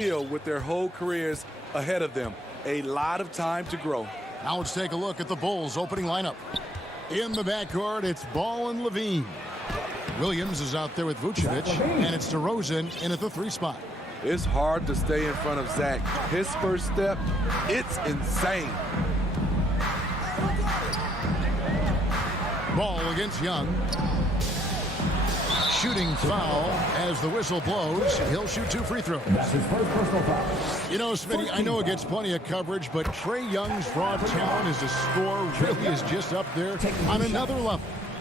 with their whole careers ahead of them. A lot of time to grow. Now let's take a look at the Bulls' opening lineup. In the backcourt, it's Ball and Levine. Williams is out there with Vucevic, and it's DeRozan in at the 3 spot. It's hard to stay in front of Zach. His first step, it's insane. Ball against Young. Shooting foul as the whistle blows. He'll shoot 2 free throws. That's his first personal foul. You know, Smitty, I know it gets plenty of coverage, but Trae Young's raw talent as a scorer really is just up there on another level.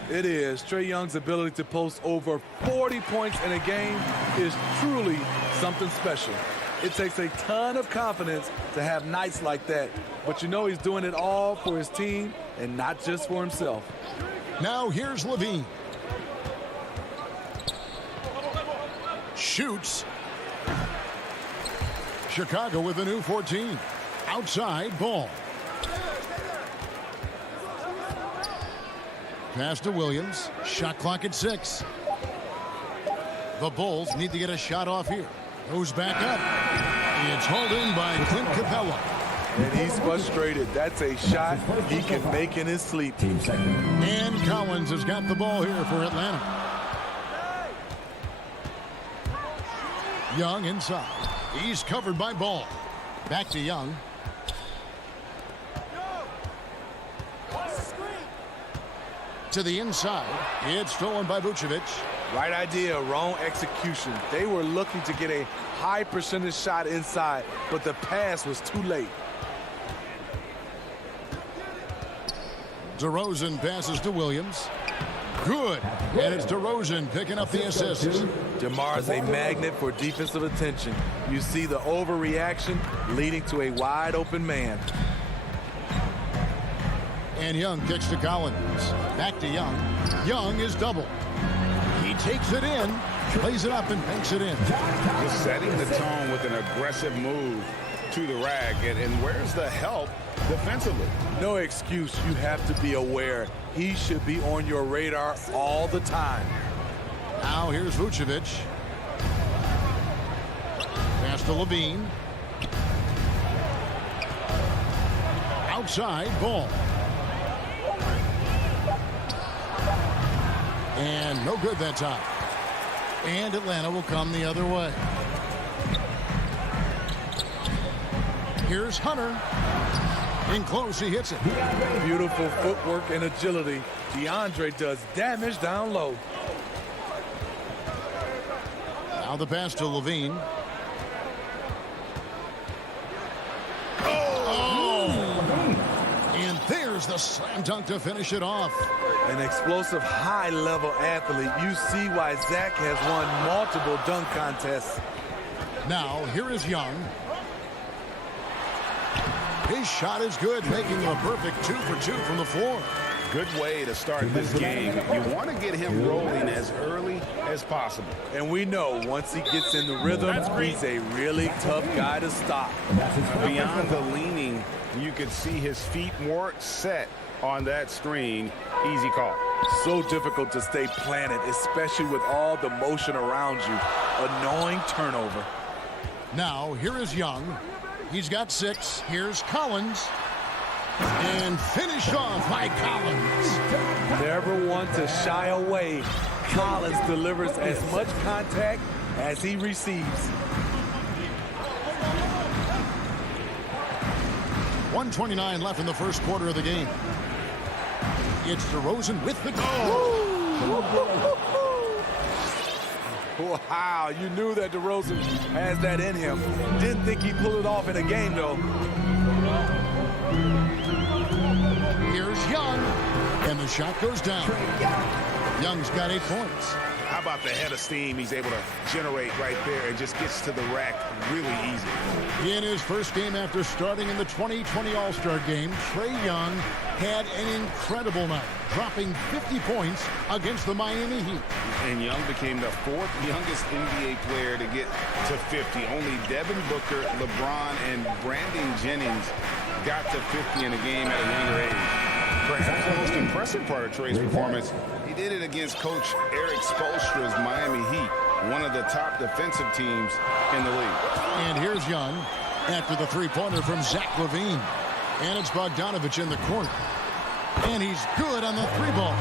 It is. Trae Young's ability to post over 40 points in a game is truly something special. It takes a ton of confidence to have nights like that, but you know he's doing it all for his team and not just for himself. Now here's Levine. Shoots. Chicago with a new 14. Outside, Ball. Pass to Williams. Shot clock at 6. The Bulls need to get a shot off here. Goes back up. It's hauled in by Clint Capella. And he's frustrated. That's a shot he can make in his sleep. And Collins has got the ball here for Atlanta. Young inside. He's covered by Ball. Back to Young. To the inside. It's stolen by Vucevic. Right idea, wrong execution. They were looking to get a high percentage shot inside, but the pass was too late. DeRozan passes to Williams. Good. And it's DeRozan picking up the assist. DeMar's a magnet for defensive attention. You see the overreaction leading to a wide open man. And Young kicks to Collins. Back to Young. Young is double. He takes it in, plays it up, and banks it in. Just setting the tone with an aggressive move to the rack. And where's the help defensively? No excuse. You have to be aware. He should be on your radar all the time. Now here's Vucevic. Pass to Levine. Outside, Ball. And no good that time. And Atlanta will come the other way. Here's Hunter. In close, he hits it. Beautiful footwork and agility. DeAndre does damage down low. Now the pass to Levine. And there's the slam dunk to finish it off. An explosive high-level athlete. You see why Zach has won multiple dunk contests. Now here is Young. His shot is good, making him a perfect 2 for 2 from the floor. Good way to start this game. You want to get him rolling as early as possible. And we know once he gets in the rhythm, he's a really tough guy to stop. Beyond the leaning, you could see his feet more set on that screen. Easy call. So difficult to stay planted, especially with all the motion around you. Annoying turnover. Now here is Young. He's got 6. Here's Collins. And finished off by Collins. Never one to shy away. Collins delivers as much contact as he receives. 1:29 left in the first quarter of the game. It's DeRozan with the goal. Wow, you knew that DeRozan has that in him. Didn't think he'd pull it off in a game, though. Here's Young, and the shot goes down. Young's got 8 points. How about the head of steam he's able to generate right there and just gets to the rack really easy. In his first game after starting in the 2020 All-Star game, Trae Young had an incredible night, dropping 50 points against the Miami Heat. And Young became the 4th youngest NBA player to get to 50. Only Devin Booker, LeBron, and Brandon Jennings got to 50 in a game at a younger age. Perhaps the most impressive part of Trae's performance, he did it against Coach Eric Spoelstra's Miami Heat. one of the top defensive teams in the league. And here's Young after the three-pointer from Zach LaVine. And it's Bogdanovich in the corner. And he's good on the three ball.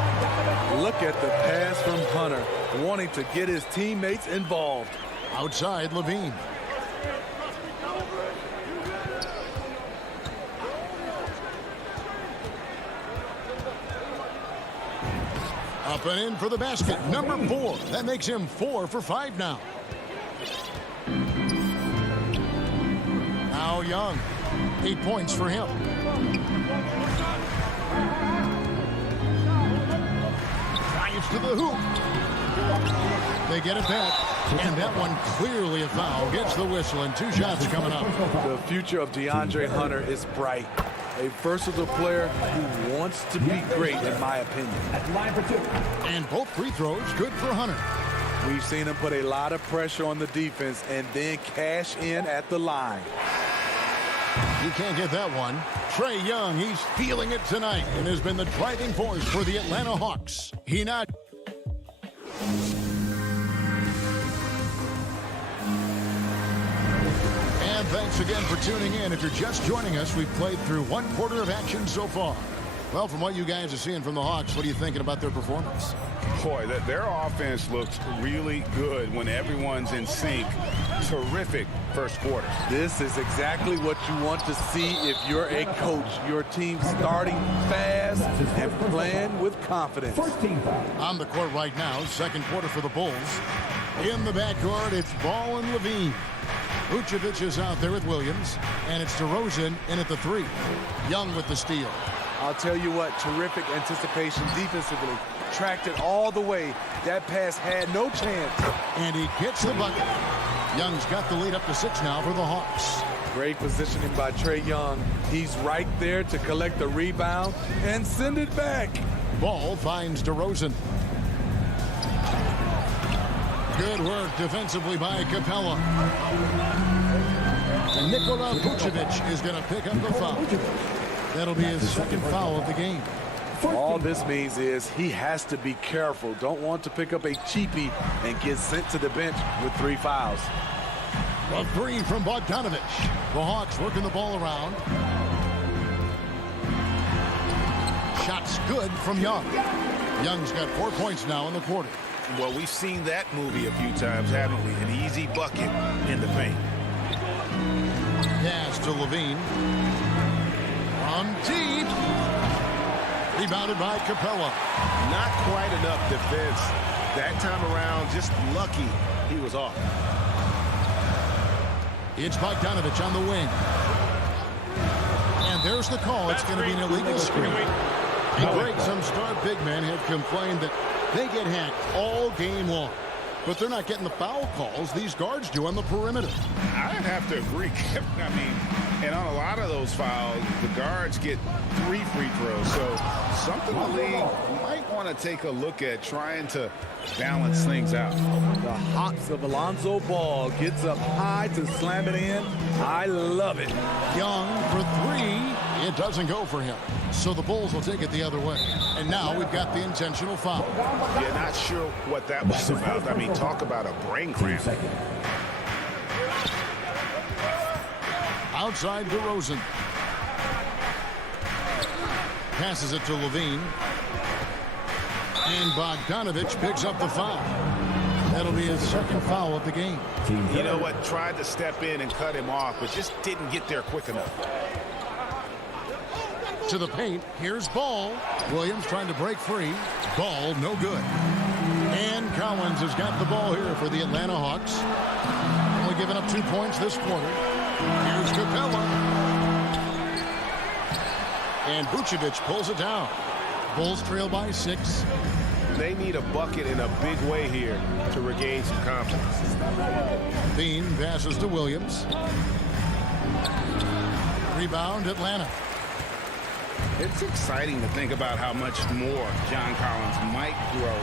Look at the pass from Hunter, wanting to get his teammates involved. Outside LaVine. Up and in for the basket. Number 4. That makes him 4 for 5 now. Now Young. 8 points for him. Drives to the hoop. They get it back. And that one clearly a foul. Gets the whistle and 2 shots coming up. The future of DeAndre Hunter is bright. A versatile player who wants to be great, in my opinion. And both free throws good for Hunter. We've seen him put a lot of pressure on the defense and then cash in at the line. You can't get that one. Trae Young, he's feeling it tonight and has been the driving force for the Atlanta Hawks. He not... And thanks again for tuning in. If you're just joining us, we've played through 1 quarter of action so far. Well, from what you guys are seeing from the Hawks, what are you thinking about their performance? Boy, their offense looks really good when everyone's in sync. Terrific first quarter. This is exactly what you want to see if you're a coach. Your team starting fast and playing with confidence. On the court right now, second quarter for the Bulls. In the backcourt, it's Ball and LaVine. Vucevic is out there with Williams, and it's DeRozan in at the 3. Young with the steal. I'll tell you what, terrific anticipation defensively. Tracked it all the way. That pass had no chance. And he gets the bucket. Young's got the lead up to 6 now for the Hawks. Great positioning by Trae Young. He's right there to collect the rebound and send it back. Ball finds DeRozan. Good work defensively by Capella. And Nikola Vucevic is going to pick up the foul. That'll be his second foul of the game. All this means is he has to be careful. Don't want to pick up a cheapie and get sent to the bench with 3 fouls. A 3 from Bogdanovich. The Hawks working the ball around. Shots good from Young. Young's got 4 points now in the quarter. Well, we've seen that movie a few times, haven't we? An easy bucket in the paint. Pass to LaVine. From deep. Rebounded by Capella. Not quite enough defense. That time around, just lucky he was off. It's Bogdanovich on the wing. And there's the call. It's going to be an illegal screen. Greg, some star big men have complained that they get hacked all game long. But they're not getting the foul calls these guards do on the perimeter. I'd have to agree. I mean, and on a lot of those fouls, the guards get 3 free throws. So something the league might want to take a look at, trying to balance things out. The hops of Alonzo Ball gets up high to slam it in. I love it. Young for 3. It doesn't go for him. So the Bulls will take it the other way. And now we've got the intentional foul. Yeah, not sure what that was about. I mean, talk about a brain cramp. Outside DeRozan. Passes it to LaVine. And Bogdanovich picks up the foul. That'll be his second foul of the game. You know what? Tried to step in and cut him off, but just didn't get there quick enough. To the paint. Here's Ball. Williams trying to break free. Ball no good. And Collins has got the ball here for the Atlanta Hawks. Only giving up 2 points this quarter. Here's Capella. And Vucevic pulls it down. Bulls trail by 6. They need a bucket in a big way here to regain some confidence. Bean passes to Williams. Rebound Atlanta. It's exciting to think about how much more John Collins might grow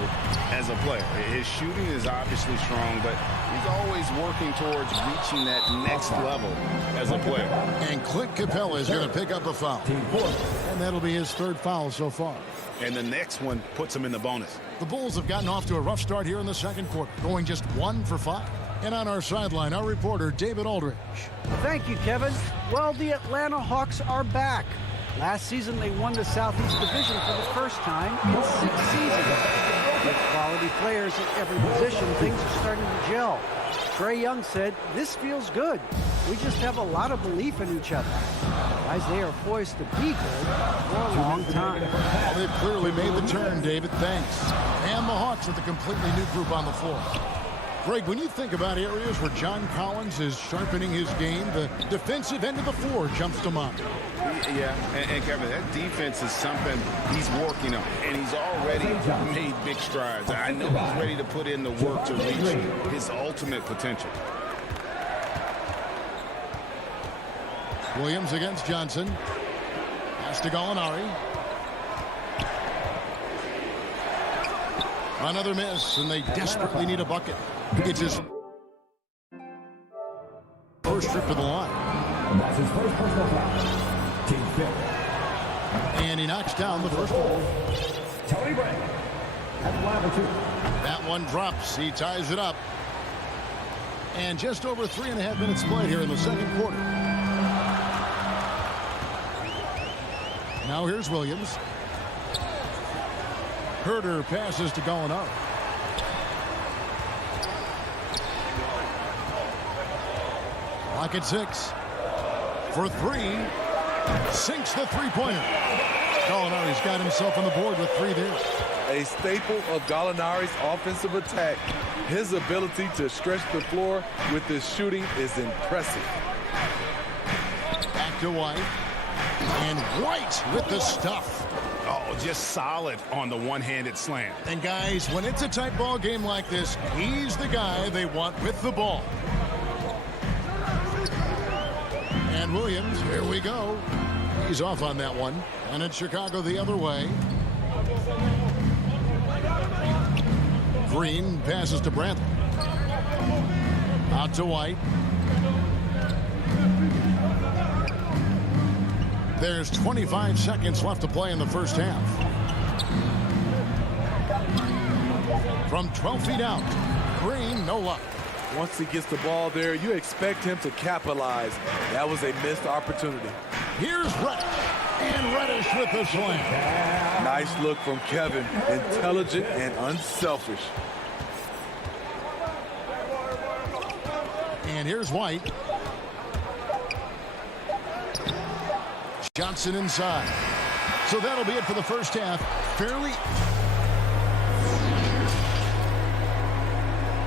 as a player. His shooting is obviously strong, but he's he's always working towards reaching that next level as a player. And Clint Capella is going to pick up a foul. And that'll be his third foul so far. And the next one puts him in the bonus. The Bulls have gotten off to a rough start here in the second quarter, going just 1 for 5. And on our sideline, our reporter, David Aldridge. Thank you, Kevin. Well, the Atlanta Hawks are back. Last season, they won the Southeast Division for the first time in 6 seasons. With quality players at every position, things are starting to gel. Trae Young said, "This feels good. We just have a lot of belief in each other." Guys, they are poised to be good for a long time. Well, they've clearly made the turn, David. Thanks. And the Hawks with a completely new group on the floor. Greg, when you think about areas where John Collins is sharpening his game, the defensive end of the floor jumps to mind. Yeah, and Kevin, that defense is something he's working on, and he's already made big strides. I know he's ready to put in the work to reach his ultimate potential. Williams against Johnson. Pass to Gallinari. Another miss, and they desperately need a bucket. It's his first trip to the line. That's his first personal foul. Team fifth. And he knocks down the first one. Tony Brand. Atlanta 2. That one drops. He ties it up. And just over 3.5 minutes played here in the second quarter. Now here's Williams. Herter passes to Gallinari. Lock at 6. For 3. Sinks the three-pointer. Gallinari's got himself on the board with 3 there. A staple of Gallinari's offensive attack. His ability to stretch the floor with his shooting is impressive. Back to White. And White with the stuff. Oh, just solid on the one-handed slam. And guys, when it's a tight ball game like this, he's the guy they want with the ball. And Williams, here we go. He's off on that one. And it's Chicago the other way. Green passes to Brantley. Out to White. There's 25 seconds left to play in the first half. From 12 feet out, Green, no luck. Once he gets the ball there, you expect him to capitalize. That was a missed opportunity. Here's Reddish. And Reddish with the slam. Nice look from Kevin. Intelligent and unselfish. And here's White. Johnson inside. So that'll be it for the first half. Fairly.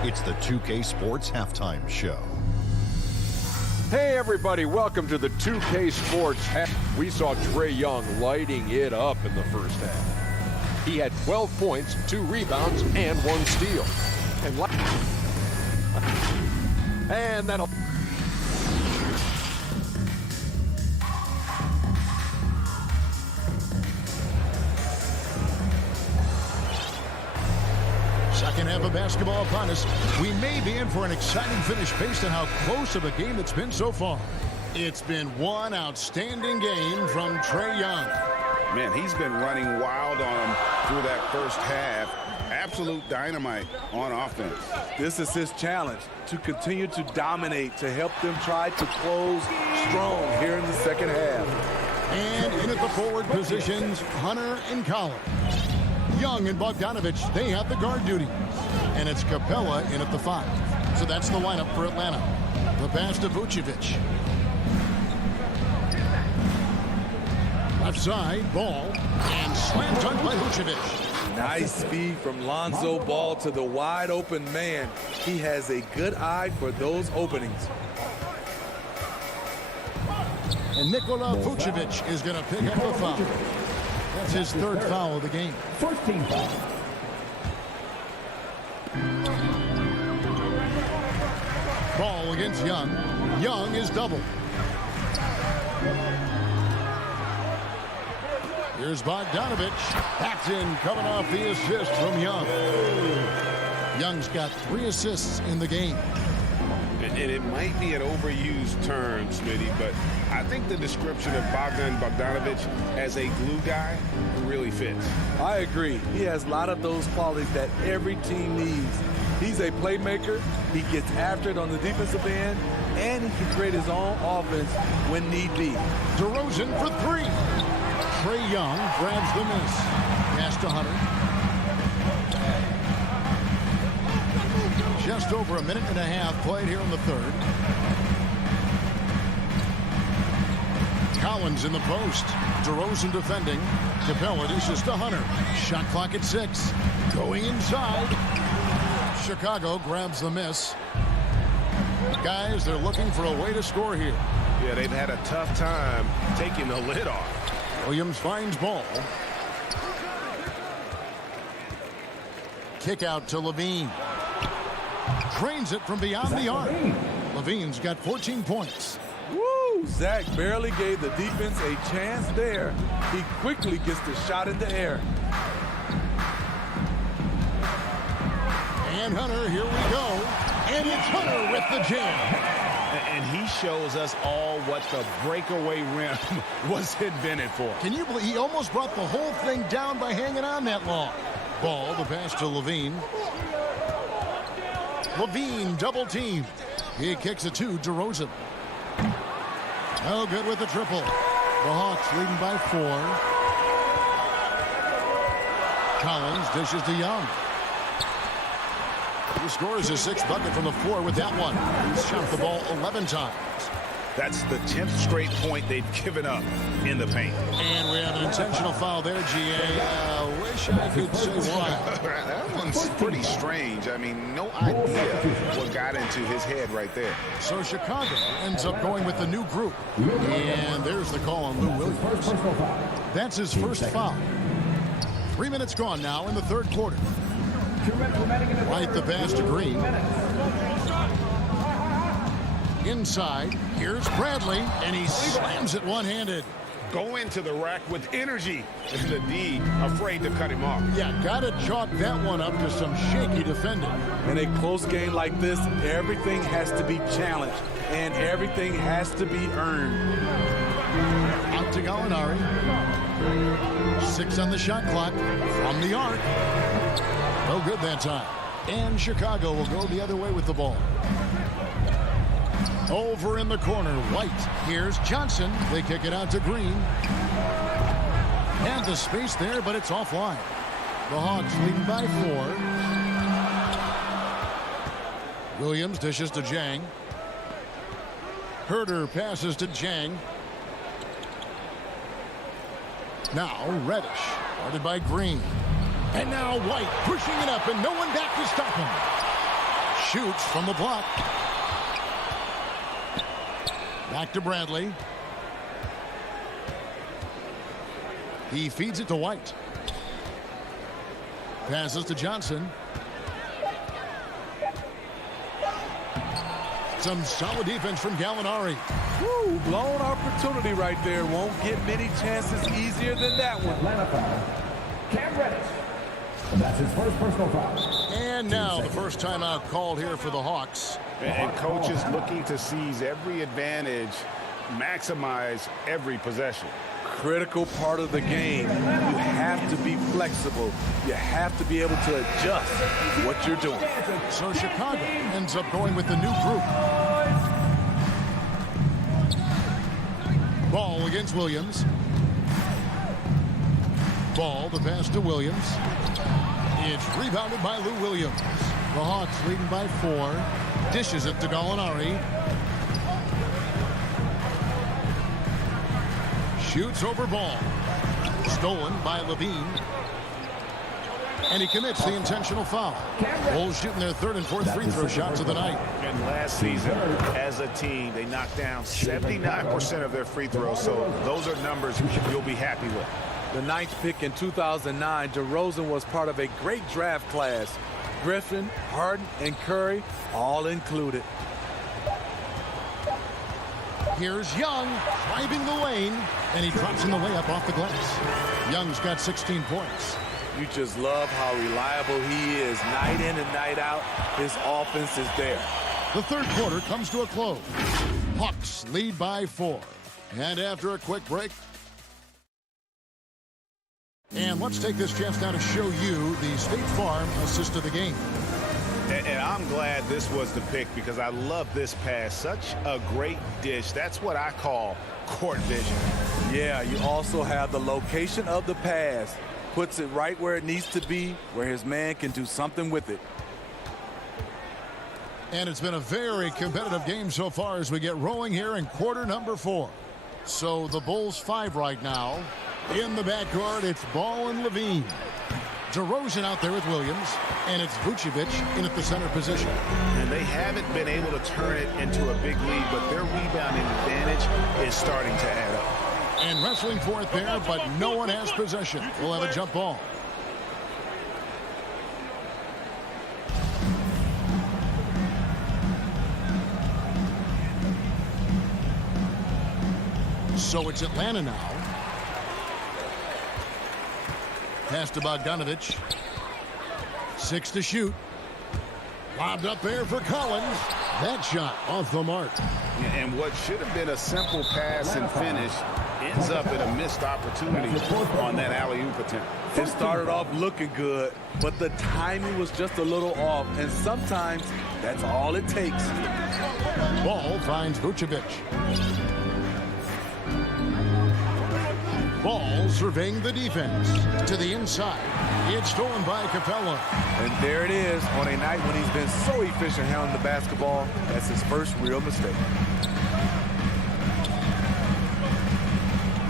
It's the 2K Sports Halftime Show. Hey everybody, welcome to the 2K Sports Half. We saw Trae Young lighting it up in the first half. He had 12 points, 2 rebounds, and 1 steal. And that'll... Second half of basketball upon us. We may be in for an exciting finish based on how close of a game it's been so far. It's been one outstanding game from Trae Young. Man, he's been running wild on him through that first half. Absolute dynamite on offense. This is his challenge, to continue to dominate, to help them try to close strong here in the second half. And in at the forward positions, Hunter and Collins. Young and Bogdanovich, they have the guard duty. And it's Capella in at the 5. So that's the lineup for Atlanta. The pass to Vucevic. Left side, Ball, and slam dunk by Vucevic. Nice feed from Lonzo Ball to the wide open man. He has a good eye for those openings. And Nikola Vucevic is going to pick up the foul. That's his third foul of the game. First team foul. Ball against Young. Young is doubled. Here's Bogdanovich. That's in, coming off the assist from Young. Young's got 3 assists in the game. And it might be an overused term, Smitty, but I think the description of Bogdan Bogdanovic as a glue guy really fits. I agree. He has a lot of those qualities that every team needs. He's a playmaker. He gets after it on the defensive end, and he can create his own offense when need be. DeRozan for three. Trae Young grabs the miss. Pass to Hunter. Just over a minute and a half played here in the third. Collins in the post. DeRozan defending. Capella dishes to Hunter. Shot clock at 6. Going inside. Chicago grabs the miss. Guys, they're looking for a way to score here. Yeah, they've had a tough time taking the lid off. Williams finds ball. Kick out to Levine. Drains it from beyond the arc. Levine's got 14 points. Woo! Zach barely gave the defense a chance there. He quickly gets the shot in the air. And Hunter, here we go. And it's Hunter with the jam. And he shows us all what the breakaway rim was invented for. Can you believe he almost brought the whole thing down by hanging on that long? Ball, the pass to Levine. Levine double team. He kicks it to DeRozan. Oh, good with the triple. The Hawks leading by 4. Collins dishes to Young. He scores his 6th bucket from the floor with that one. He's shot the ball 11 times. That's the 10th straight point they've given up in the paint. And we have an intentional foul there, GA. Wish I could say why. That one's pretty strange. I mean, no idea what got into his head right there. So Chicago ends up going with the new group. And there's the call on Lou Williams. That's his first foul. 3 minutes gone now in the third quarter. Right the pass to Green. Inside, here's Bradley, and he slams it one-handed. Go into the rack with energy. And the D afraid to cut him off. Yeah, gotta chalk that one up to some shaky defending. In a close game like this, everything has to be challenged, and everything has to be earned. Out to Gallinari. 6 on the shot clock from the arc. No good that time. And Chicago will go the other way with the ball. Over in the corner, White. Here's Johnson. They kick it out to Green. And the space there, but it's offline. The Hawks leading by 4. Williams dishes to Jang. Herter passes to Jang. Now Reddish, guarded by Green. And now White pushing it up and no one back to stop him. Shoots from the block. Back to Bradley. He feeds it to White. Passes to Johnson. Some solid defense from Gallinari. Woo, blown opportunity right there. Won't get many chances easier than that one. Atlanta foul. Cam Reddish. And that's his first personal foul. And now the first timeout called here for the Hawks. And coaches looking to seize every advantage, maximize every possession. Critical part of the game. You have to be flexible. You have to be able to adjust what you're doing. So Chicago ends up going with the new group. Ball against Williams. Ball, the pass to Williams. It's rebounded by Lou Williams. The Hawks leading by 4. Dishes it to Gallinari. Shoots over ball. Stolen by Levine. And he commits the intentional foul. Bulls shooting their 3rd and 4th free throw shots of the night. And last season, as a team, they knocked down 79% of their free throws. So those are numbers you'll be happy with. The 9th pick in 2009, DeRozan was part of a great draft class. Griffin, Harden, and Curry, all included. Here's Young driving the lane, and he drops in the layup off the glass. Young's got 16 points. You just love how reliable he is. Night in and night out, his offense is there. The third quarter comes to a close. Hawks lead by 4. And after a quick break, and let's take this chance now to show you the State Farm assist of the game. And I'm glad this was the pick because I love this pass. Such a great dish. That's what I call court vision. Yeah, you also have the location of the pass. Puts it right where it needs to be, where his man can do something with it. And it's been a very competitive game so far as we get rolling here in quarter number 4. So the Bulls 5 right now. In the backcourt, it's Ball and Levine. DeRozan out there with Williams, and it's Vucevic in at the center position. And they haven't been able to turn it into a big lead, but their rebounding advantage is starting to add up. And wrestling for it there, but no one has possession. We'll have a jump ball. So it's Atlanta now. Pass to Bogdanovich. 6 to shoot. Lobbed up there for Collins. That shot off the mark. And what should have been a simple pass and finish ends up in a missed opportunity on that alley-oop attempt. It started off looking good, but the timing was just a little off, and sometimes that's all it takes. Ball finds Vucevic. Ball surveying the defense. To the inside. It's stolen by Capella. And there it is on a night when he's been so efficient handling the basketball. That's his first real mistake.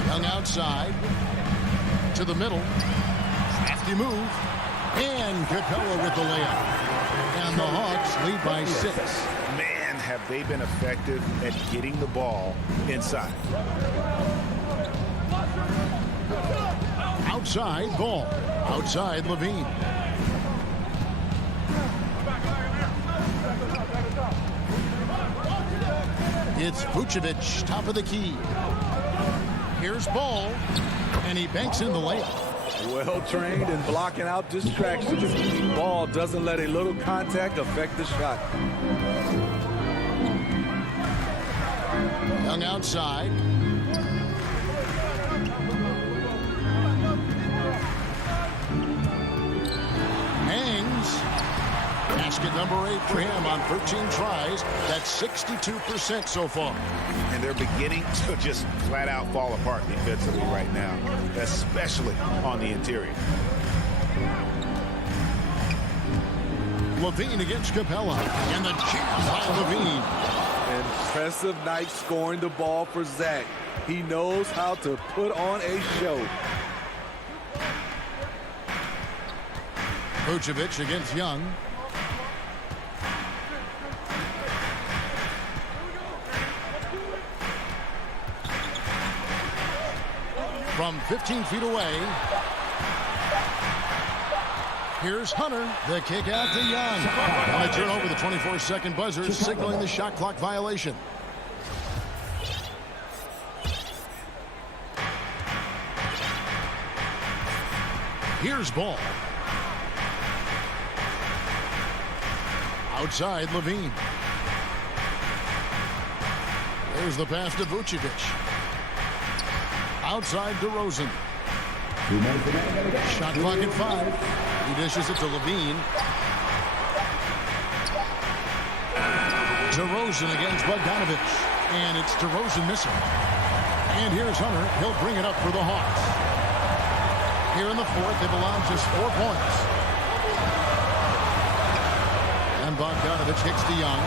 Young outside. To the middle. Crafty move. And Capella with the layup. And the Hawks lead by 6. Man, have they been effective at getting the ball inside. Outside, Ball. Outside, Levine. It's Vucevic, top of the key. Here's Ball, and he banks in the layup. Well trained in blocking out distractions. Ball doesn't let a little contact affect the shot. Young outside. Basket number 8 for him on 13 tries. That's 62% so far. And they're beginning to just flat out fall apart defensively right now, especially on the interior. Levine against Capella. And the jam by Levine. Impressive night scoring the ball for Zach. He knows how to put on a show. Vucevic against Young. From 15 feet away. Here's Hunter. The kick out to Young. And they turn over the 24-second buzzer, signaling the shot clock violation. Here's Ball. Outside, Levine. There's the pass to Vucevic. Outside, DeRozan. Shot clock at 5. He dishes it to Levine. DeRozan against Bogdanovich. And it's DeRozan missing. And here's Hunter. He'll bring it up for the Hawks. Here in the fourth, they've allowed just 4 points. And Bogdanovich hits to Young.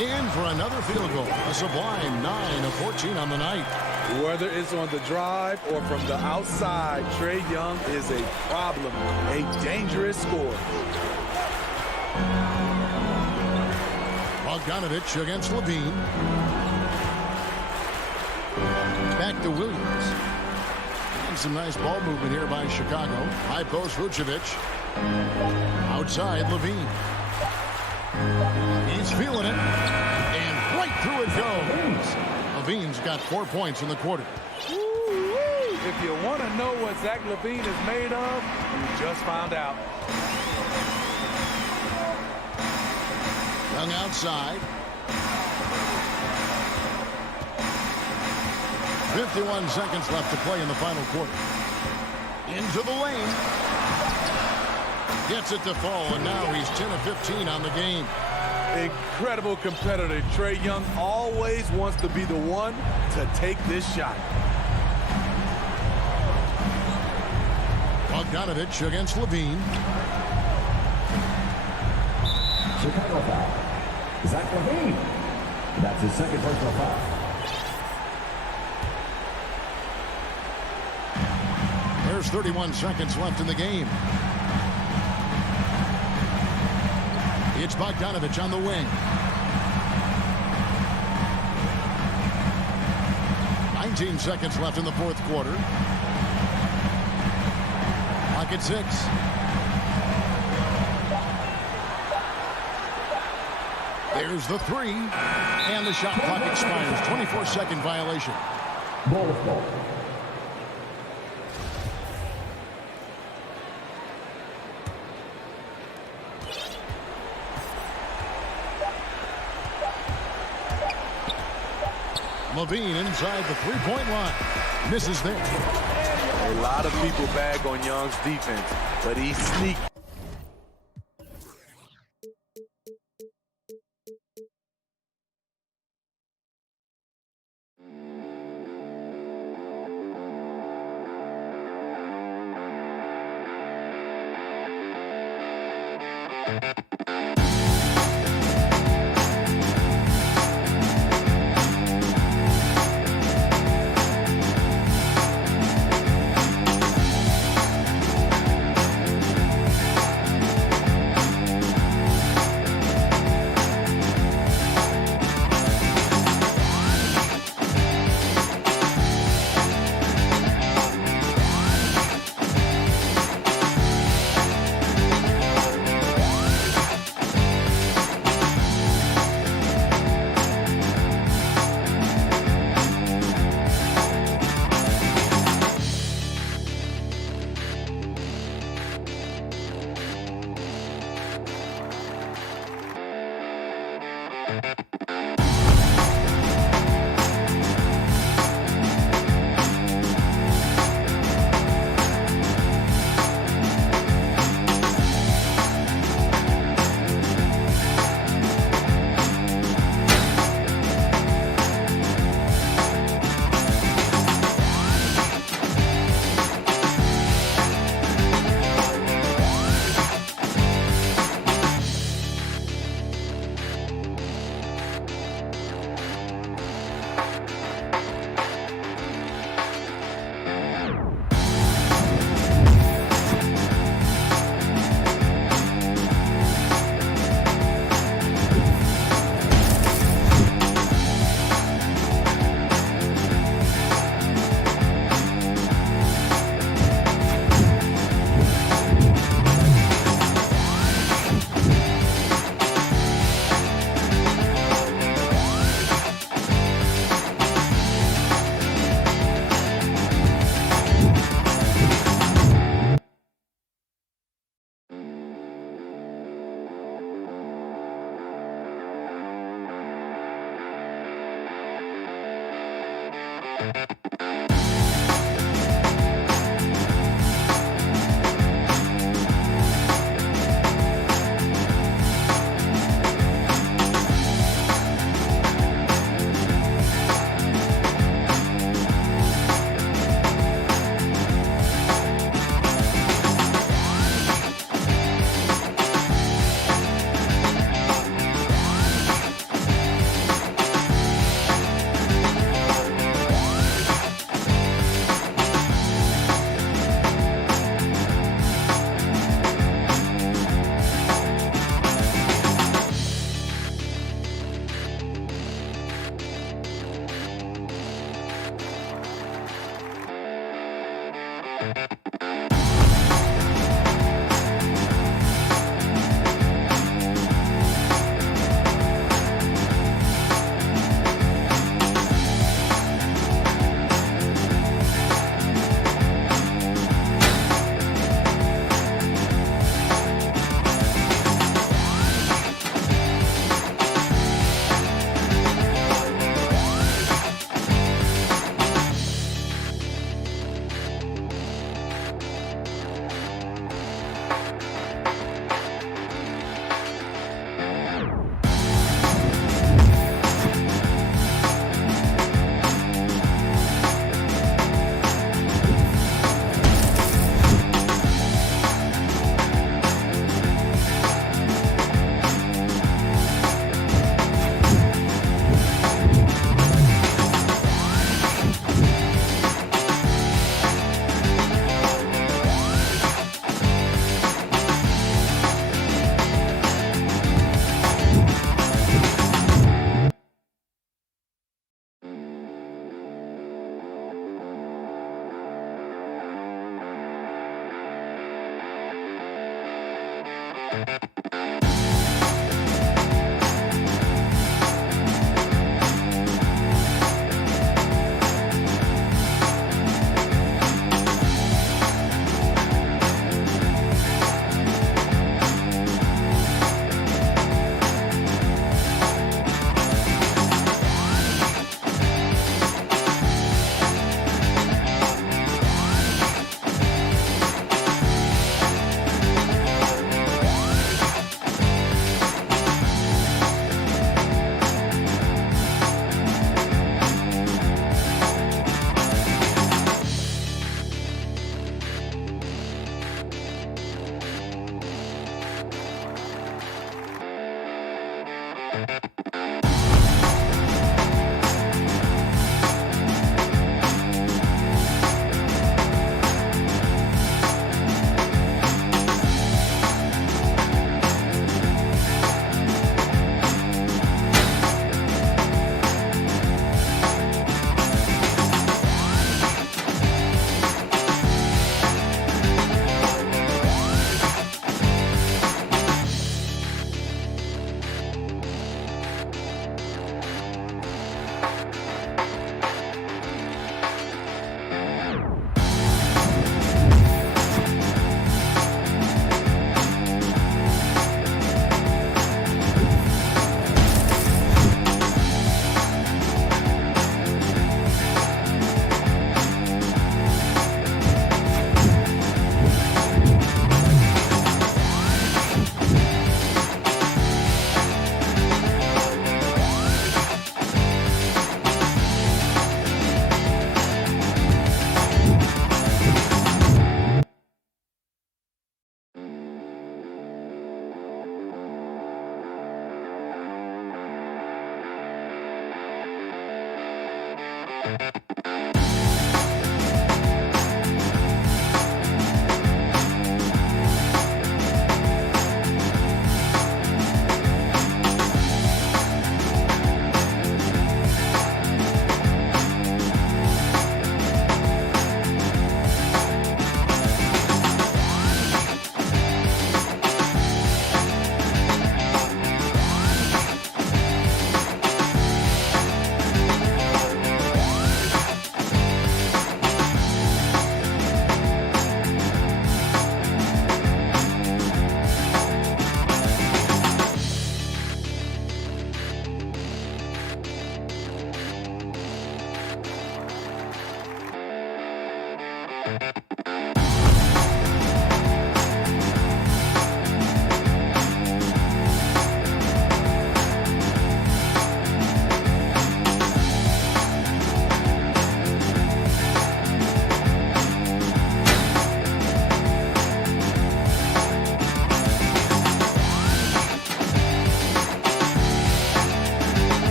In for another field goal. A sublime 9 of 14 on the night. Whether it's on the drive or from the outside, Trae Young is a problem, a dangerous scorer. Bogdanovich against Levine. Back to Williams. And some nice ball movement here by Chicago. High post Vucevic. Outside Levine. He's feeling it. And right through it goes. Levine's got 4 points in the quarter. if you want to know what Zach LaVine is made of, you just found out. Young outside. 51 seconds left to play in the final quarter. Into the lane. Gets it to fall, and now he's 10 of 15 on the game. Incredible competitor. Trae Young always wants to be the one to take this shot. Bogdanovich against LaVine. Chicago foul. Zach LaVine. That's his second personal foul. There's 31 seconds left in the game. It's Bogdanovich on the wing. 19 seconds left in the fourth quarter. Clock at 6. There's the 3. And the shot clock expires. 24-second violation. Ball ball. LaVine inside the three-point line. Misses there. A lot of people bag on Young's defense, but he's sneaky.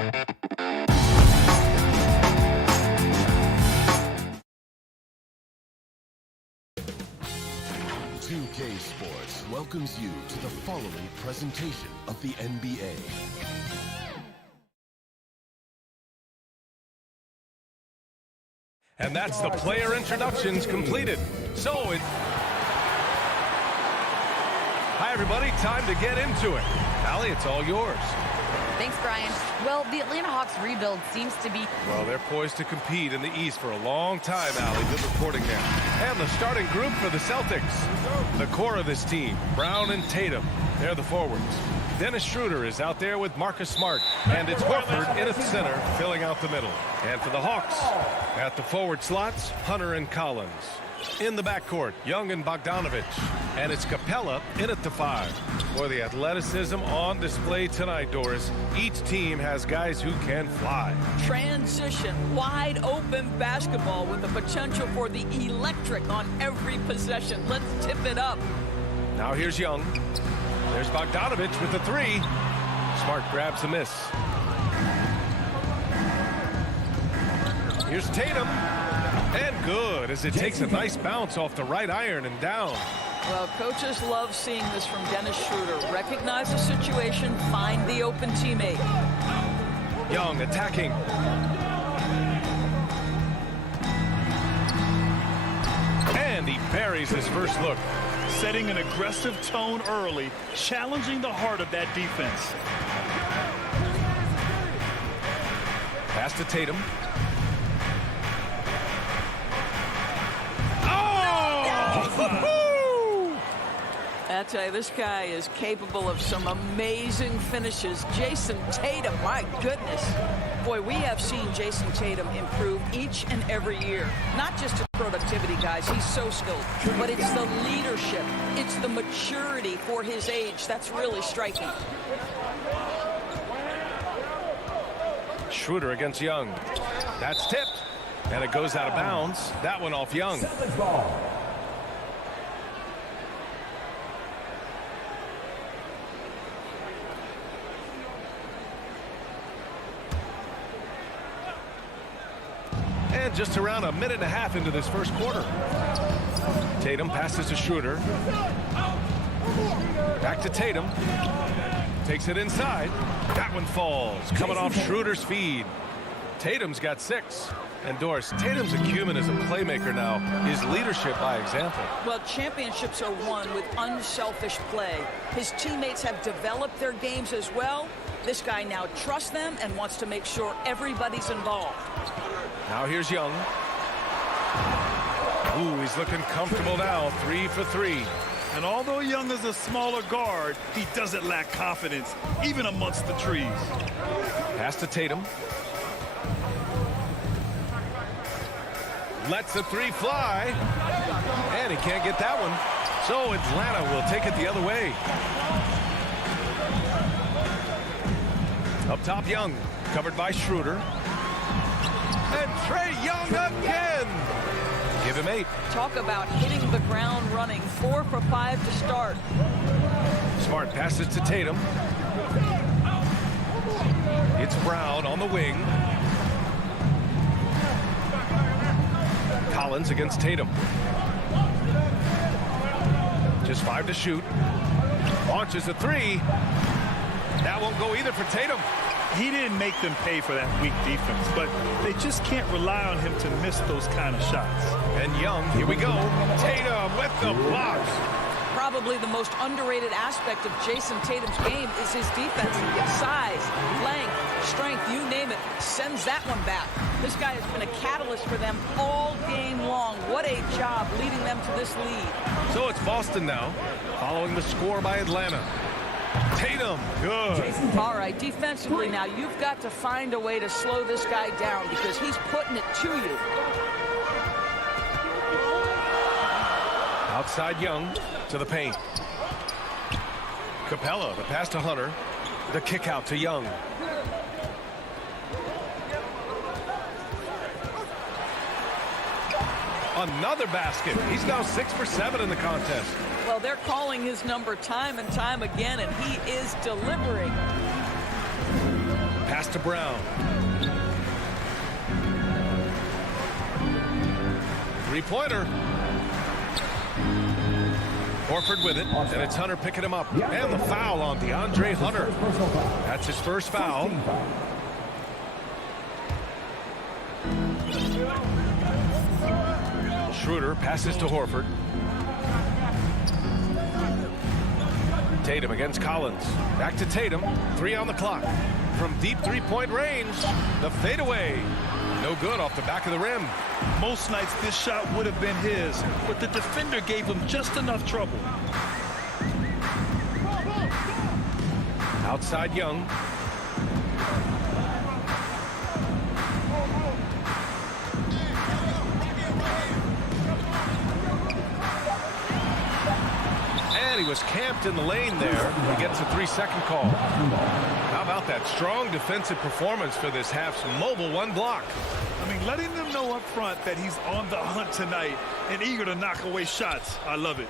2K Sports welcomes you to the following presentation of the NBA. And that's the player introductions completed. So it... Hi, everybody. Time to get into it. Allie, it's all yours. Thanks, Brian. Well, the Atlanta Hawks rebuild seems to be... Well, they're poised to compete in the East for a long time, Allie. Good reporting there. And the starting group for the Celtics. The core of this team, Brown and Tatum. They're the forwards. Dennis Schroeder is out there with Marcus Smart. And it's Horford in at the center, filling out the middle. And for the Hawks, at the forward slots, Hunter and Collins. In the backcourt, Young and Bogdanovich. And it's Capella in at the 5. For the athleticism on display tonight, Doris. Each team has guys who can fly. Transition, wide open basketball with the potential for the electric on every possession. Let's tip it up. Now here's Young. There's Bogdanovich with the 3. Smart grabs the miss. Here's Tatum. And good as it takes a nice bounce off the right iron and down. Well, coaches love seeing this from Dennis Schroeder. Recognize the situation, find the open teammate. Young attacking. And he buries his first look. Setting an aggressive tone early, challenging the heart of that defense. Pass to Tatum. I tell you, this guy is capable of some amazing finishes. Jason Tatum, my goodness. Boy, we have seen Jason Tatum improve each and every year. Not just his productivity, guys. He's so skilled. But it's the leadership. It's the maturity for his age. That's really striking. Schroeder against Young. That's tipped. And it goes out of bounds. That one off Young. And just around a minute and a half into this first quarter. Tatum passes to Schroeder. Back to Tatum. Takes it inside. That one falls. Coming off Schroeder's feed. Tatum's got 6. And Doris, Tatum's acumen as a playmaker now is leadership by example. Well, championships are won with unselfish play. His teammates have developed their games as well. This guy now trusts them and wants to make sure everybody's involved. Now here's Young. Ooh, he's looking comfortable now. 3 for 3. And although Young is a smaller guard, he doesn't lack confidence, even amongst the trees. Pass to Tatum. Lets the 3 fly. And he can't get that one. So Atlanta will take it the other way. Up top, Young. Covered by Schroeder. And Trae Young again. Give him 8. Talk about hitting the ground running. 4 for 5 to start. Smart passes to Tatum. It's Brown on the wing. Collins against Tatum. Just 5 to shoot. Launches a 3. That won't go either for Tatum. He didn't make them pay for that weak defense, but they just can't rely on him to miss those kind of shots. And Young, here we go. Tatum with the blocks. Probably the most underrated aspect of Jason Tatum's game is his defense. Size, length, strength, you name it, sends that one back. This guy has been a catalyst for them all game long. What a job leading them to this lead. So it's Boston now, following the score by Atlanta. Tatum, good. All right, defensively now, you've got to find a way to slow this guy down because he's putting it to you. Outside Young to the paint. Capella, the pass to Hunter. The kick out to Young. Another basket. He's now 6 for 7 in the contest. Well, they're calling his number time and time again, and he is delivering. Pass to Brown. Three-pointer. Horford with it, and it's Hunter picking him up. And the foul on DeAndre Hunter. That's his first foul. Schroeder passes to Horford. Tatum against Collins. Back to Tatum. 3 on the clock. From deep three-point range, the fadeaway. No good off the back of the rim. Most nights this shot would have been his, but the defender gave him just enough trouble. Outside Young. And he was camped in the lane there. He gets a 3-second call. How about that strong defensive performance for this half's mobile one block? I mean, letting them know up front that he's on the hunt tonight and eager to knock away shots. I love it.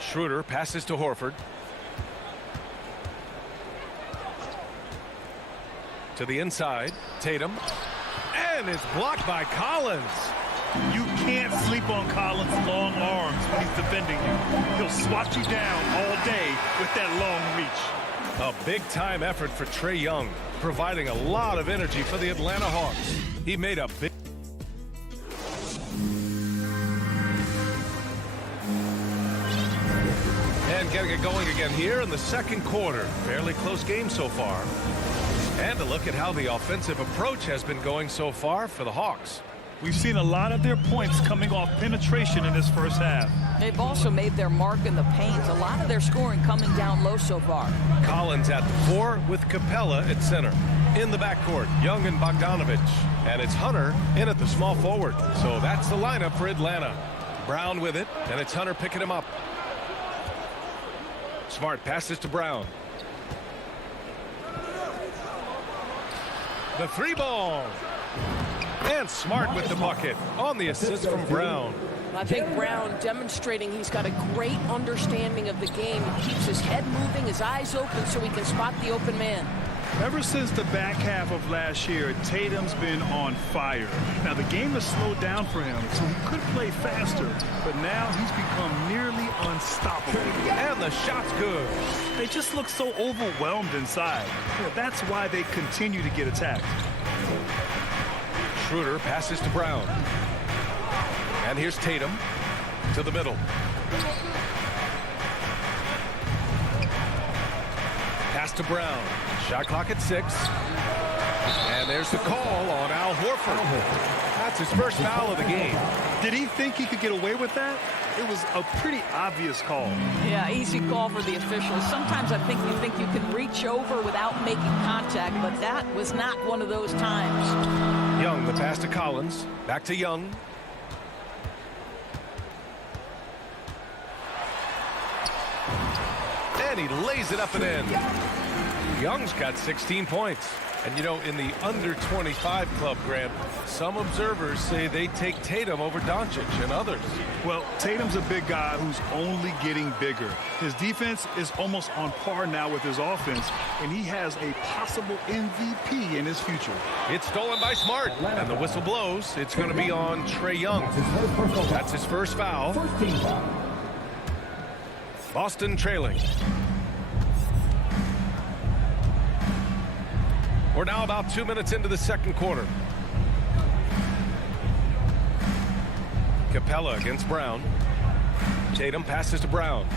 Schroeder passes to Horford. To the inside, Tatum. And it's blocked by Collins. You can't sleep on Collins' long arms when he's defending you. He'll swat you down all day with that long reach. A big-time effort for Trae Young, providing a lot of energy for the Atlanta Hawks. He made a big... And getting it going again here in the second quarter. Fairly close game so far. And a look at how the offensive approach has been going so far for the Hawks. We've seen a lot of their points coming off penetration in this first half. They've also made their mark in the paint. A lot of their scoring coming down low so far. Collins at the 4 with Capella at center. In the backcourt, Young and Bogdanovich. And it's Hunter in at the small forward. So that's the lineup for Atlanta. Brown with it, and it's Hunter picking him up. Smart passes to Brown. The 3-ball. And Smart with the bucket on the assist from Brown. I think Brown demonstrating he's got a great understanding of the game. He keeps his head moving, his eyes open so he can spot the open man. Ever since the back half of last year, Tatum's been on fire. Now, the game has slowed down for him, so he could play faster, but now he's become nearly unstoppable. And the shot's good. They just look so overwhelmed inside. Yeah, that's why they continue to get attacked. Schroeder passes to Brown. And here's Tatum to the middle. Pass to Brown. Shot clock at 6. And there's the call on Al Horford. That's his first foul of the game. Did he think he could get away with that? It was a pretty obvious call. Yeah, easy call for the officials. Sometimes I think you can reach over without making contact, but that was not one of those times. Young, the pass to Collins. Back to Young. And he lays it up and in. Young's got 16 points. And, you know, in the under-25 club, Grant, some observers say they take Tatum over Doncic and others. Well, Tatum's a big guy who's only getting bigger. His defense is almost on par now with his offense, and he has a possible MVP in his future. It's stolen by Smart, and the whistle blows. It's going to be on Trae Young. That's his first foul. Boston trailing. We're now about 2 minutes into the second quarter. Capella against Brown. Tatum passes to Brown.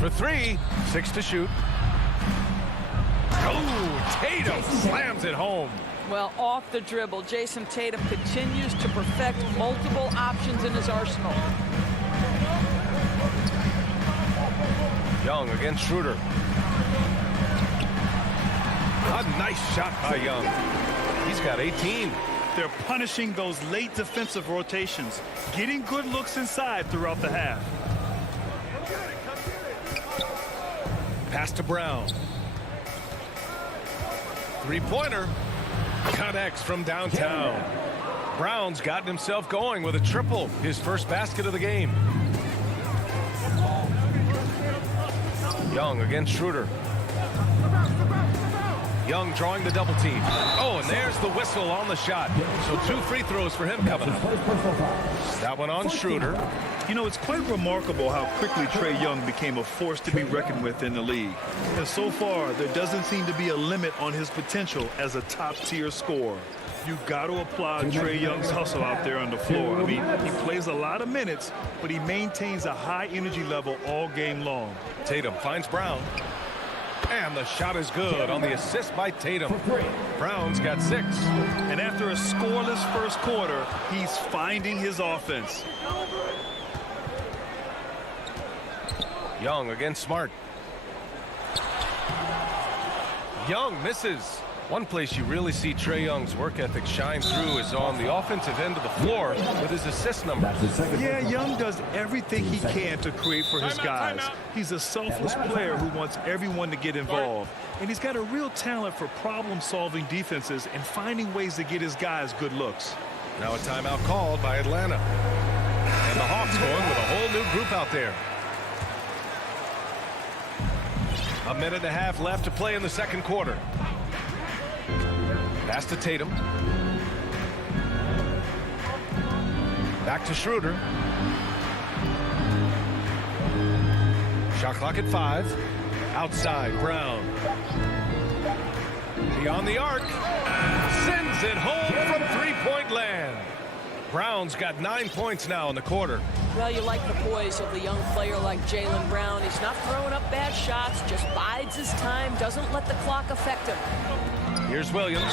For 3, 6 to shoot. Oh, Tatum slams it home. Well, off the dribble, Jason Tatum continues to perfect multiple options in his arsenal. Young against Schroeder. A nice shot by Young. He's got 18. They're punishing those late defensive rotations, getting good looks inside throughout the half. Pass to Brown. Three-pointer. Connects from downtown. Brown's gotten himself going with a triple, his first basket of the game. Young against Schroeder. Young drawing the double team. Oh, and there's the whistle on the shot. So 2 free throws for him coming up. That one on Schroeder. You know, it's quite remarkable how quickly Trae Young became a force to be reckoned with in the league. And so far, there doesn't seem to be a limit on his potential as a top-tier scorer. You got to applaud Trae Young's hustle out there on the floor. I mean, he plays a lot of minutes, but he maintains a high energy level all game long. Tatum finds Brown. And the shot is good on the assist by Tatum. Brown's got 6. And after a scoreless first quarter, he's finding his offense. Young against Smart. Young misses. One place you really see Trae Young's work ethic shine through is on the offensive end of the floor with his assist number. Yeah, Young does everything he can to create for his guys. He's a selfless player who wants everyone to get involved. And he's got a real talent for problem-solving defenses and finding ways to get his guys good looks. Now a timeout called by Atlanta. And the Hawks going with a whole new group out there. A minute and a half left to play in the second quarter. Pass to Tatum. Back to Schroeder. Shot clock at 5. Outside, Brown. Beyond the arc. Sends it home from three-point land. Brown's got 9 points now in the quarter. Well, you like the poise of the young player like Jaylen Brown. He's not throwing up bad shots, just bides his time, doesn't let the clock affect him. Here's Williams.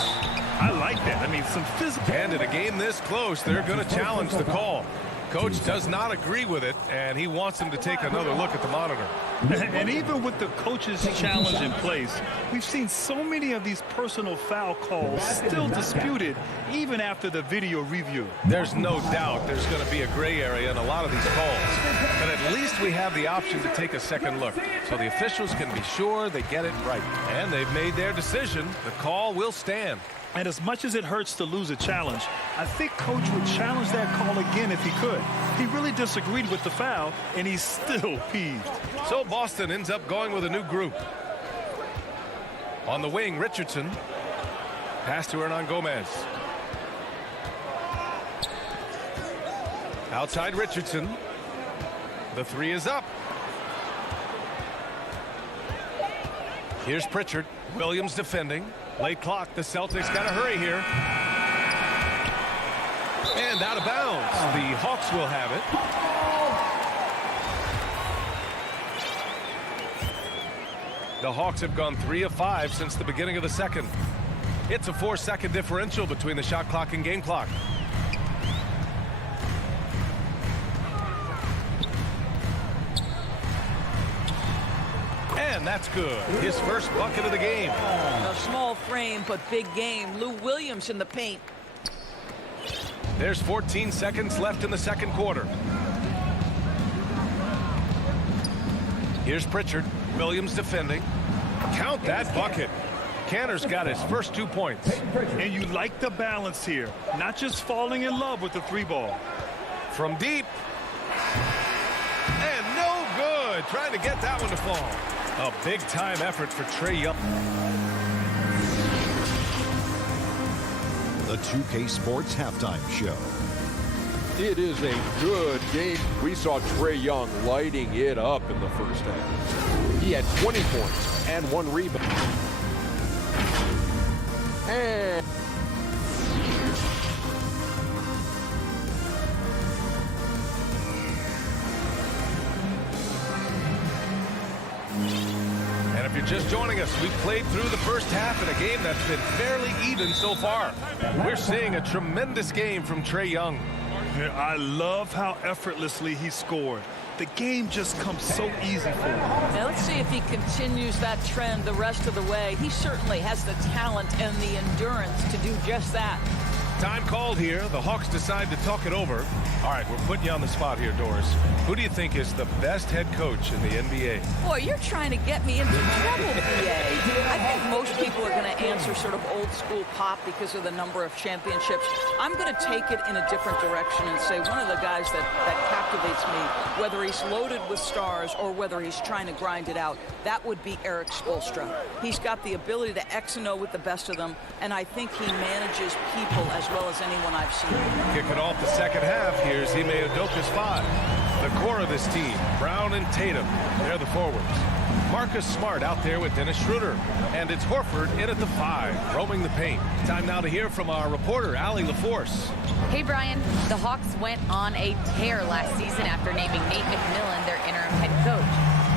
I like that. I mean, some physical. And in a game this close, they're going to challenge the call. Coach does not agree with it, and he wants him to take another look at the monitor. And even with the coach's challenge in place, we've seen so many of these personal foul calls still disputed even after the video review. There's no doubt there's going to be a gray area in a lot of these calls. But at least we have the option to take a second look, so the officials can be sure they get it right. And they've made their decision. The call will stand. And as much as it hurts to lose a challenge, I think Coach would challenge that call again if he could. He really disagreed with the foul, and he's still peeved. So Boston ends up going with a new group. On the wing, Richardson. Pass to Hernan Gomez. Outside Richardson. The 3 is up. Here's Pritchard. Williams defending. Late clock. The Celtics got to hurry here. And out of bounds. The Hawks will have it. The Hawks have gone 3 of 5 since the beginning of the second. It's a 4-second differential between the shot clock and game clock. And that's good. His first bucket of the game. A small frame, but big game. Lou Williams in the paint. There's 14 seconds left in the second quarter. Here's Pritchard. Williams defending. Count that bucket. Kanter's got his first 2 points. And you like the balance here. Not just falling in love with the 3-ball. From deep. And no good. Trying to get that one to fall. A big-time effort for Trae Young. The 2K Sports Halftime Show. It is a good game. We saw Trae Young lighting it up in the first half. He had 20 points and 1 rebound. And if you're just joining us, we've played through the first half in a game that's been fairly even so far. We're seeing a tremendous game from Trae Young. I love how effortlessly he scored. The game just comes so easy for him. Now let's see if he continues that trend the rest of the way. He certainly has the talent and the endurance to do just that. Time called here. The Hawks decide to talk it over. All right, we're putting you on the spot here, Doris. Who do you think is the best head coach in the NBA? Boy, you're trying to get me into trouble, PA. I think most people are going to answer sort of old school Pop because of the number of championships. I'm going to take it in a different direction and say one of the guys that motivates me, whether he's loaded with stars or whether he's trying to grind it out. That would be Eric Spoelstra. He's got the ability to X and O with the best of them, and I think he manages people as well as anyone I've seen. Kicking off the second half, here's Ime Udoka's 5. The core of this team, Brown and Tatum, they're the forwards. Marcus Smart out there with Dennis Schroeder. And it's Horford in at the 5, roaming the paint. Time now to hear from our reporter, Allie LaForce. Hey, Brian. The Hawks went on a tear last season after naming Nate McMillan their interim head coach.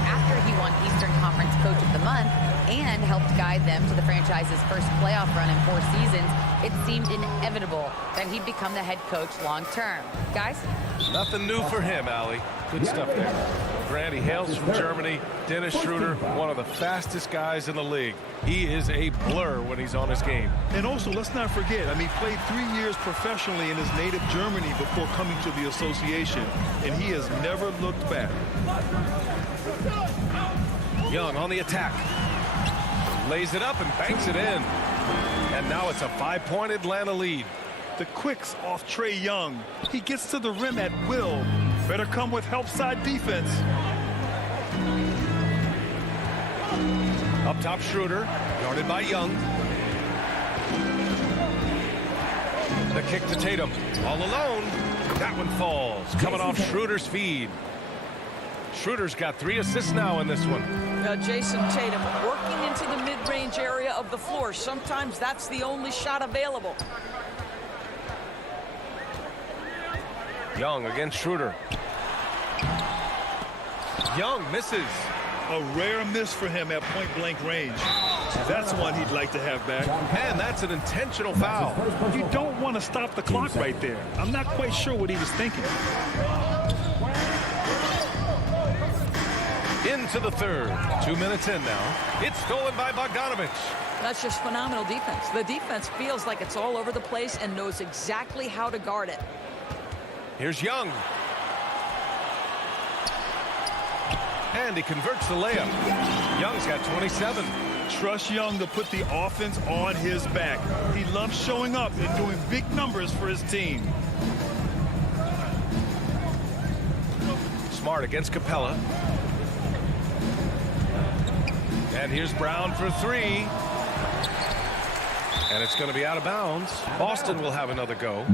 After he won Eastern Conference Coach of the Month and helped guide them to the franchise's first playoff run in 4 seasons, it seemed inevitable that he'd become the head coach long term. Guys? Nothing new for him, Allie. Good stuff there. Grant, he hails from Germany. Dennis Schroeder, one of the fastest guys in the league. He is a blur when he's on his game. And also, let's not forget, he played 3 years professionally in his native Germany before coming to the association, and he has never looked back. Young on the attack. Lays it up and banks it in. And now it's a 5-point Atlanta lead. The quicks off Trae Young. He gets to the rim at will. Better come with help side defense. Up top, Schroeder, guarded by Young. The kick to Tatum, all alone. That one falls, coming off Schroeder's feed. Schroeder's got 3 assists now in this one. Jason Tatum working into the mid-range area of the floor. Sometimes that's the only shot available. Young against Schroeder. Young misses. A rare miss for him at point-blank range. That's one he'd like to have back. And that's an intentional foul. You don't want to stop the clock right there. I'm not quite sure what he was thinking. Into the third. 2 minutes in now. It's stolen by Bogdanovich. That's just phenomenal defense. The defense feels like it's all over the place and knows exactly how to guard it. Here's Young. And he converts the layup. Young's got 27. Trust Young to put the offense on his back. He loves showing up and doing big numbers for his team. Smart against Capella. And here's Brown for 3. And it's going to be out of bounds. Boston will have another go.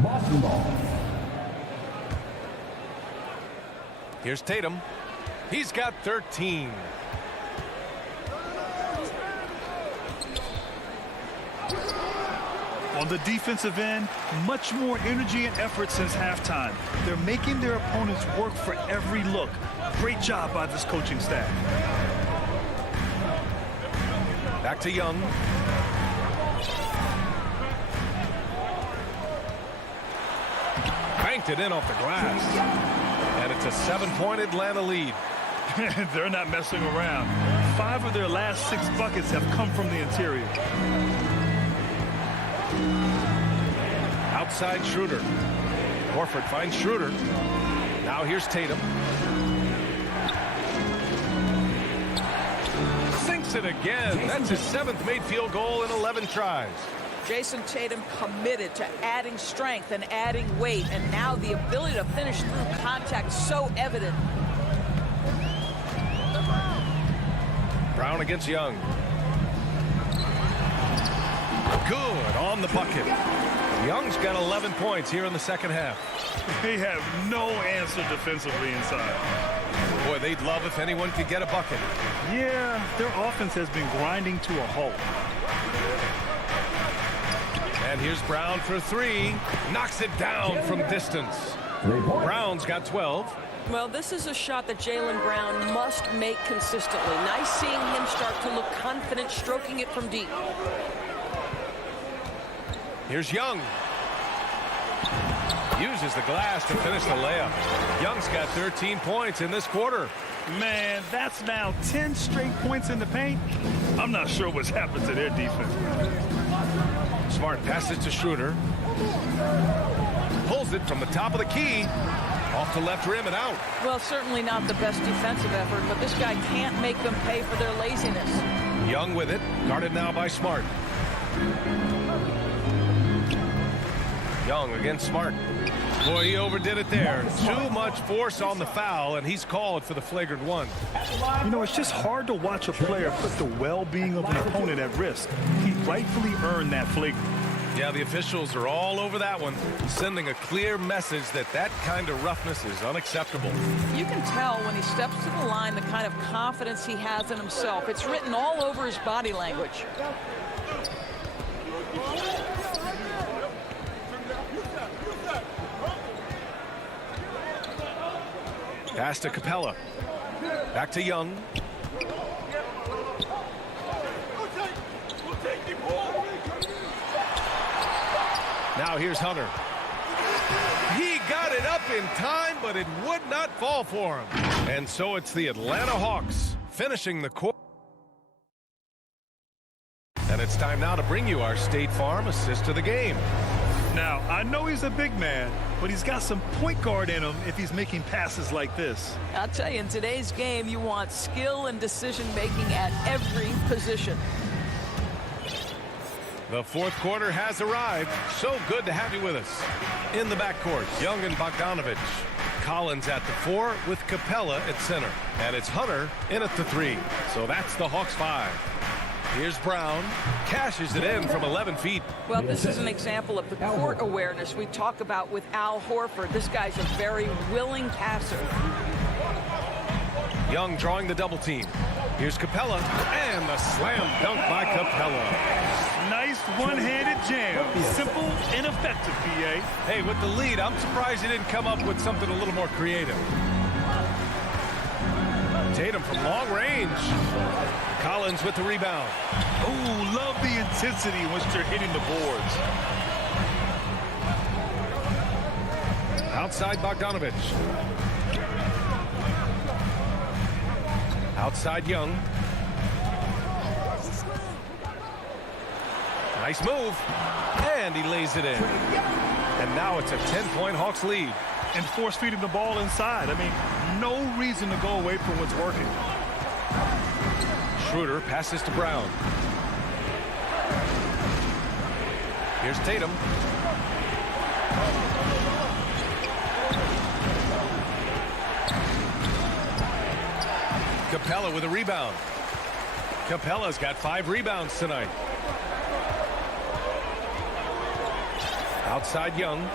Here's Tatum. He's got 13. On the defensive end, much more energy and effort since halftime. They're making their opponents work for every look. Great job by this coaching staff. Back to Young. Banked it in off the glass. And it's a 7-point Atlanta lead. They're not messing around. 5 of their last 6 buckets have come from the interior. Outside Schroeder. Horford finds Schroeder. Now here's Tatum. Sinks it again. That's his 7th made field goal in 11 tries. Jason Tatum committed to adding strength and adding weight, and now the ability to finish through contact so evident. Brown against Young. Good on the bucket. Young's got 11 points here in the second half. They have no answer defensively inside. Boy, they'd love if anyone could get a bucket. Yeah, their offense has been grinding to a halt. And here's Brown for 3. Knocks it down from distance. Brown's got 12. Well, this is a shot that Jaylen Brown must make consistently. Nice seeing him start to look confident, stroking it from deep. Here's Young. Uses the glass to finish the layup. Young's got 13 points in this quarter. Man, that's now 10 straight points in the paint. I'm not sure what's happened to their defense. Smart passes to Schroeder. Pulls it from the top of the key. Off the left rim and out. Well, certainly not the best defensive effort, but this guy can't make them pay for their laziness. Young with it. Guarded now by Smart. Young against Smart. Boy, he overdid it there. Too much force on the foul, and he's called for the flagrant one. You know, it's just hard to watch a player put the well-being of an opponent at risk. He rightfully earned that flagrant. Yeah, the officials are all over that one, sending a clear message that that kind of roughness is unacceptable. You can tell when he steps to the line the kind of confidence he has in himself. It's written all over his body language. Pass to Capella. Back to Young. Now here's Hunter. He got it up in time, but it would not fall for him. And so it's the Atlanta Hawks finishing the quarter. And it's time now to bring you our State Farm assist of the game. Now, I know he's a big man, but he's got some point guard in him if he's making passes like this. I'll tell you, in today's game, you want skill and decision-making at every position. The fourth quarter has arrived. So good to have you with us. In the backcourt, Young and Bogdanovich. Collins at the 4 with Capella at center. And it's Hunter in at the 3. So that's the Hawks 5. Here's Brown. Cashes it in from 11 feet. Well, this is an example of the court awareness we talk about with Al Horford. This guy's a very willing passer. Young drawing the double team. Here's Capella. And the slam dunk by Capella. Nice one-handed jam. Simple and effective, PA. Hey, with the lead, I'm surprised he didn't come up with something a little more creative. Tatum from long range. Collins with the rebound. Oh, love the intensity in which they're hitting the boards. Outside Bogdanovich. Outside Young. Nice move. And he lays it in. And now it's a 10-point Hawks lead. And force feeding the ball inside. I mean, no reason to go away from what's working. Schroeder passes to Brown. Here's Tatum. Capella with a rebound. Capella's got 5 rebounds tonight. Outside Young.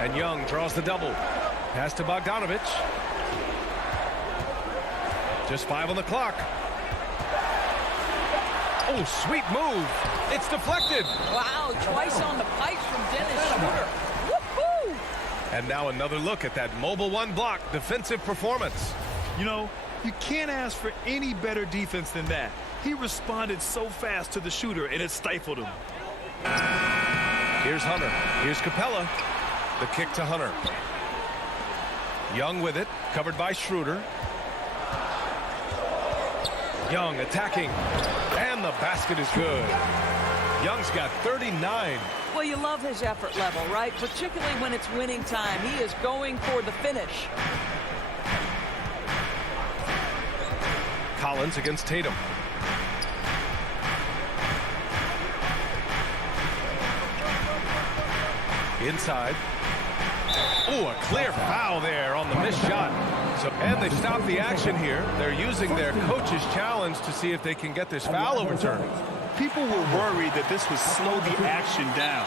And Young draws the double. Pass to Bogdanovich. Just 5 on the clock. Oh, sweet move. It's deflected. Wow, twice on the pipes from Dennis Schroeder. Woohoo! And now another look at that mobile one block defensive performance. You know, you can't ask for any better defense than that. He responded so fast to the shooter, and it stifled him. Here's Hunter. Here's Capella. The kick to Hunter. Young with it, covered by Schroeder. Young attacking, and the basket is good. Young's got 39. Well, you love his effort level, right? Particularly when it's winning time. He is going for the finish. Collins against Tatum. Inside. Oh, a clear foul there on the missed shot. And they've stopped the action here. They're using their coach's challenge to see if they can get this foul overturned. People were worried that this would slow the action down.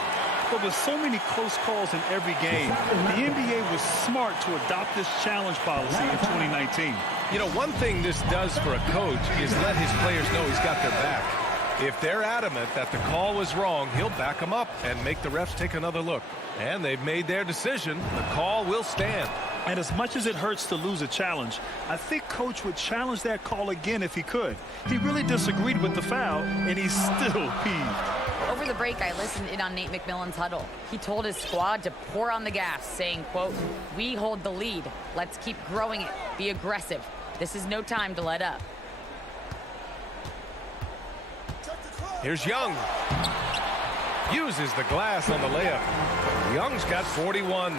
But with so many close calls in every game, the NBA was smart to adopt this challenge policy in 2019. You know, one thing this does for a coach is let his players know he's got their back. If they're adamant that the call was wrong, he'll back them up and make the refs take another look. And they've made their decision. The call will stand. And as much as it hurts to lose a challenge, I think Coach would challenge that call again if he could. He really disagreed with the foul, and he's still peeved. Over the break, I listened in on Nate McMillan's huddle. He told his squad to pour on the gas, saying, quote, "We hold the lead. Let's keep growing it. Be aggressive. This is no time to let up." Here's Young. Uses the glass on the layup. Young's got 41.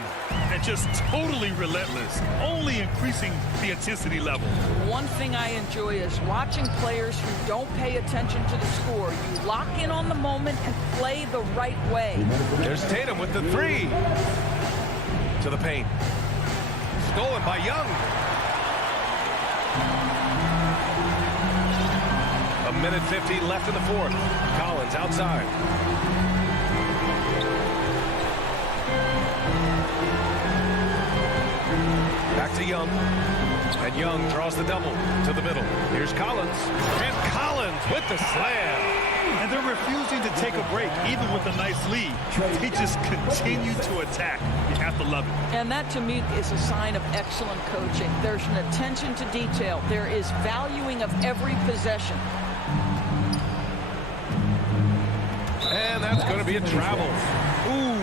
And just totally relentless, only increasing the intensity level. One thing I enjoy is watching players who don't pay attention to the score. You lock in on the moment and play the right way. There's Tatum with the three. To the paint. Stolen by Young. A minute 50 left in the fourth. Collins outside. Back to Young. And Young draws the double to the middle. Here's Collins. And Collins with the slam. And they're refusing to take a break, even with a nice lead. They just continue to attack. You have to love it. And that, to me, is a sign of excellent coaching. There's an attention to detail. There is valuing of every possession. And that's going to be a travel. Ooh,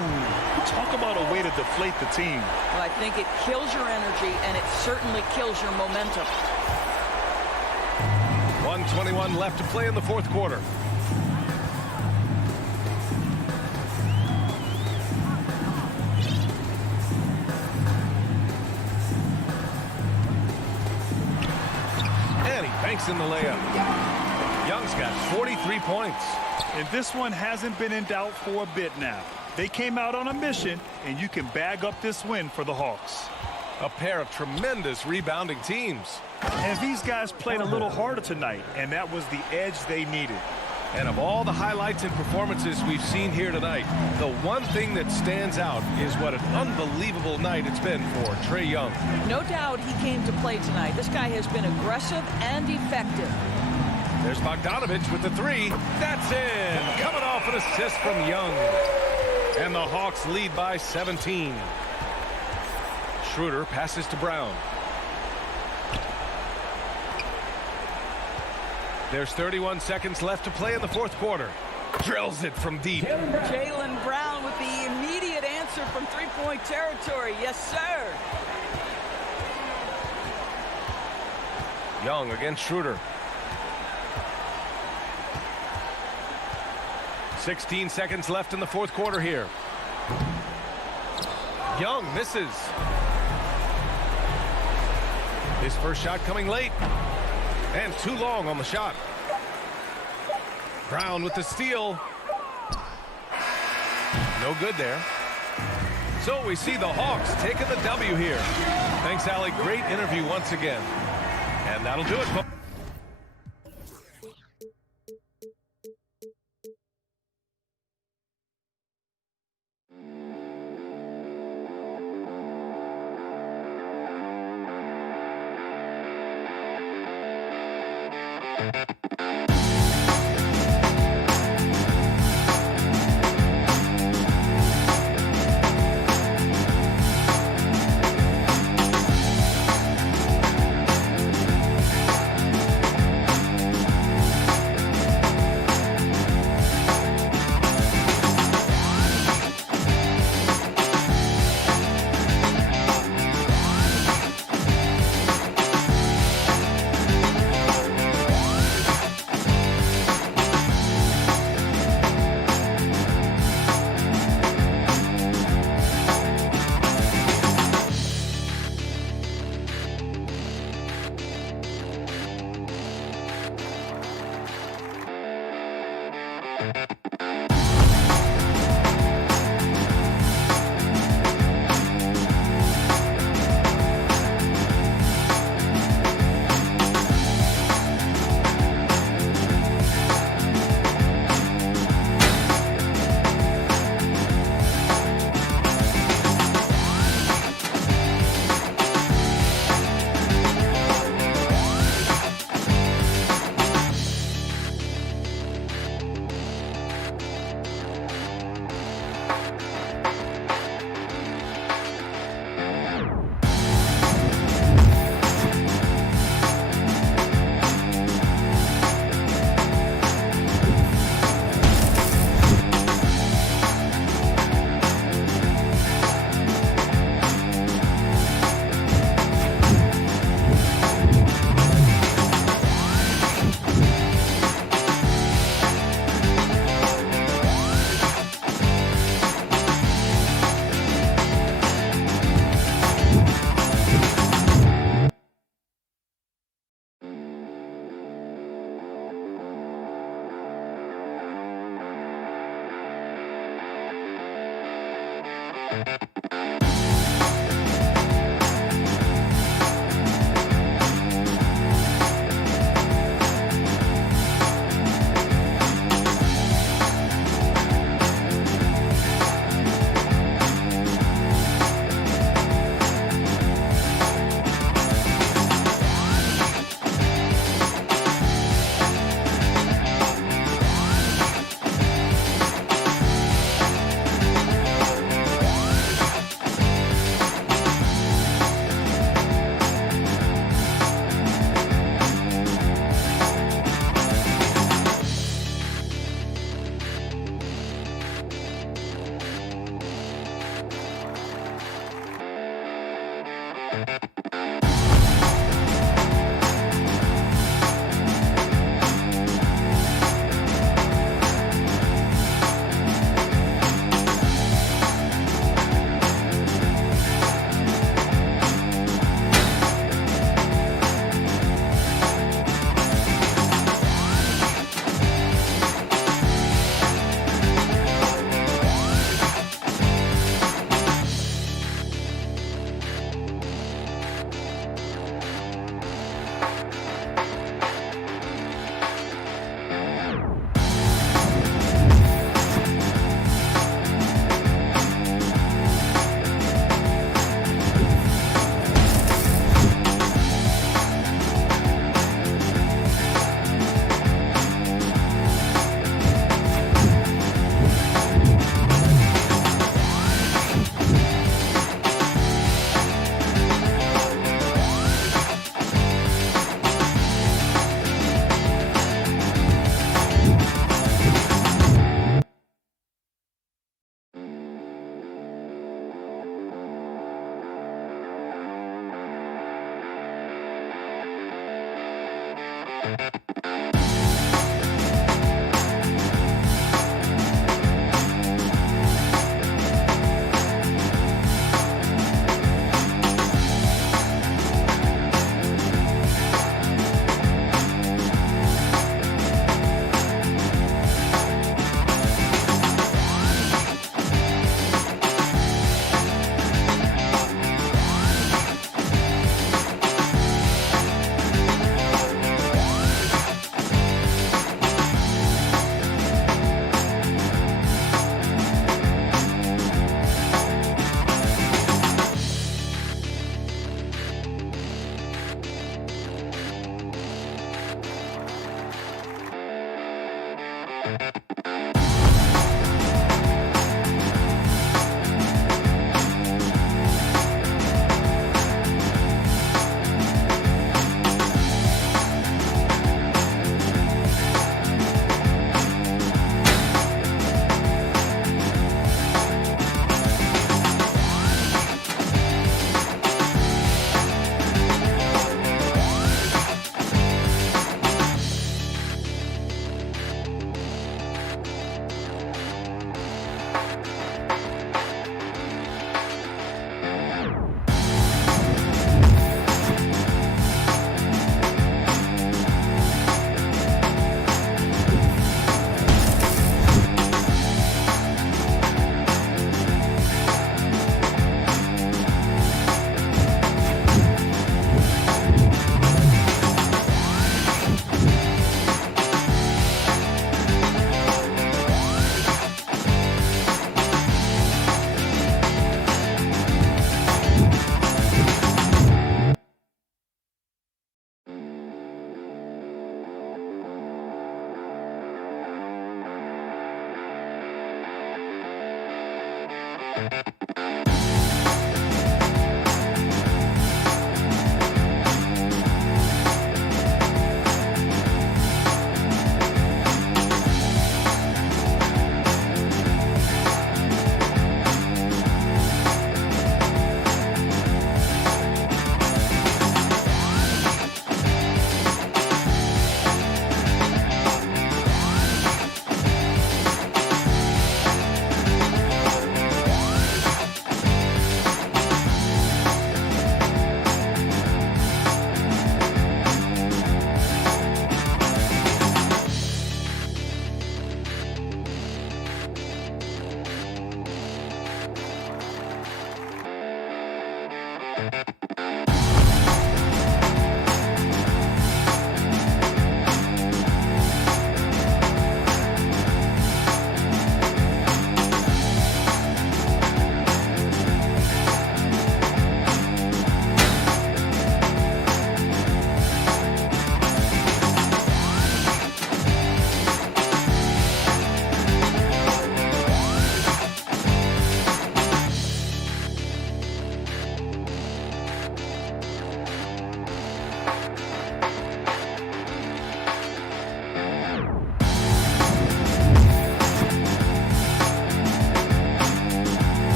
talk about a way to deflate the team. Well, I think it kills your energy, and it certainly kills your momentum. 1:21 left to play in the fourth quarter. And he banks in the layup. Young's got 43 points. And this one hasn't been in doubt for a bit now. They came out on a mission, and you can bag up this win for the Hawks. A pair of tremendous rebounding teams. And these guys played a little harder tonight, and that was the edge they needed. And of all the highlights and performances we've seen here tonight, the one thing that stands out is what an unbelievable night it's been for Trae Young. No doubt he came to play tonight. This guy has been aggressive and effective. There's Bogdanovich with the three. That's in. Coming off an assist from Young. And the Hawks lead by 17. Schroeder passes to Brown. There's 31 seconds left to play in the fourth quarter. Drills it from deep. Jaylen Brown with the immediate answer from three-point territory. Yes, sir. Young against Schroeder. 16 seconds left in the fourth quarter here. Young misses. His first shot coming late. And too long on the shot. Brown with the steal. No good there. So we see the Hawks taking the W here. Thanks, Allie. Great interview once again. And that'll do it, folks.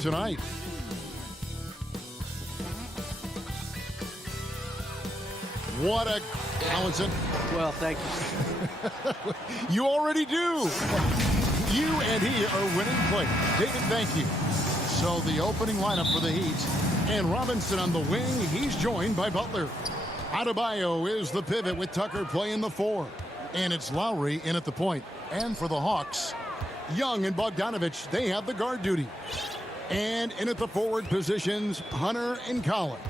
Tonight. What a Allenson. Well, thank you. You already do. You and he are winning play. David, thank you. So the opening lineup for the Heat. And Robinson on the wing. He's joined by Butler. Adebayo is the pivot with Tucker playing the 4. And it's Lowry in at the point. And for the Hawks, Young and Bogdanovich, they have the guard duty. And in at the forward positions, Hunter and Collins.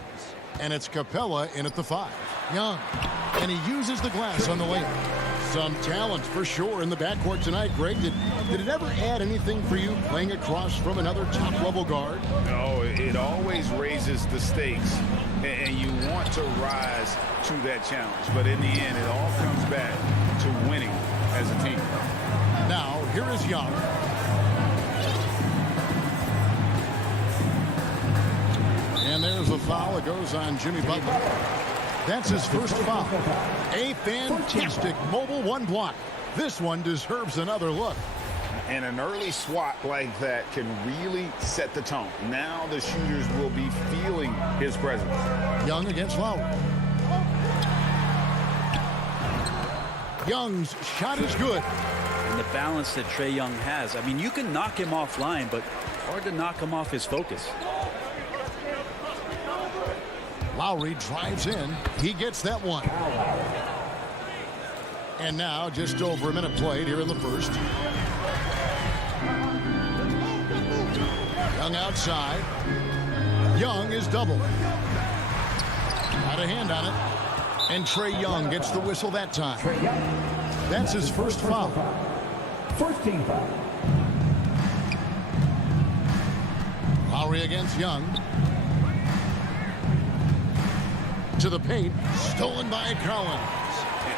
And it's Capella in at the 5. Young. And he uses the glass on the lane. Some talent for sure in the backcourt tonight. Greg, did it ever add anything for you playing across from another top-level guard? No, it always raises the stakes. And you want to rise to that challenge. But in the end, it all comes back to winning as a team. Now, here is Young. And there's a foul. It goes on Jimmy Butler. That's his first foul. A fantastic mobile one block. This one deserves another look. And an early swat like that can really set the tone. Now the shooters will be feeling his presence. Young against Lowry. Young's shot is good. And the balance that Trae Young has. I mean, you can knock him offline, but hard to knock him off his focus. Lowry drives in. He gets that one. And now just over a minute played here in the first. Young outside. Young is doubled. Got a hand on it. And Trae Young gets the whistle that time. That's his first foul. First team foul. Lowry against Young. To the paint. Stolen by Collins.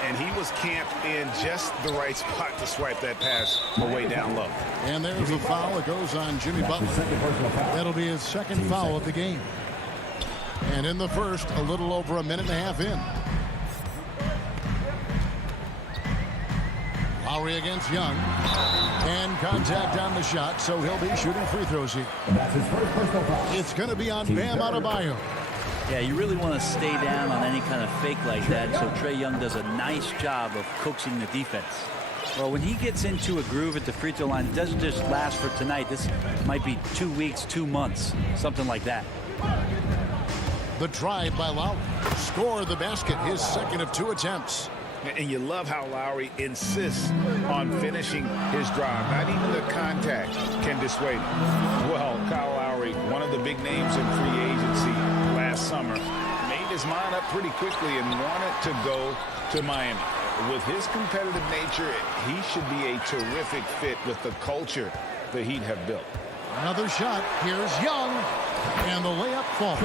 And he was camped in just the right spot to swipe that pass away down low. And there's a foul. It goes on Jimmy Butler. That'll be his second foul of the game. And in the first, a little over a minute and a half in. Lowry against Young. And contact on the shot, so he'll be shooting free throws here. That's his first personal foul. It's going to be on Bam Adebayo. Yeah, you really want to stay down on any kind of fake like that, so Trae Young does a nice job of coaxing the defense. Well, when he gets into a groove at the free throw line, it doesn't just last for tonight. This might be 2 weeks, 2 months, something like that. The drive by Lowry. Score the basket, his second of 2 attempts. And you love how Lowry insists on finishing his drive. Not even the contact can dissuade him. Well, Kyle Lowry, one of the big names in free agency last summer, made his mind up pretty quickly and wanted to go to Miami. With his competitive nature, he should be a terrific fit with the culture the Heat have built. Another shot. Here's Young. And the layup falls.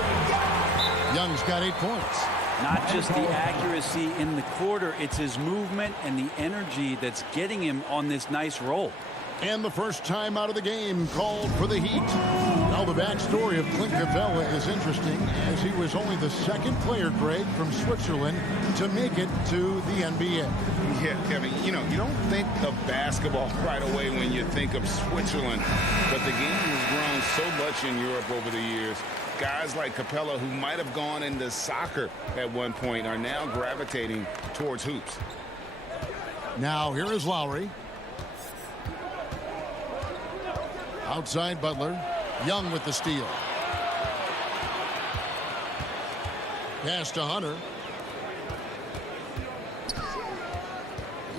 Young's got 8 points. Not just the accuracy in the quarter, it's his movement and the energy that's getting him on this nice roll. And the first time out of the game called for the Heat. Now the backstory of Clint Capella is interesting, as he was only the second player, Greg, from Switzerland to make it to the NBA. Yeah, Kevin, you don't think of basketball right away when you think of Switzerland, but the game has grown so much in Europe over the years. Guys like Capella, who might have gone into soccer at one point, are now gravitating towards hoops. Now here is Lowry. Outside Butler. Young with the steal. Pass to Hunter.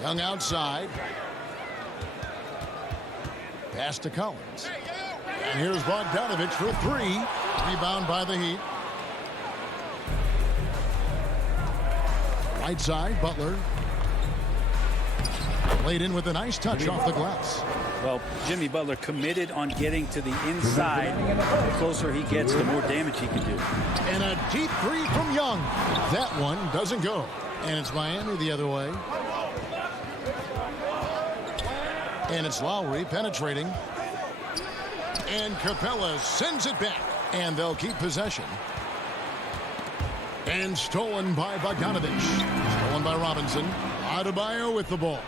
Young outside. Pass to Collins. And here's Bogdanovich for 3. Rebound by the Heat. Right side, Butler. Laid in with a nice touch off the glass. Well, Jimmy Butler committed on getting to the inside. The closer he gets, the more damage he can do. And a deep 3 from Young. That one doesn't go. And it's Miami the other way. And it's Lowry penetrating. And Capella sends it back. And they'll keep possession. And stolen by Bogdanovich. Stolen by Robinson. Adebayo with the ball.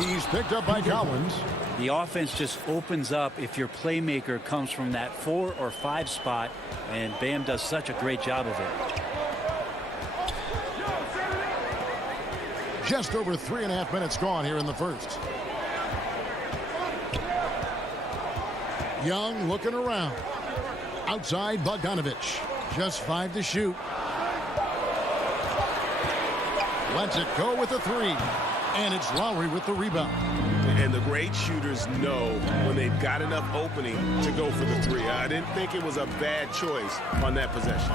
He's picked up by Collins. The offense just opens up if your playmaker comes from that 4 or 5 spot, and Bam does such a great job of it. Just over 3.5 minutes gone here in the first. Young looking around. Outside Bogdanovich. Just 5 to shoot. Lets it go with a 3. And it's Lowry with the rebound. And the great shooters know when they've got enough opening to go for the 3. I didn't think it was a bad choice on that possession.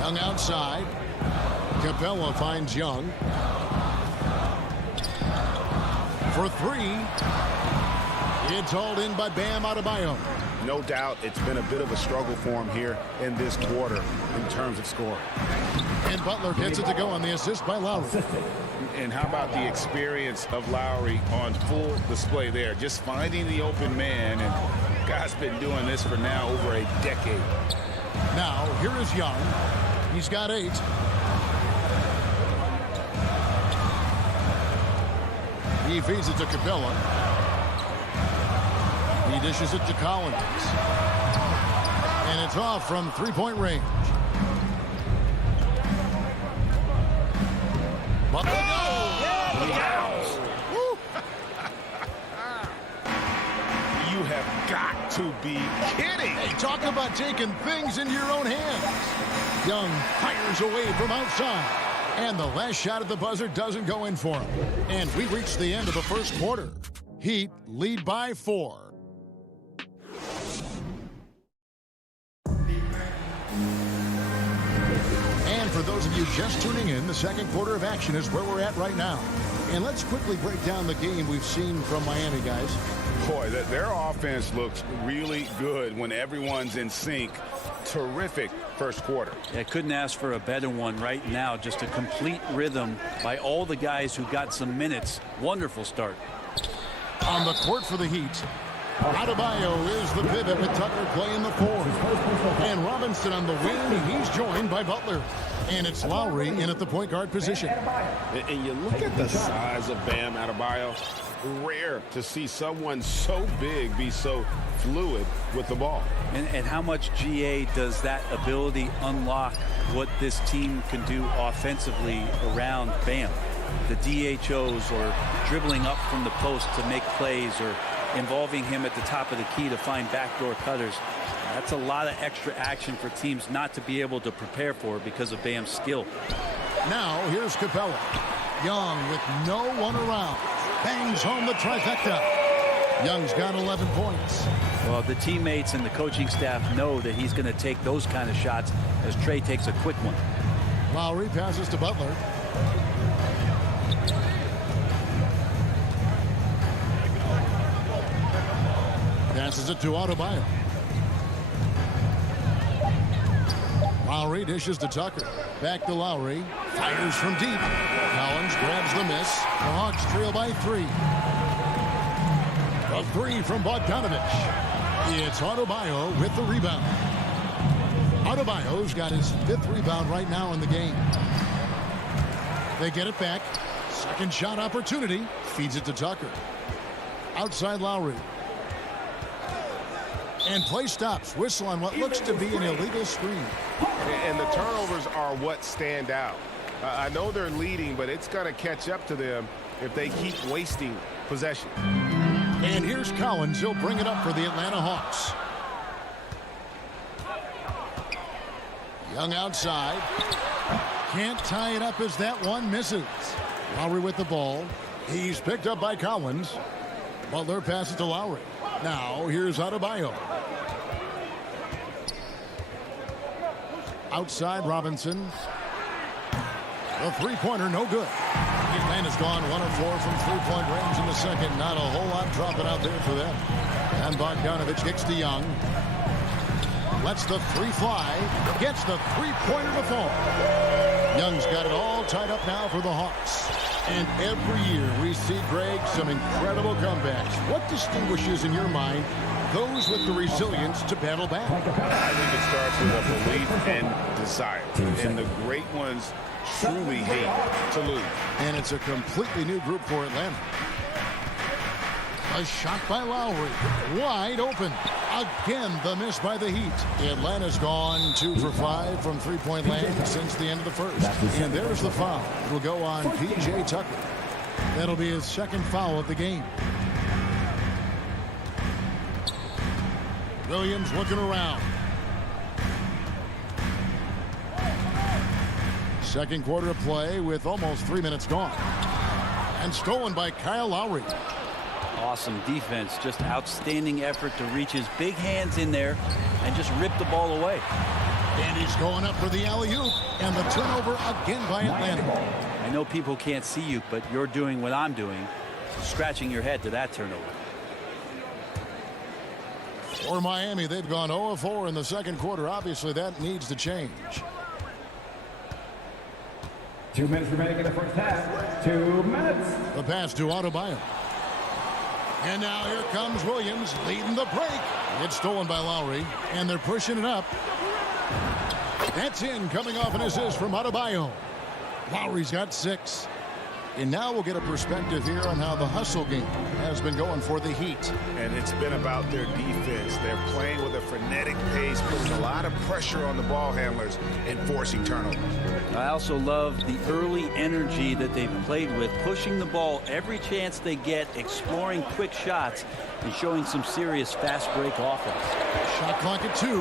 Young outside. Capella finds Young. For 3. It's hauled in by Bam Adebayo. no doubt it's been a bit of a struggle for him here in this quarter in terms of scoring. And Butler gets it to go on the assist by Lowry. And how about the experience of Lowry on full display there? Just finding the open man, and guy's been doing this for now over a decade. Now, here is Young. He's got 8. He feeds it to Capella. He dishes it to Collins. And it's off from three-point range. Butler goes! You have got to be kidding. Hey, talk about taking things into your own hands. Young fires away from outside. And the last shot at the buzzer doesn't go in for him. And we reach the end of the first quarter. Heat lead by 4. And for those of you just tuning in, the second quarter of action is where we're at right now. And let's quickly break down the game we've seen from Miami, guys. Boy, their offense looks really good when everyone's in sync. Terrific first quarter. Yeah, couldn't ask for a better one right now. Just a complete rhythm by all the guys who got some minutes. Wonderful start. On the court for the Heat, Adebayo is the pivot with Tucker playing the 4. And Robinson on the wing. He's joined by Butler. And it's Lowry in at the point guard position. And you look at the size of Bam Adebayo. Rare to see someone so big be so fluid with the ball. And how much GA does that ability unlock what this team can do offensively around Bam? The DHOs or dribbling up from the post to make plays or involving him at the top of the key to find backdoor cutters. That's a lot of extra action for teams not to be able to prepare for because of Bam's skill. Now here's Capella. Young with no one around. Bangs home the trifecta. Young's got 11 points. Well, the teammates and the coaching staff know that he's going to take those kind of shots as Trey takes a quick one. Lowry passes to Butler. Passes it to Adebayo. Lowry dishes to Tucker. Back to Lowry. Fires from deep. Collins grabs the miss. The Hawks trail by 3. A 3 from Bogdanovich. It's Adebayo with the rebound. Adebayo's got his 5th rebound right now in the game. They get it back. Second shot opportunity. Feeds it to Tucker. Outside Lowry. And play stops. Whistle on what looks to be an illegal screen. And the turnovers are what stand out. I know they're leading, but it's going to catch up to them if they keep wasting possession. And here's Collins. He'll bring it up for the Atlanta Hawks. Young outside. Can't tie it up as that one misses. Lowry with the ball. He's picked up by Collins. Butler passes to Lowry. Now here's Adebayo. Outside Robinson. The three-pointer no good. Atlanta's gone 1 of 4 from three-point range in the second. Not a whole lot dropping out there for them. And Bogdanovich kicks to Young. Lets the 3 fly. Gets the three-pointer to fall. Young's got it all tied up now for the Hawks. And every year we see, Greg, some incredible comebacks. What distinguishes in your mind those with the resilience to battle back? I think it starts with a belief and desire. And the great ones truly hate to lose. And it's a completely new group for Atlanta. A shot by Lowry. Wide open. Again, the miss by the Heat. Atlanta's gone 2 for 5 from three-point land since the end of the first. And there's the foul. It will go on P.J. Tucker. That'll be his second foul of the game. Williams looking around. Second quarter of play with almost 3 minutes gone. And stolen by Kyle Lowry. Awesome defense. Just outstanding effort to reach his big hands in there and just rip the ball away. And he's going up for the alley-oop. And the turnover again by Atlanta. I know people can't see you, but you're doing what I'm doing. Scratching your head to that turnover. For Miami, they've gone 0-4 in the second quarter. Obviously, that needs to change. 2 minutes remaining in the first half. 2 minutes. The pass to Adebayo. And now here comes Williams leading the break. It's stolen by Lowry, and they're pushing it up. That's in, coming off an assist from Adebayo. Lowry's got 6. And now we'll get a perspective here on how the hustle game has been going for the Heat. And it's been about their defense. They're playing with a frenetic pace, putting a lot of pressure on the ball handlers and forcing turnovers. I also love the early energy that they've played with, pushing the ball every chance they get, exploring quick shots, and showing some serious fast break offense. Shot clock at 2.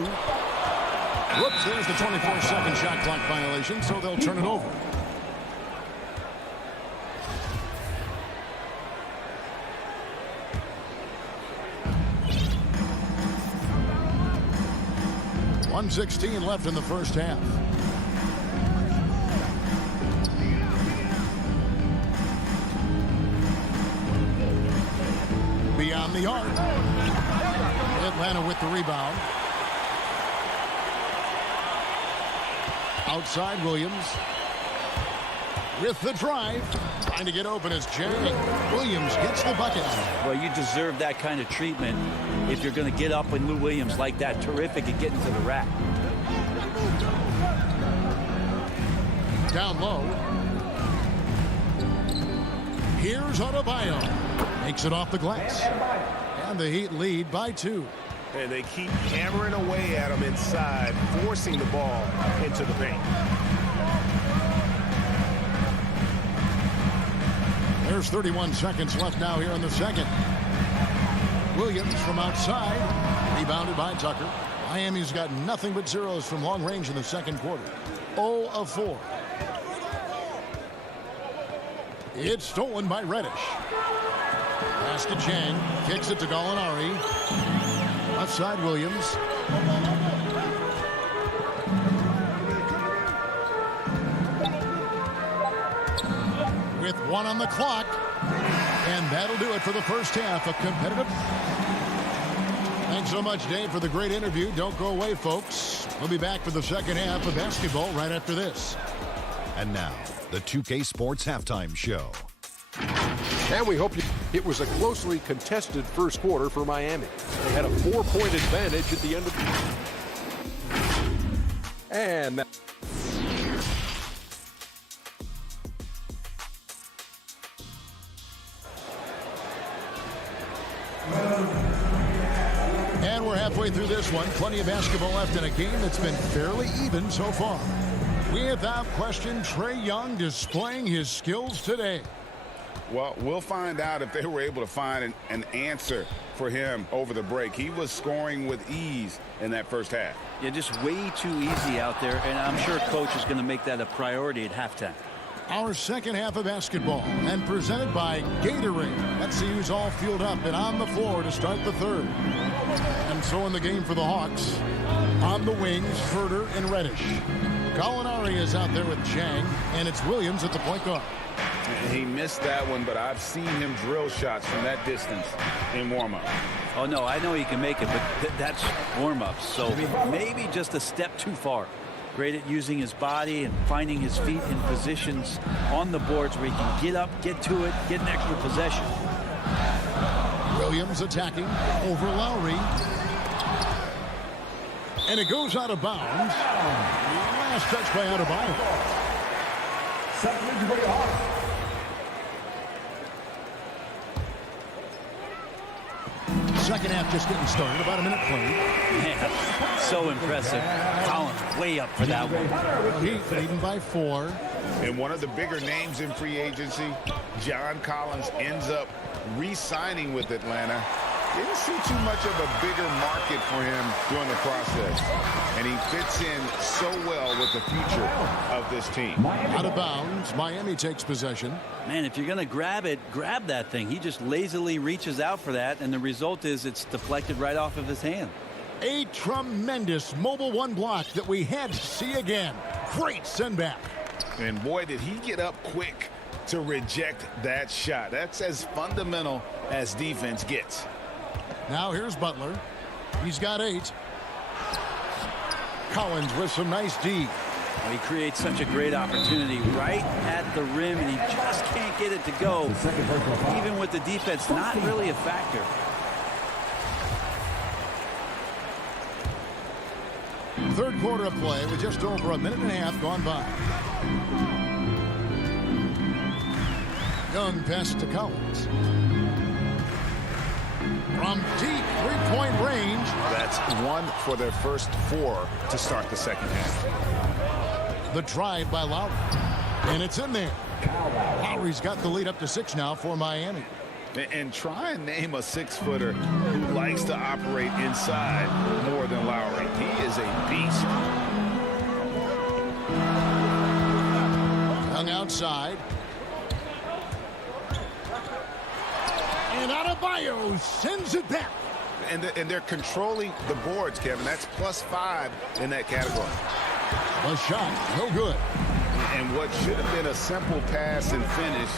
Whoops, there's the 24-second shot clock violation, so they'll turn it over. .116 left in the first half. Beyond the arc. Atlanta with the rebound. Outside Williams. With the drive. Trying to get open as Jennings. Williams gets the bucket. Well, you deserve that kind of treatment if you're going to get up with Lou Williams like that. Terrific at getting to the rack. Down low. Here's Adebayo. Makes it off the glass. And the Heat lead by 2. And they keep hammering away at him inside, forcing the ball into the paint. There's 31 seconds left now here in the second. Williams from outside. Rebounded by Tucker. Miami's got nothing but zeros from long range in the second quarter. 0 of 4. It's stolen by Reddish. Pass to Chang. Kicks it to Gallinari. Left side Williams. With 1 on the clock. And that'll do it for the first half. A competitive. Thanks so much, Dave, for the great interview. Don't go away, folks. We'll be back for the second half of basketball right after this. And now, the 2K Sports Halftime Show. And we hope it was a closely contested first quarter for Miami. They had a 4-point advantage at the end of the... And that... And we're halfway through this one. Plenty of basketball left in a game that's been fairly even so far. Without question, Trae Young displaying his skills today. Well, we'll find out if they were able to find an answer for him over the break. He was scoring with ease in that first half. Yeah, just way too easy out there, and I'm sure coach is going to make that a priority at halftime. Our second half of basketball, and presented by Gatorade. Let's see who's all fueled up and on the floor to start the third. And so in the game for the Hawks, on the wings, Furter and Reddish. Gallinari is out there with Chang, and it's Williams at the point guard. He missed that one, but I've seen him drill shots from that distance in warm-up. Oh, no, I know he can make it, but that's warm-ups. So maybe just a step too far. Great at using his body and finding his feet in positions on the boards where he can get up, get to it, get an extra possession. Williams attacking over Lowry. And it goes out of bounds. Last touch by Adebayo. Second half just getting started. About a minute played. Man, so impressive. Collins way up for that one. Heat leading by 4. And one of the bigger names in free agency, John Collins, ends up re-signing with Atlanta. Didn't see too much of a bigger market for him during the process. And he fits in so well with the future of this team. Out of bounds. Miami takes possession. Man, if you're going to grab it, grab that thing. He just lazily reaches out for that, and the result is it's deflected right off of his hand. A tremendous mobile one block that we had to see again. Great send back. And boy, did he get up quick to reject that shot. That's as fundamental as defense gets. Now here's Butler. He's got 8. Collins with some nice D. He creates such a great opportunity right at the rim, and he just can't get it to go. Even with the defense, not really a factor. Third quarter of play with just over a minute and a half gone by. Young pass to Collins. From deep three-point range. That's 1 for their first 4 to start the second half. The drive by Lowry. And it's in there. Lowry's got the lead up to 6 now for Miami. And try and name a 6-footer who likes to operate inside more than Lowry. He is a beast. Young outside. And Adebayo sends it back. And they're controlling the boards, Kevin. That's +5 in that category. A shot, no good. And what should have been a simple pass and finish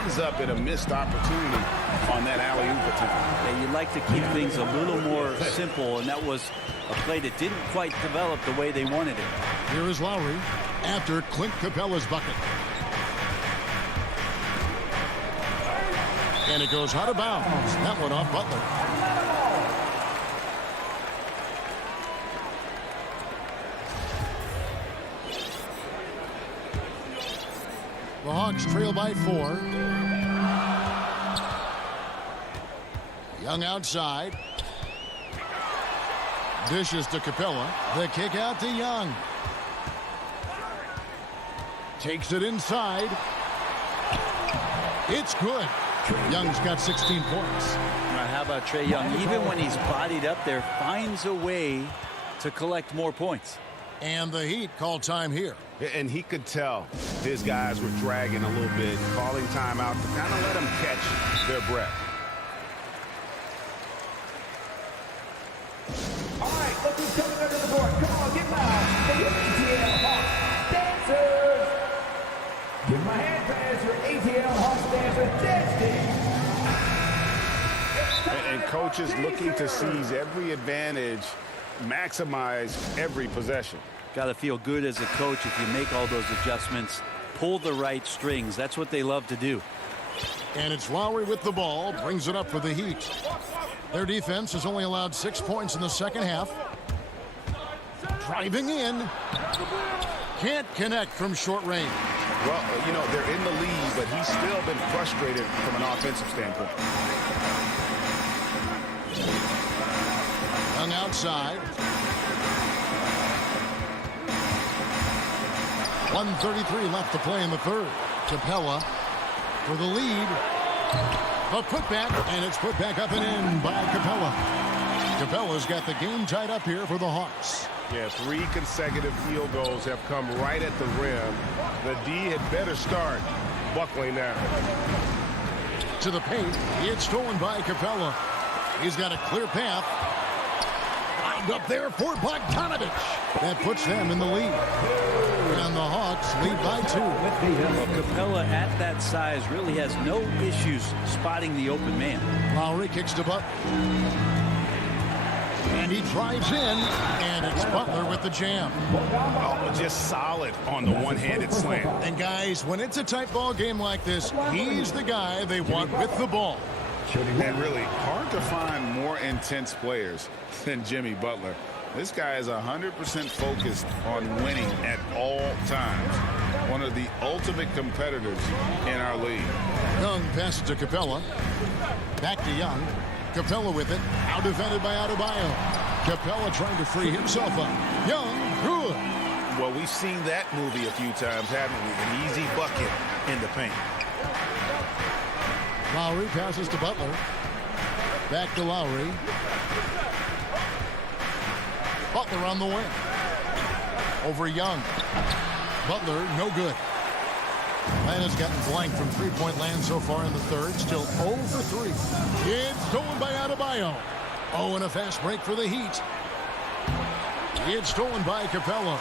ends up in a missed opportunity on that alley-oop attempt. Yeah, you'd like to keep things a little more simple, and that was a play that didn't quite develop the way they wanted it. Here is Lowry after Clint Capella's bucket. And it goes out of bounds. That one off Butler. The Hawks trail by 4. Young outside. Dishes to Capella. The kick out to Young. Takes it inside. It's good. Young's got 16 points. How about Trae Young? Even when he's bodied up there, finds a way to collect more points. And the Heat call time here. And he could tell his guys were dragging a little bit, calling timeout to kind of let them catch their breath. All right, look who's coming under the board. Come on, get loud. For your ATL Hawks dancers. Give my hand pass for ATL Hawks dancer dancing. And coaches looking to seize every advantage, maximize every possession. Got to feel good as a coach if you make all those adjustments, pull the right strings. That's what they love to do. And it's Lowry with the ball, brings it up for the Heat. Their defense has only allowed 6 points in the second half. Driving in. Can't connect from short range. Well, you know, they're in the lead, but he's still been frustrated from an offensive standpoint. Young outside. 1:33 left to play in the third. Capella for the lead. A putback, and it's put back up and in by Capella. Capella's got the game tied up here for the Hawks. Yeah, 3 consecutive field goals have come right at the rim. The D had better start buckling now. To the paint, it's stolen by Capella. He's got a clear path. Lined up there for Bogdanovich. That puts them in the lead. And the Hawks lead by 2. Well, Capella at that size really has no issues spotting the open man. Lowry kicks to Butler. And he drives in, and it's Butler with the jam. Oh, just solid on the one-handed slam. And guys, when it's a tight ball game like this, he's the guy they want with the ball. And really hard to find more intense players than Jimmy Butler. This guy is 100% focused on winning at all times. One of the ultimate competitors in our league. Young passes to Capella. Back to Young. Capella with it. Out defended by Adebayo. Capella trying to free himself up. Young, good. Well, we've seen that movie a few times, haven't we? An easy bucket in the paint. Lowry passes to Butler. Back to Lowry. Butler on the wing. Over Young. Butler, no good. Atlanta's gotten blank from three-point land so far in the third. Still 0 for 3. It's stolen by Adebayo. Oh, and a fast break for the Heat. It's stolen by Capella.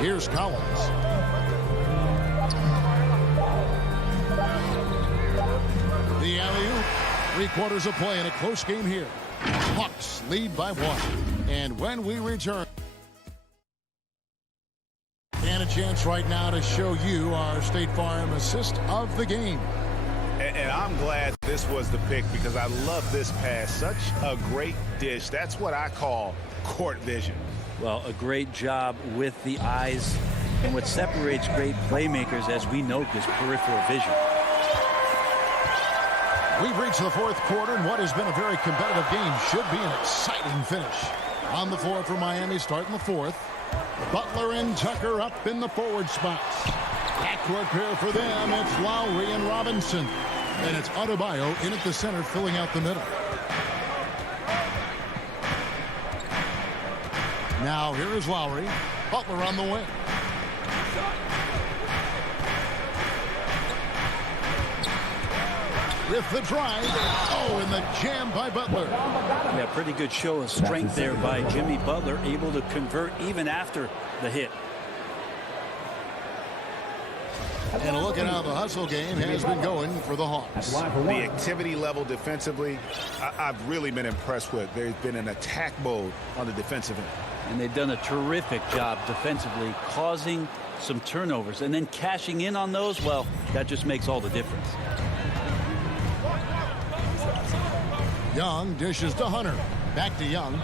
Here's Collins. The alley-oop. 3/4 of play in a close game here. Hawks lead by 1. And when we return, and a chance right now to show you our State Farm assist of the game. And I'm glad this was the pick because I love this pass. Such a great dish. That's what I call court vision. Well, a great job with the eyes. And what separates great playmakers, as we note, is peripheral vision. We've reached the 4th quarter, and what has been a very competitive game should be an exciting finish. On the floor for Miami, starting the 4th. Butler and Tucker up in the forward spots. Backcourt pair for them. It's Lowry and Robinson. And it's Adebayo in at the center, filling out the middle. Now here is Lowry. Butler on the wing. With the drive. Oh, and the jam by Butler. Yeah, pretty good show of strength there by Jimmy Butler, able to convert even after the hit. And a look at how the hustle game has been going for the Hawks. The activity level defensively, I've really been impressed with. There's been an attack mode on the defensive end. And they've done a terrific job defensively, causing some turnovers. And then cashing in on those, well, that just makes all the difference. Young dishes to Hunter. Back to Young.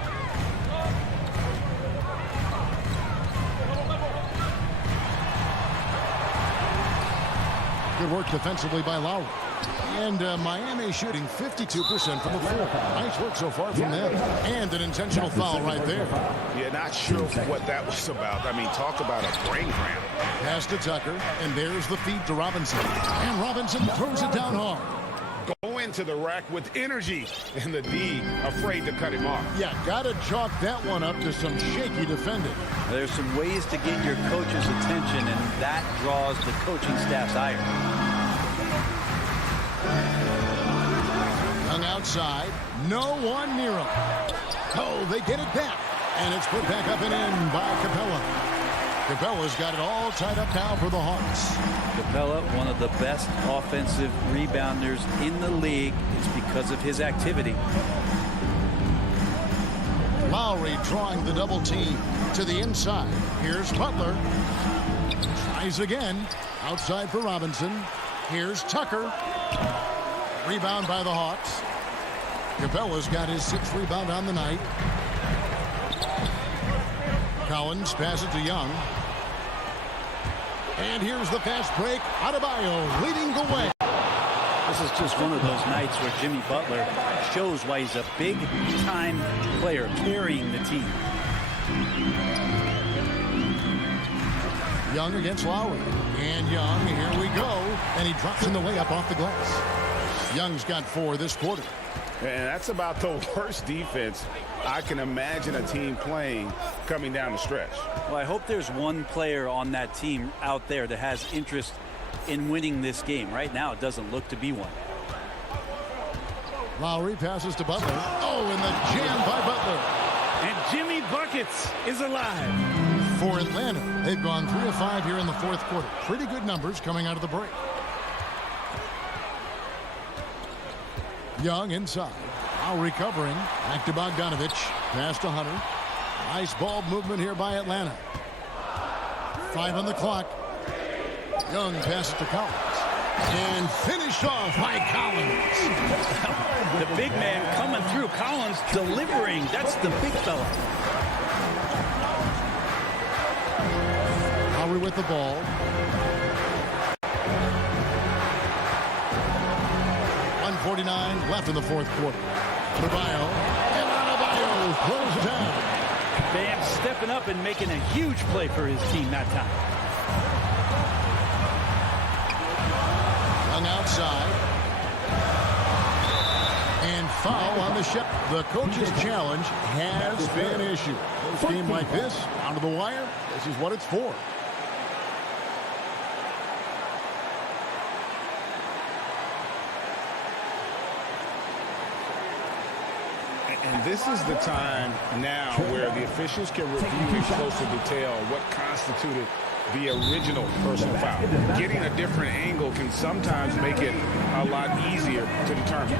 Good work defensively by Lowry. And Miami shooting 52% from the floor. Nice work so far from them. And an intentional foul right there. Yeah, not sure what that was about. I mean, talk about a brain cramp. Pass to Tucker. And there's the feed to Robinson. And Robinson throws it down hard. Go into the rack with energy, and the D afraid to cut him off. Yeah, got to chalk that one up to some shaky defending. There's some ways to get your coach's attention, and that draws the coaching staff's ire. Young outside. No one near him. Oh, they get it back. And it's put back up and in by Capella. Capella's got it all tied up now for the Hawks. Capella, one of the best offensive rebounders in the league. It's because of his activity. Lowry drawing the double team to the inside. Here's Butler. Tries again. Outside for Robinson. Here's Tucker. Rebound by the Hawks. Capella's got his 6th rebound on the night. Collins passes to Young. And here's the fast break. Adebayo leading the way. This is just one of those nights where Jimmy Butler shows why he's a big-time player carrying the team. Young against Lowry. And Young, here we go. And he drops in the layup off the glass. Young's got 4 this quarter. And that's about the worst defense I can imagine a team playing coming down the stretch. Well, I hope there's one player on that team out there that has interest in winning this game. Right now, it doesn't look to be one. Lowry passes to Butler. Oh, and the jam by Butler. And Jimmy Buckets is alive. For Atlanta, they've gone 3 of 5 here in the 4th quarter. Pretty good numbers coming out of the break. Young inside. Now recovering. Back to Bogdanovich. Pass to Hunter. Nice ball movement here by Atlanta. 5 on the clock. Young passes to Collins. And finished off by Collins. The big man coming through. Collins delivering. That's the big fella. Lowry with the ball. 1:49 left in the 4th quarter. Adebayo. And Adebayo throws it down. Bam stepping up and making a huge play for his team that time. Young outside. And foul on the shot. The coach's challenge has been issued. A game like this, down to the wire, this is what it's for. And this is the time now where the officials can review in closer detail what constituted the original personal foul. Getting a different angle can sometimes make it a lot easier to determine.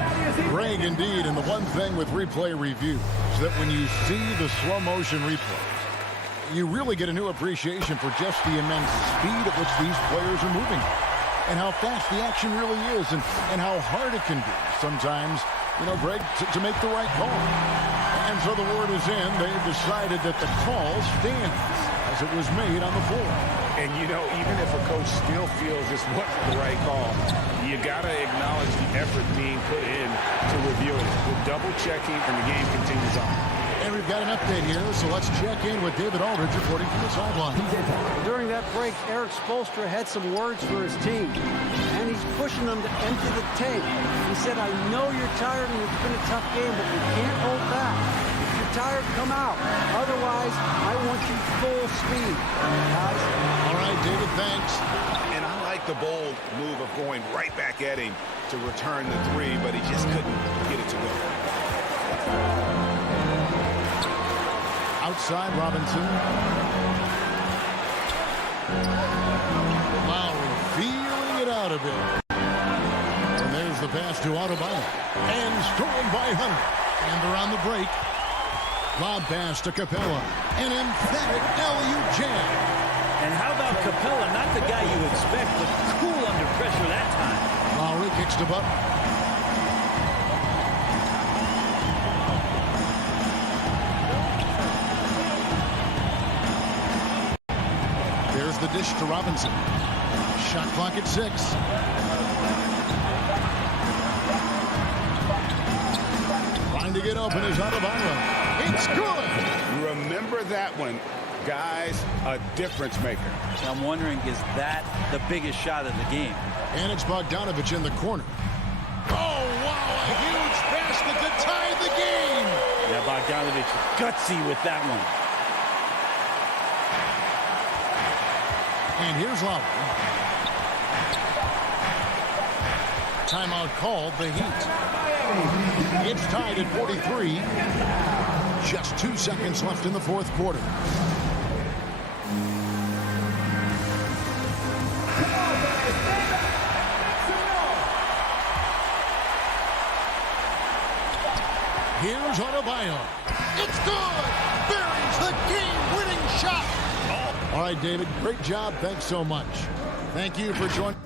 Greg, indeed, and the one thing with replay review is that when you see the slow motion replays, you really get a new appreciation for just the immense speed at which these players are moving and how fast the action really is and how hard it can be sometimes, you know, Greg, to make the right call. And so the word is in. They've decided that the call stands as it was made on the floor. And, you know, even if a coach still feels this wasn't the right call, you got to acknowledge the effort being put in to review it. We're double-checking, and the game continues on. And we've got an update here, so let's check in with David Aldridge reporting from the sideline. During that break, Eric Spoelstra had some words for his team, and he's pushing them to empty the tank. He said, I know you're tired and it's been a tough game, but we can't hold back. If you're tired, come out. Otherwise, I want you full speed. Guys. All right, David, thanks. And I like the bold move of going right back at him to return the three, but he just couldn't get it to go. Outside Robinson. Lowry feeling it out a bit. And there's the pass to Adebayo. And stolen by Hunter. And they're on the break. Lob pass to Capella. An emphatic alley-oop jam. And how about Capella? Not the guy you expect, but cool under pressure that time. Lowry kicks to Butler. The dish to Robinson. Shot clock at 6. Trying to get open is Adebayo. It's good. Remember that one. Guys, a difference maker. I'm wondering, is that the biggest shot of the game? And it's Bogdanovich in the corner. Oh, wow, a huge basket to tie the game. Yeah, Bogdanovich gutsy with that one. And here's Lowry. Timeout called, the Heat. It's tied at 43. Just 2 seconds left in the fourth quarter. Here's Adebayo. It's good! Buries the game-winning shot! All right, David, great job. Thanks so much. Thank you for joining.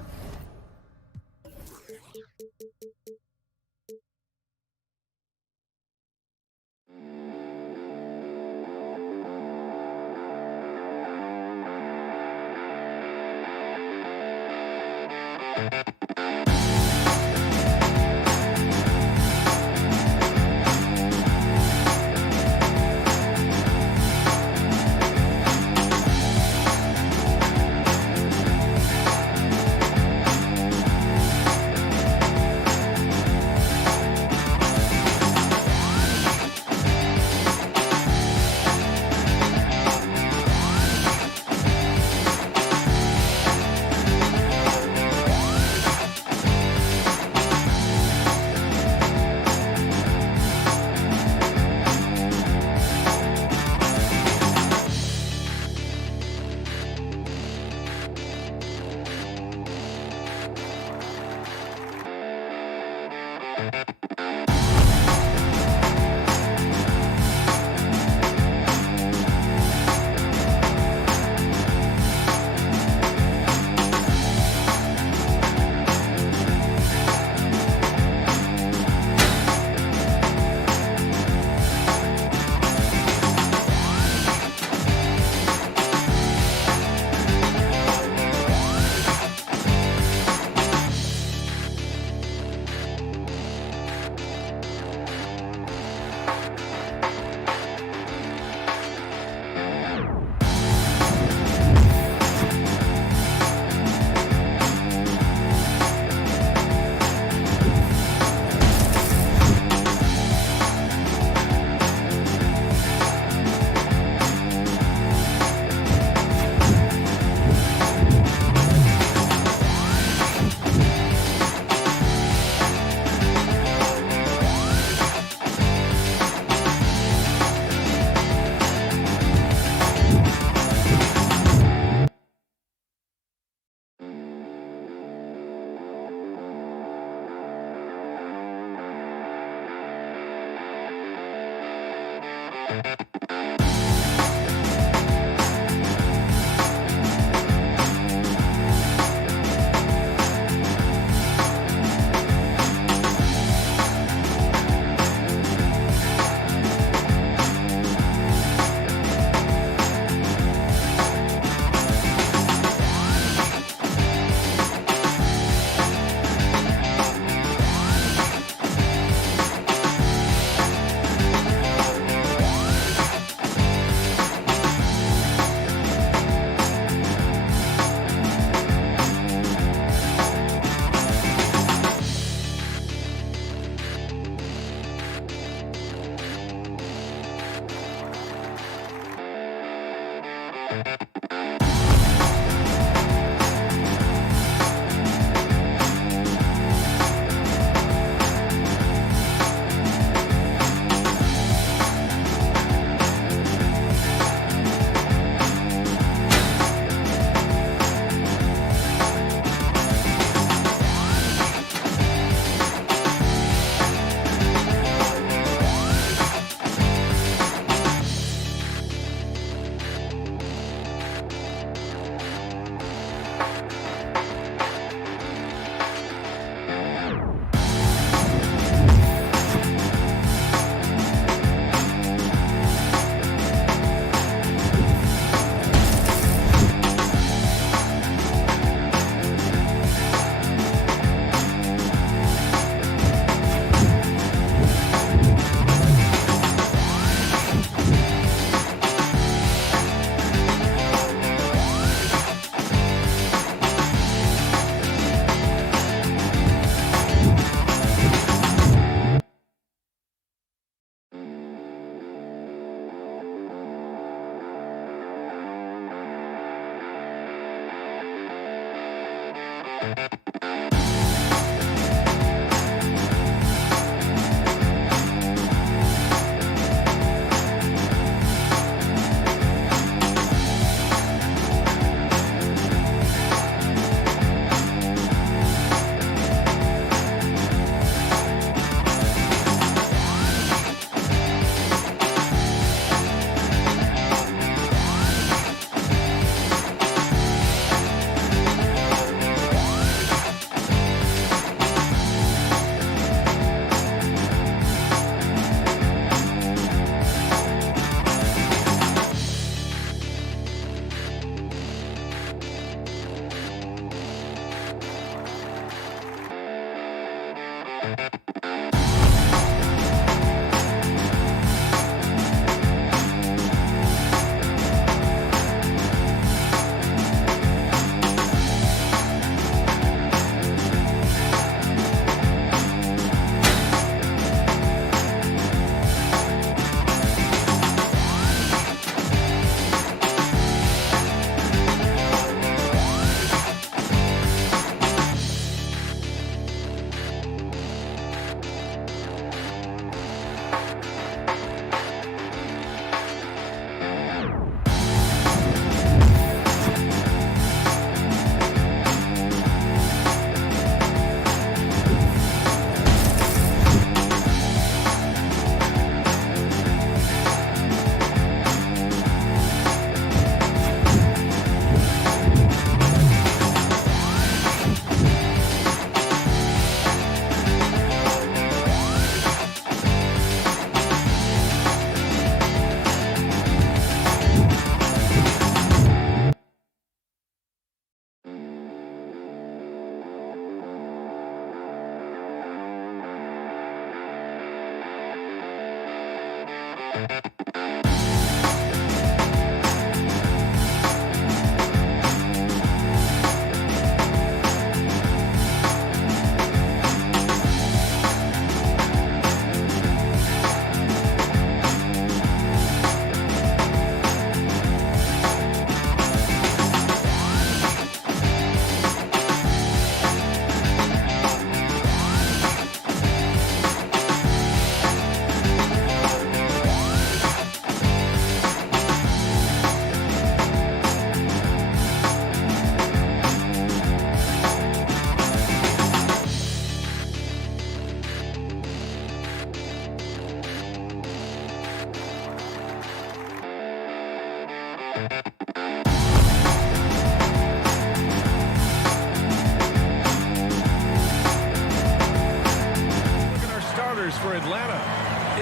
For Atlanta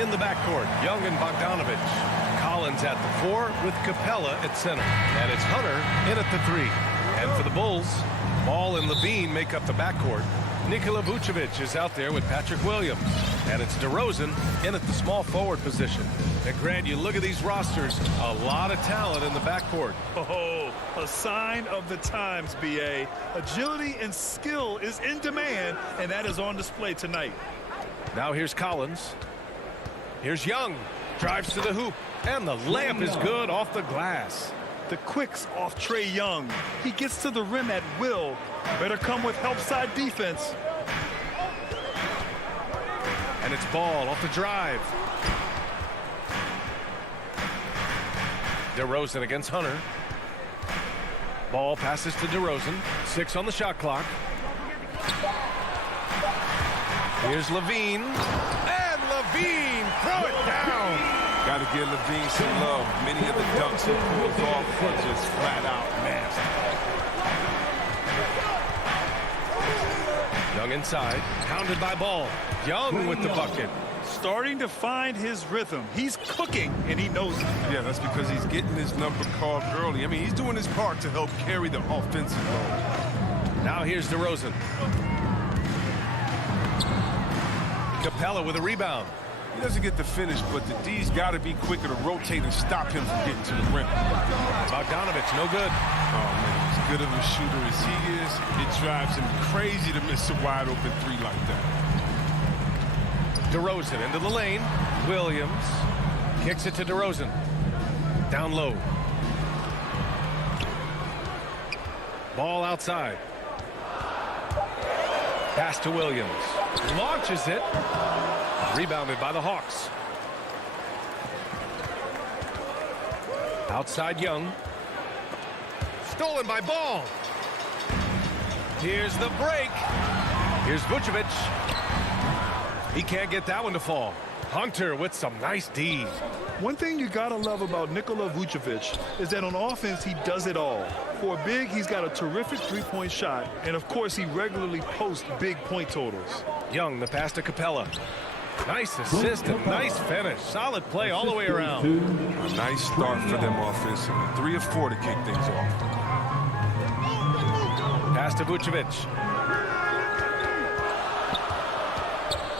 in the backcourt, Young and Bogdanovich. Collins at the 4 with Capella at center. And it's Hunter in at the 3. And for the Bulls, Ball and Levine make up the backcourt. Nikola Vucevic is out there with Patrick Williams. And it's DeRozan in at the small forward position. And Grant, you look at these rosters, a lot of talent in the backcourt. Oh, a sign of the times, B.A. Agility and skill is in demand, and that is on display tonight. Now here's Collins. Here's Young. Drives to the hoop. And the layup is good off the glass. The quicks off Trae Young. He gets to the rim at will. Better come with help side defense. And it's Ball off the drive. DeRozan against Hunter. Ball passes to DeRozan. 6 on the shot clock. Here's Levine. And Levine throw it down. Got to give Levine some love. Many of the dunks he pulls off are just flat out nasty. Young inside, pounded by Ball. Young with the bucket. Starting to find his rhythm. He's cooking, and he knows it. Yeah, that's because he's getting his number called early. I mean, he's doing his part to help carry the offensive load. Now here's DeRozan. Capella with a rebound. He doesn't get the finish, but the D's got to be quicker to rotate and stop him from getting to the rim. Bogdanovich, no good. Oh, man, as good of a shooter as he is, it drives him crazy to miss a wide-open three like that. DeRozan into the lane. Williams kicks it to DeRozan. Down low. Ball outside. Pass to Williams. Launches it. Rebounded by the Hawks. Outside Young. Stolen by Ball. Here's the break. Here's Vucevic. He can't get that one to fall. Hunter with some nice D. One thing you gotta love about Nikola Vucevic is that on offense he does it all. For a big, he's got a terrific three-point shot, and of course he regularly posts big point totals. Young, the pass to Capella. Nice assist and nice finish. Solid play all the way around. A nice start for them offensively. 3 of 4 to kick things off. Pass to Vucevic.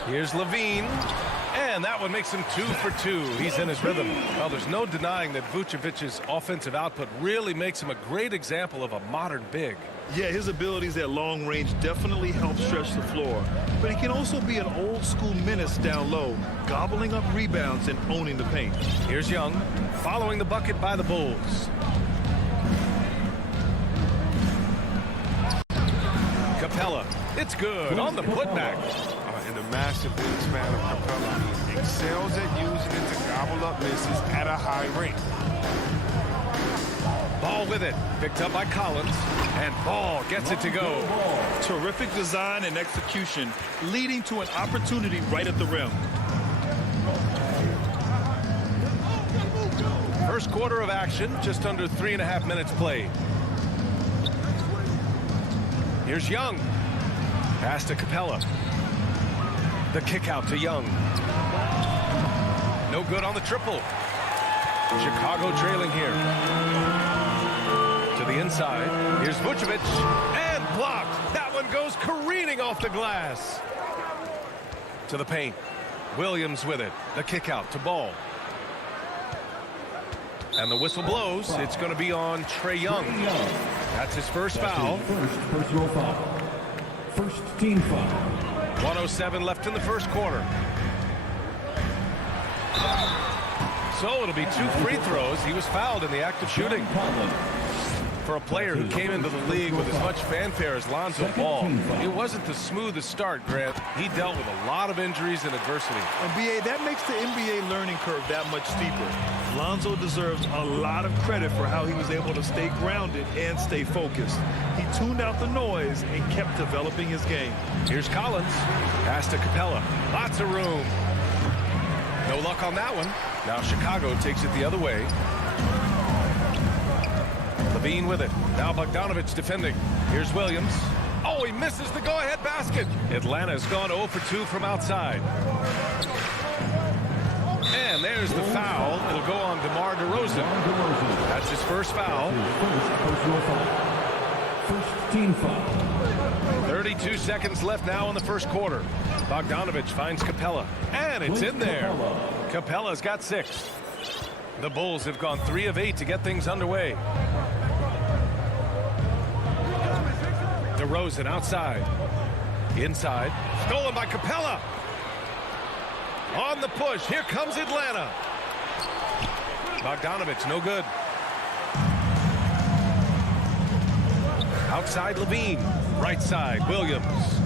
Here's Levine. And that one makes him 2 for 2. He's in his rhythm. Well, there's no denying that Vucevic's offensive output really makes him a great example of a modern big. Yeah, his abilities at long range definitely help stretch the floor. But he can also be an old-school menace down low, gobbling up rebounds and owning the paint. Here's Young, following the bucket by the Bulls. Capella, it's good on the putback. And the massive wingspan of Capella, he excels at using it to gobble up misses at a high rate. Ball with it, picked up by Collins, and Ball gets it to go. Terrific design and execution, leading to an opportunity right at the rim. First quarter of action, just under 3.5 minutes played. Here's Young. Pass to Capella. The kick out to Young. No good on the triple. Chicago trailing here. To the inside. Here's Vucevic. And blocked. That one goes careening off the glass. To the paint. Williams with it. The kick out to Ball. And the whistle blows. It's going to be on Trae Young. That's his first foul. First personal foul. First team foul. 1:07 left in the first quarter. So it'll be 2 free throws. He was fouled in the act of shooting. For a player who came into the league with as much fanfare as Lonzo Ball, it wasn't the smoothest start, Grant. He dealt with a lot of injuries and adversity. And BA, that makes the NBA learning curve that much steeper. Lonzo deserves a lot of credit for how he was able to stay grounded and stay focused. He tuned out the noise and kept developing his game. Here's Collins. Pass to Capella. Lots of room. No luck on that one. Now Chicago takes it the other way. Levine with it. Now Bogdanovich defending. Here's Williams. Oh, he misses the go-ahead basket. Atlanta's gone 0 for 2 from outside. And there's the foul. It'll go on DeMar DeRozan. That's his first foul. First team foul. 32 seconds left now in the first quarter. Bogdanovich finds Capella. And it's in there. Capella's got 6. The Bulls have gone 3 of 8 to get things underway. DeRozan outside. Inside. Stolen by Capella. On the push. Here comes Atlanta. Bogdanovich, no good. Outside Levine. Right side, Williams.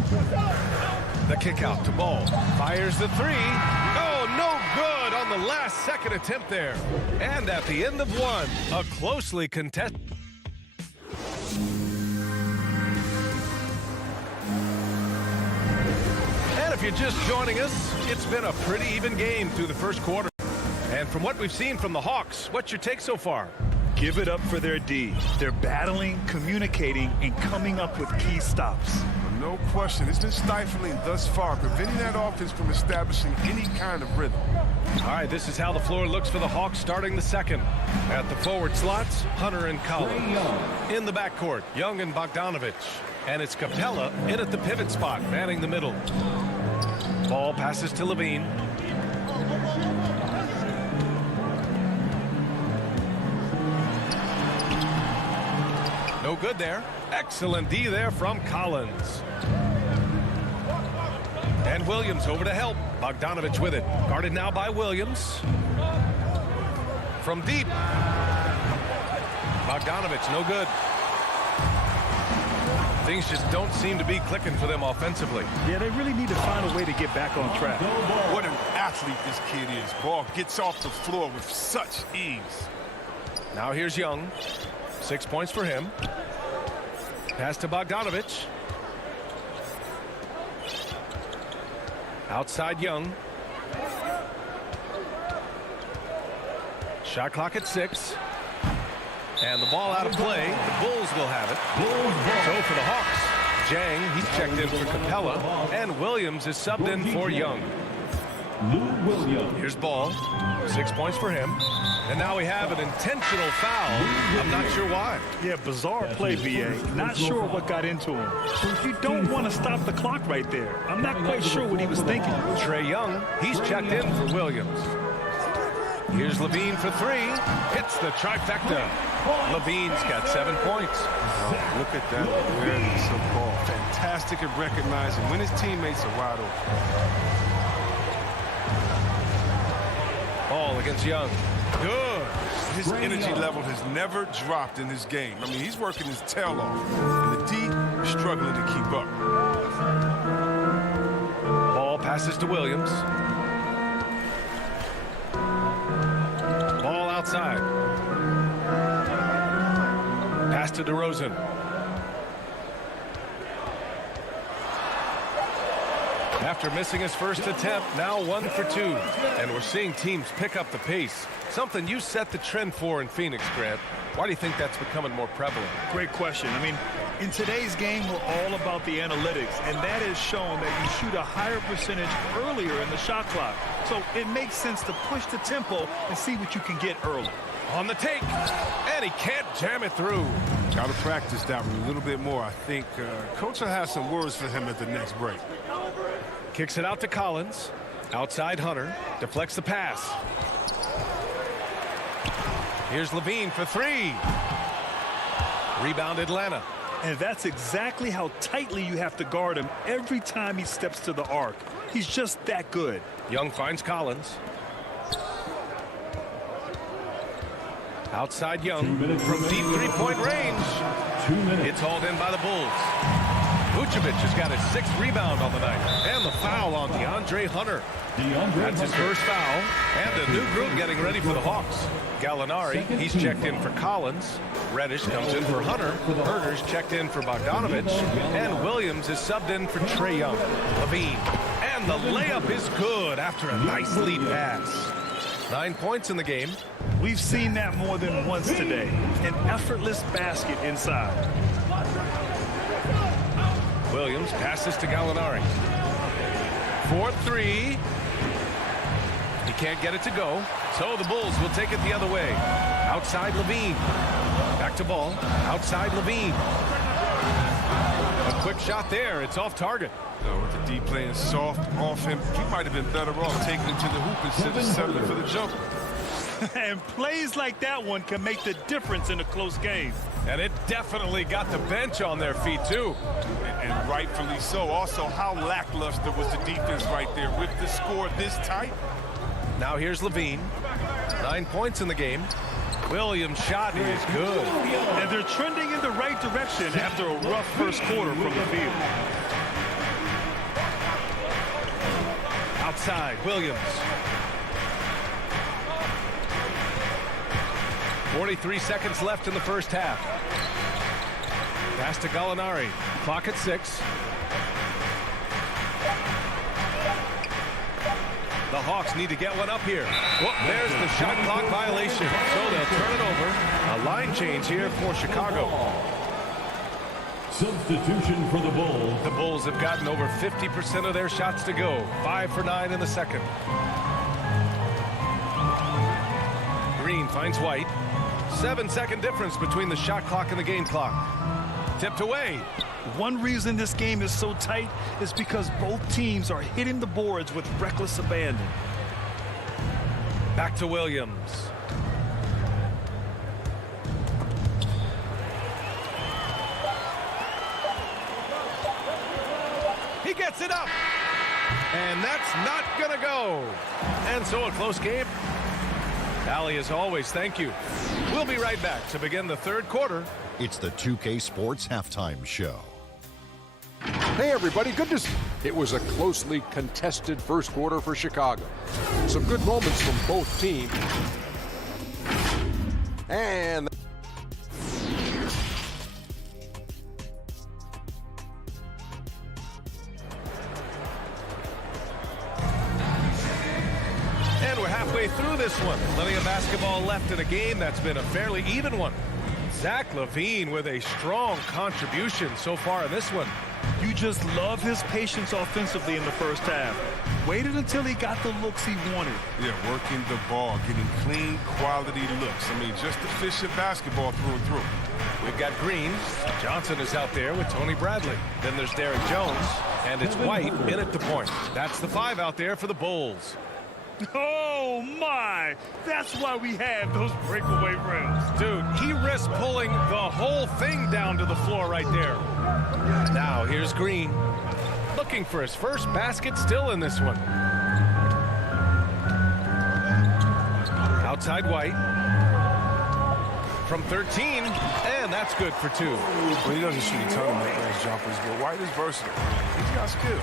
The kick out to Ball. Fires the three. Oh, no good on the last second attempt there. And at the end of one, a closely contested. And if you're just joining us, it's been a pretty even game through the first quarter. And from what we've seen from the Hawks, what's your take so far? Give it up for their D. They're battling, communicating, and coming up with key stops. No question. It's been stifling thus far, preventing that offense from establishing any kind of rhythm. All right, this is how the floor looks for the Hawks starting the second. At the forward slots, Hunter and Collins. In the backcourt, Young and Bogdanovich. And it's Capella in at the pivot spot, manning the middle. Ball passes to Levine. No good there. Excellent D there from Collins. And Williams over to help. Bogdanovich with it. Guarded now by Williams. From deep. Bogdanovich, no good. Things just don't seem to be clicking for them offensively. Yeah, they really need to find a way to get back on track. What an athlete this kid is. Ball gets off the floor with such ease. Now here's Young. 6 points for him. Pass to Bogdanovich. Outside Young. Shot clock at 6. And the ball out of play. The Bulls will have it. So for the Hawks, Jang, he's checked in for Capella. And Williams is subbed in for Young. Here's Ball. 6 points for him. And now we have an intentional foul. I'm not sure why. Yeah, bizarre play, BA. Not sure what got into him. You don't want to stop the clock right there. I'm not quite sure what he was thinking. Trae Young, he's checked in for Williams. Here's Levine for three. Hits the trifecta. Levine's got 7 points. Oh, look at that awareness of ball. Fantastic at recognizing when his teammates are wide open. Ball against Young. Good. His energy level has never dropped in this game. I mean, he's working his tail off. And the D is struggling to keep up. Ball passes to Williams. Ball outside. Pass to DeRozan. After missing his first attempt, now 1 for 2. And we're seeing teams pick up the pace. Something you set the trend for in Phoenix, Grant. Why do you think that's becoming more prevalent? Great question. I mean, in today's game, we're all about the analytics, and that has shown that you shoot a higher percentage earlier in the shot clock. So it makes sense to push the tempo and see what you can get early. On the take, and he can't jam it through. Got to practice that one a little bit more. I think Coach will have some words for him at the next break. Kicks it out to Collins. Outside Hunter. Deflects the pass. Here's Levine for three. Rebound Atlanta. And that's exactly how tightly you have to guard him every time he steps to the arc. He's just that good. Young finds Collins. Outside Young from deep three-point range. It's hauled in by the Bulls. Vucevic has got his 6th rebound on the night. And the foul on DeAndre Hunter. That's his first foul. And a new group getting ready for the Hawks. Gallinari, he's checked in for Collins. Reddish comes in for Hunter. Herder's checked in for Bogdanovich. And Williams is subbed in for Trae Young. Levine. And the layup is good after a nice lead pass. 9 points in the game. We've seen that more than once today. An effortless basket inside. Williams passes to Gallinari. 4-3. He can't get it to go. So the Bulls will take it the other way. Outside Levine. Back to Ball. Outside Levine. A quick shot there. It's off target. With the D playing soft off him, he might have been better off taking him to the hoop instead of settling for the jumper. And plays like that one can make the difference in a close game. And it definitely got the bench on their feet, too. And rightfully so. Also, how lackluster was the defense right there with the score this tight? Now here's Levine. 9 points in the game. Williams' shot is good. And they're trending in the right direction after a rough first quarter from the field. Outside, Williams. 43 seconds left in the first half. Pass to Gallinari. Clock at 6. The Hawks need to get one up here. Well, there's the shot clock violation. So they'll turn it over. A line change here for Chicago. Substitution for the Bulls. The Bulls have gotten over 50% of their shots to go. 5 for 9 in the second. Green finds White. 7-second difference between the shot clock and the game clock. Tipped away. One reason this game is so tight is because both teams are hitting the boards with reckless abandon. Back to Williams. He gets it up. And that's not going to go. And so a close game. Allie, as always, thank you. We'll be right back to begin the third quarter. It's the 2K Sports Halftime Show. Hey everybody, good to see. It was a closely contested first quarter for Chicago. Some good moments from both teams. And we're halfway through this one. Plenty of basketball left in a game that's been a fairly even one. Zach LaVine with a strong contribution so far in this one. You just love his patience offensively in the first half. Waited until he got the looks he wanted. Yeah, working the ball, getting clean, quality looks. I mean, just efficient basketball through and through. We've got Green. Johnson is out there with Tony Bradley. Then there's Derek Jones. And it's White in at the point. That's the 5 out there for the Bulls. Oh, my. That's why we have those breakaway rims. Dude, he risked pulling the whole thing down to the floor right there. Now, here's Green. Looking for his first basket still in this one. Outside White. From 13, and that's good for 2. Well, he doesn't shoot a ton of mid-range jumpers, but White is versatile. He's got skills.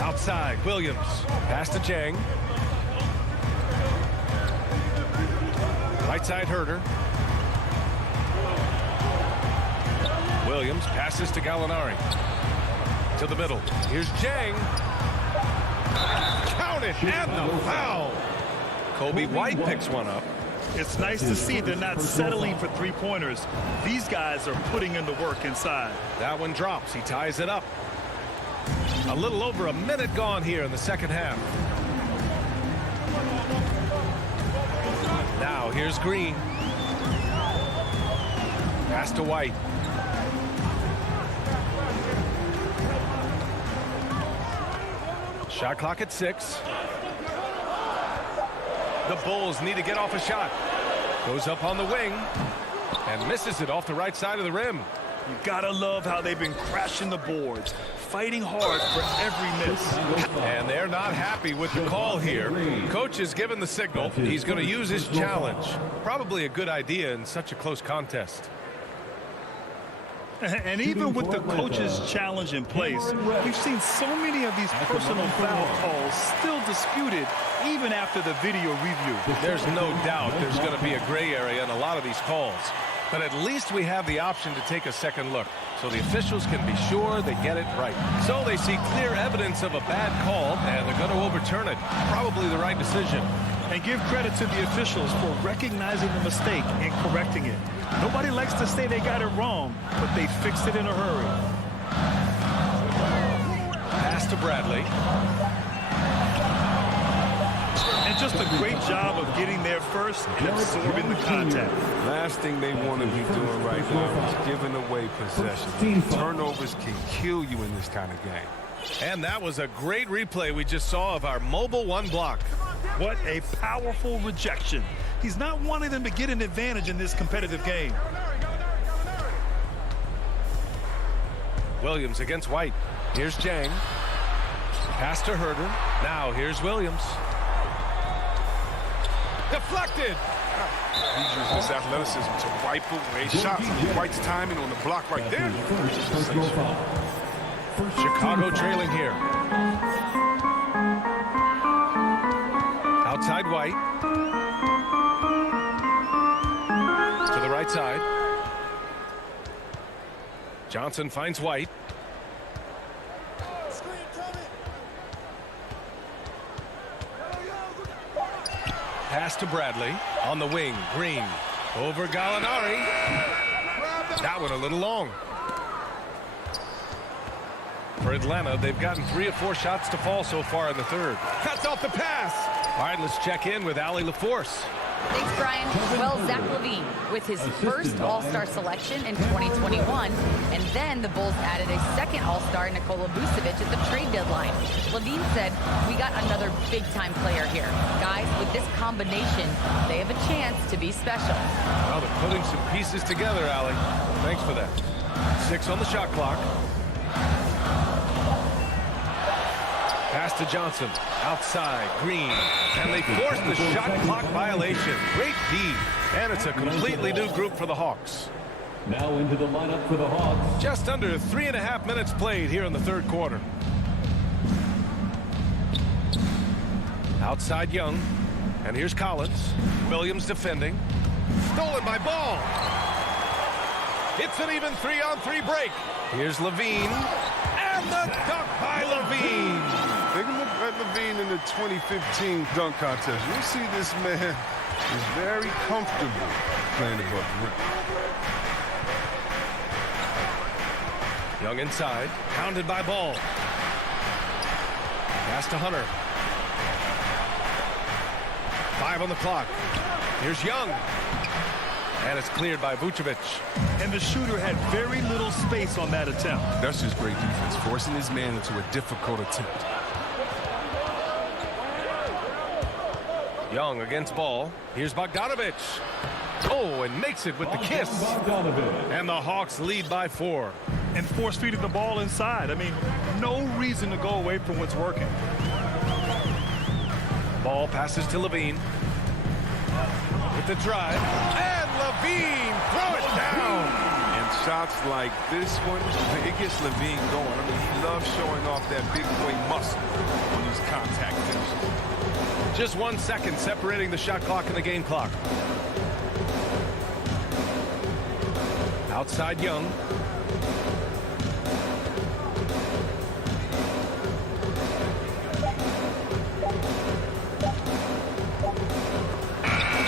Outside, Williams. Pass to Jang. Right side, Herter. Williams passes to Gallinari. To the middle. Here's Jang. Count it, and the foul. Kobe White picks one up. It's nice to see they're not settling for three-pointers. These guys are putting in the work inside. That one drops. He ties it up. A little over a minute gone here in the second half. Now here's Green. Pass to White. Shot clock at 6. The Bulls need to get off a shot. Goes up on the wing and misses it off the right side of the rim. You gotta love how they've been crashing the boards, fighting hard for every miss. And they're not happy with the call here. Coach has given the signal. He's going to use his challenge. Probably a good idea in such a close contest. And even with the coach's challenge in place, we've seen so many of these personal foul calls still disputed even after the video review. There's no doubt there's going to be a gray area in a lot of these calls. But at least we have the option to take a second look, so the officials can be sure they get it right. So they see clear evidence of a bad call, and they're going to overturn it. Probably the right decision. And give credit to the officials for recognizing the mistake and correcting it. Nobody likes to say they got it wrong, but they fixed it in a hurry. Pass to Bradley. And just a great job of getting there first and absorbing the contact. Last thing they want to be doing right now is giving away possession. Turnovers can kill you in this kind of game. And that was a great replay we just saw of our mobile one block. What a powerful rejection. He's not wanting them to get an advantage in this competitive game. Williams against White. Here's Jang. Pass to Herter. Now here's Williams. Deflected. He's using his athleticism to wipe away shots. White's timing on the block right there. Chicago trailing here. Outside White. To the right side. Johnson finds White. Pass to Bradley. On the wing, Green. Over Gallinari. That one a little long. For Atlanta, they've gotten 3 or 4 shots to fall so far in the third. Cuts off the pass. All right, let's check in with Allie LaForce. Thanks, Brian. Well, Zach LaVine with his first All-Star selection in 2021, and then the Bulls added a second All-Star, Nikola Vucevic, at the trade deadline. LaVine said, "We got another big-time player here. Guys, with this combination, they have a chance to be special." Well, they're putting some pieces together, Allie. Thanks for that. 6 on the shot clock. Pass to Johnson. Outside, Green. And they force the shot clock violation. Great D. And it's a completely new group for the Hawks. Now into the lineup for the Hawks. Just under 3.5 minutes played here in the third quarter. Outside Young. And here's Collins. Williams defending. Stolen by Ball. It's an even 3-on-3 break. Here's Levine. And the dunk by Levine. Take a look at Levine in the 2015 dunk contest. You'll see this man is very comfortable playing above the rim. Young inside. Pounded by Ball. Pass to Hunter. 5 on the clock. Here's Young. And it's cleared by Vucevic. And the shooter had very little space on that attempt. That's just great defense, forcing his man into a difficult attempt. Young against Ball. Here's Bogdanovic. Oh, and makes it with the kiss. And the Hawks lead by 4. And force-feeding the ball inside. I mean, no reason to go away from what's working. Ball passes to Levine. With the drive. And Levine throw it down. And shots like this one, it gets Levine going. I mean, he loves showing off that big boy muscle on these contact finishes. Just 1 second separating the shot clock and the game clock. Outside Young.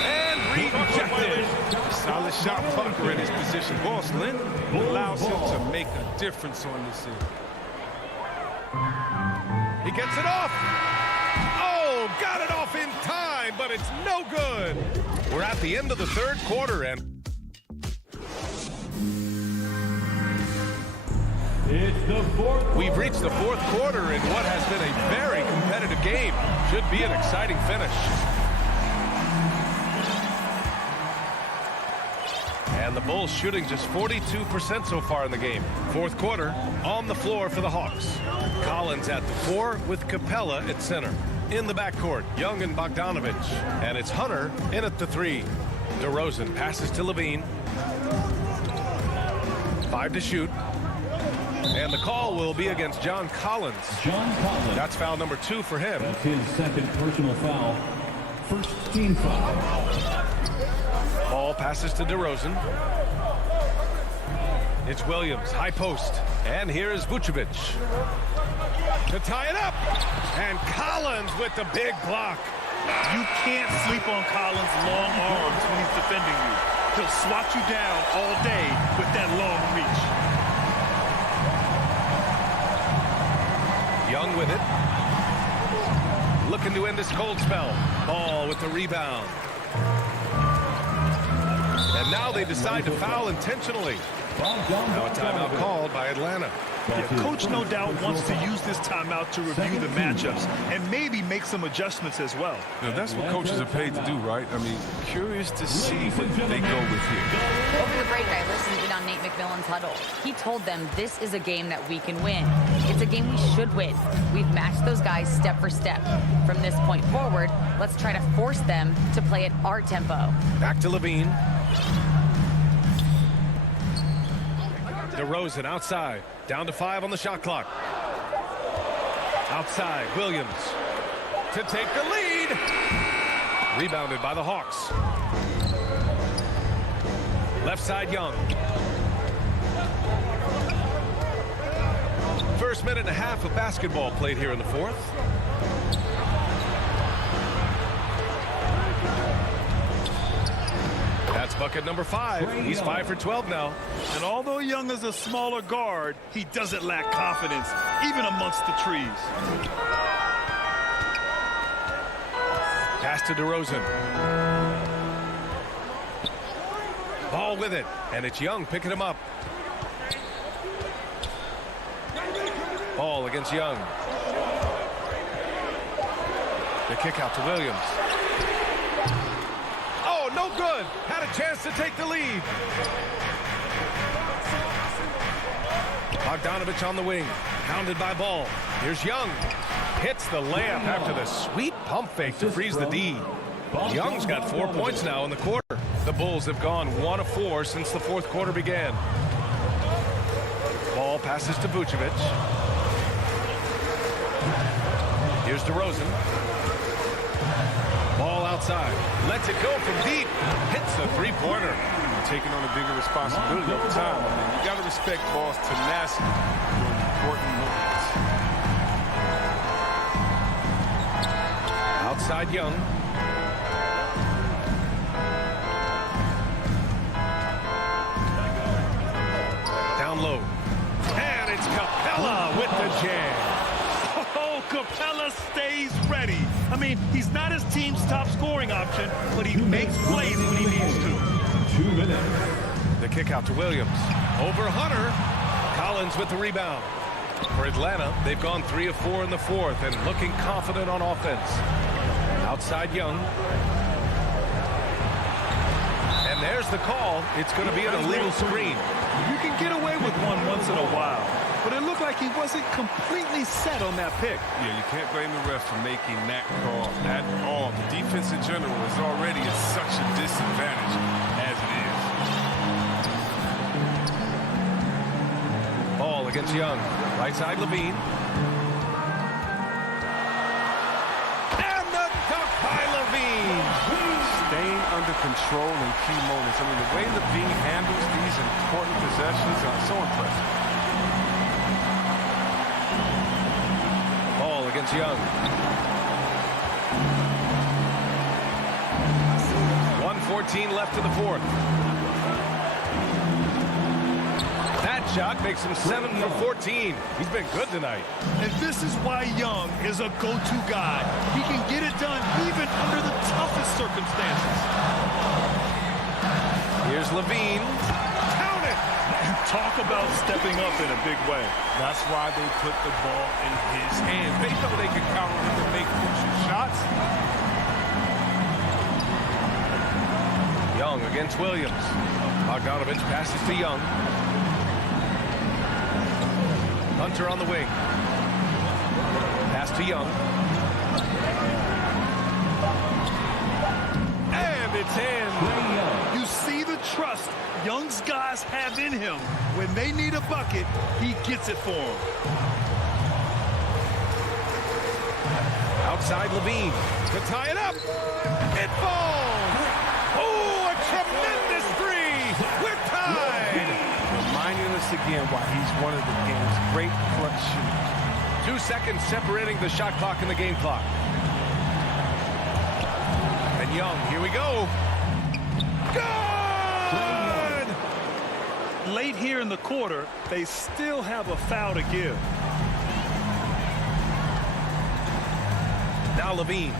And rejected. Solid shot blocker in his position. Boston allows him to make a difference on this end. He gets it off. Oh, got it off in time, but it's no good. We're at the end of the third quarter, and we've reached the fourth quarter in what has been a very competitive game. Should be an exciting finish. And the Bulls shooting just 42% so far in the game. Fourth quarter, on the floor for the Hawks. Collins at the 4 with Capella at center. In the backcourt, Young and Bogdanovic. And it's Hunter in at the 3. DeRozan passes to Levine. 5 to shoot. And the call will be against John Collins. That's foul number 2 for him. That's his second personal foul. First team foul. Ball passes to DeRozan. It's Williams, high post. And here is Vucevic. To tie it up. And Collins with the big block. You can't sleep on Collins' long arms when he's defending you. He'll swat you down all day with that long reach. Young with it. Looking to end this cold spell. Ball with the rebound. And now they decide to foul intentionally. Now a timeout called by Atlanta. Yeah, coach no doubt wants to use this timeout to review the matchups and maybe make some adjustments as well. Now, that's what coaches are paid to do, right? I mean, curious to see what they go with here. Over the break, I listened in on Nate McMillan's huddle. He told them this is a game that we can win. It's a game we should win. We've matched those guys step for step. From this point forward, let's try to force them to play at our tempo. Back to Levine. DeRozan outside. Down to 5 on the shot clock. Outside, Williams to take the lead. Rebounded by the Hawks. Left side, Young. First minute and a half of basketball played here in the fourth. That's bucket number 5. He's 5 for 12 now. And although Young is a smaller guard, he doesn't lack confidence, even amongst the trees. Pass to DeRozan. Ball with it, and it's Young picking him up. Ball against Young. The kick out to Williams. Oh, no good. Had a chance to take the lead. Bogdanovich on the wing. Pounded by Ball. Here's Young. Hits the layup after the sweet pump fake to freeze the D. Young's got 4 points now in the quarter. The Bulls have gone 1 of 4 since the fourth quarter began. Ball passes to Vucevic. Here's DeRozan. Ball outside. Lets it go from deep. Hits the three-pointer. Taking on a bigger responsibility over time. I mean, you got to respect Ball's tenacity during important moments. Outside Young. Down low. And it's Capella with the jam. Oh, Capella stays ready. I mean, he's not his team's top scoring option, but he makes plays when he needs to. 2 minutes. The kick out to Williams. Over Hunter. Collins with the rebound. For Atlanta, they've gone 3 of 4 in the fourth and looking confident on offense. Outside Young. And there's the call. It's going to be an illegal screen. You can get away with one once in a while, but it looked like he wasn't completely set on that pick. Yeah, you can't blame the ref for making that call at all. The defense in general is already at such a disadvantage as it is. Ball against Young. Right side Levine. And the dunk by Levine. Staying under control in key moments. I mean, the way Levine handles these important possessions are so impressive. Ball against Young. 1:14 left in the fourth. That shot makes him 7 for 14. He's been good tonight. And this is why Young is a go-to guy. He can get it done even under the toughest circumstances. Here's Levine. Count it! Talk about stepping up in a big way. That's why they put the ball in his hands. They know they can count on him to make crucial shots. Young against Williams. Bogdanovich passes to Young. Hunter on the wing. Pass to Young. And it's in. You see the trust Young's guys have in him. When they need a bucket, he gets it for them. Outside Levine to tie it up. It falls. Oh, a tremendous three. We're tied. Reminding us again why he's one of the game's great clutch shooters. 2 seconds separating the shot clock and the game clock. And Young, here we go. Good! Late here in the quarter, they still have a foul to give. Now Levine.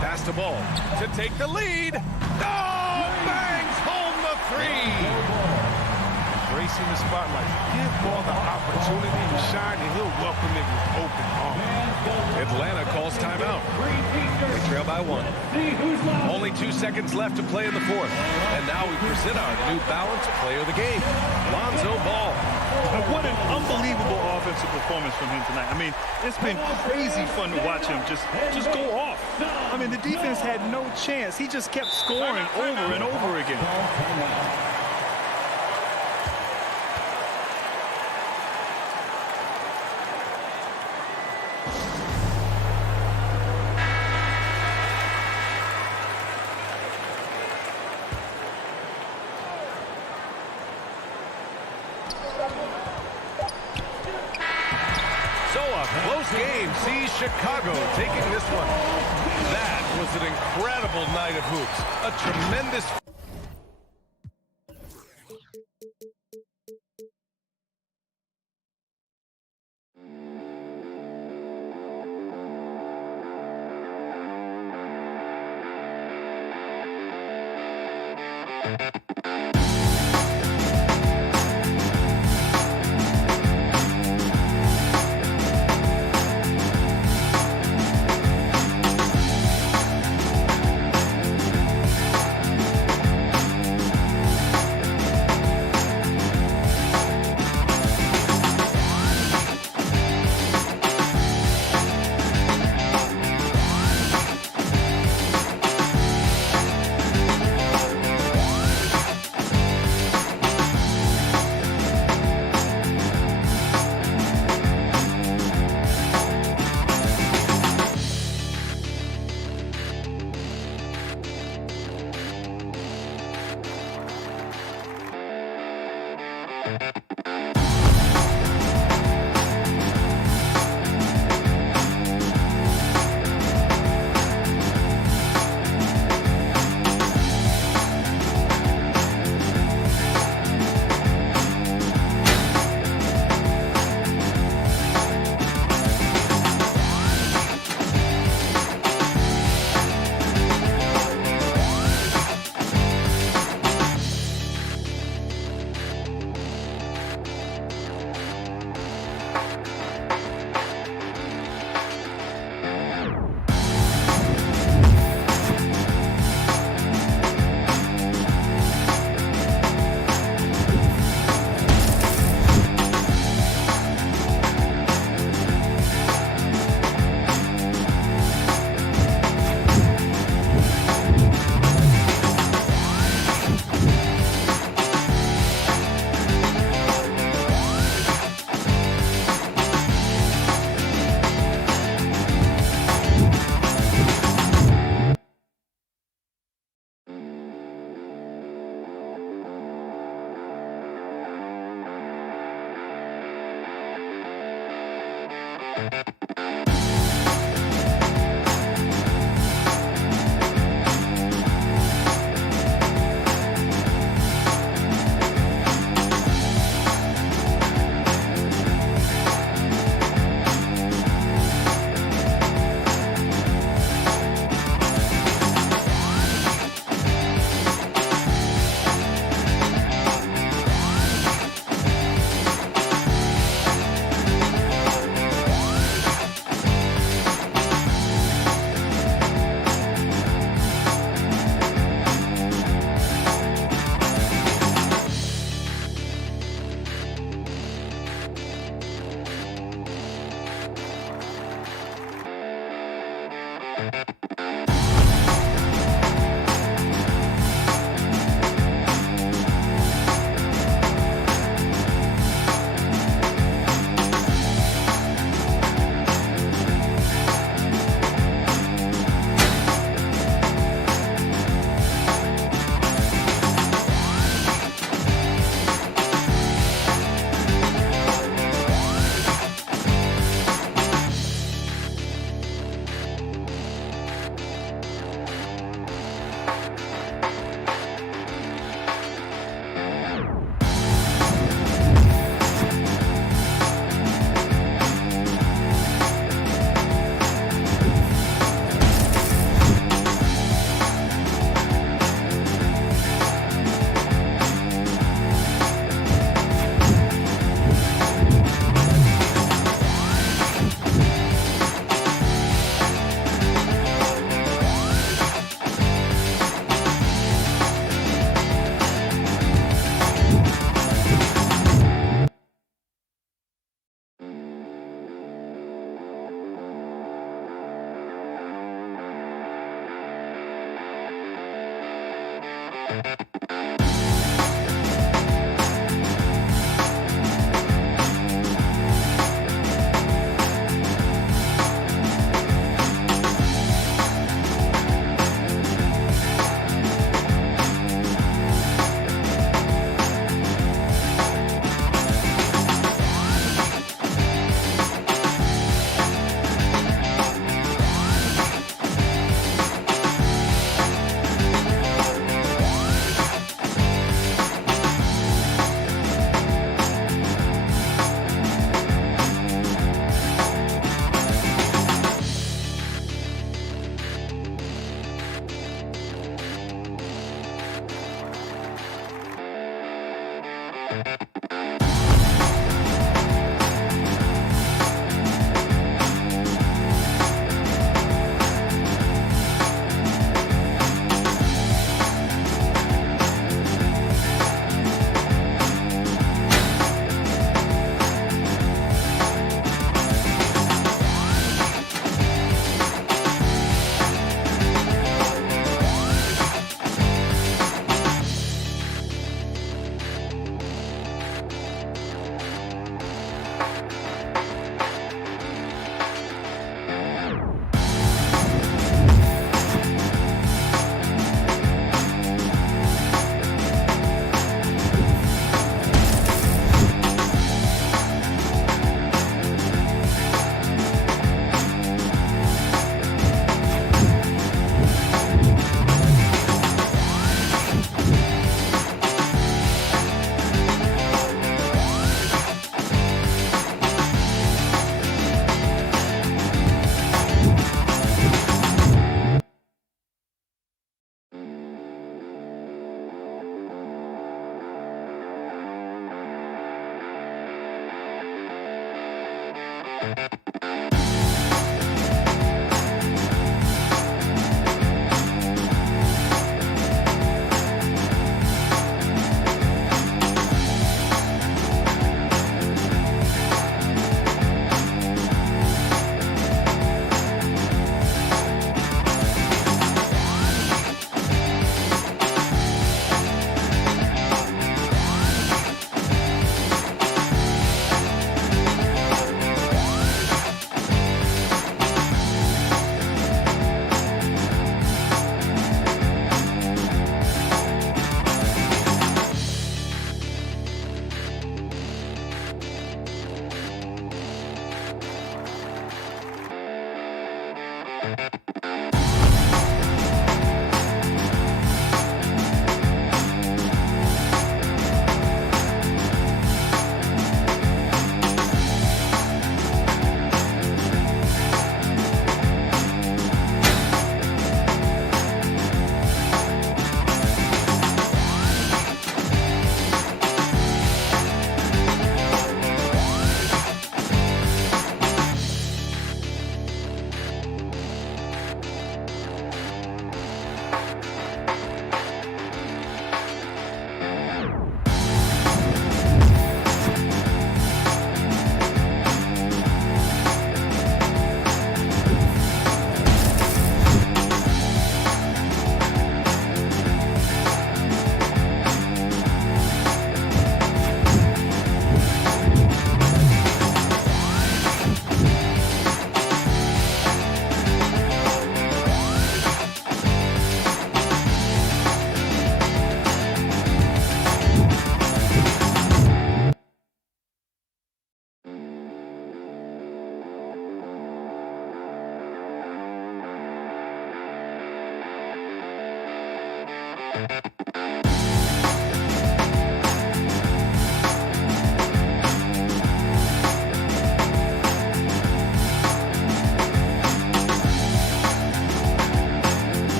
Pass the ball to take the lead. Oh, bangs home the three. Embracing the spotlight. Give ball the opportunity to shine, and he'll welcome it with open arms. Atlanta calls timeout. They trail by 1. Only 2 seconds left to play in the fourth. And now we present our New Balance player of the game, Lonzo Ball. What an unbelievable offensive performance from him tonight. I mean, it's been crazy fun to watch him just go off. I mean, the defense had no chance. He just kept scoring over and over again. Close game sees Chicago taking this one. That was an incredible night of hoops. A tremendous...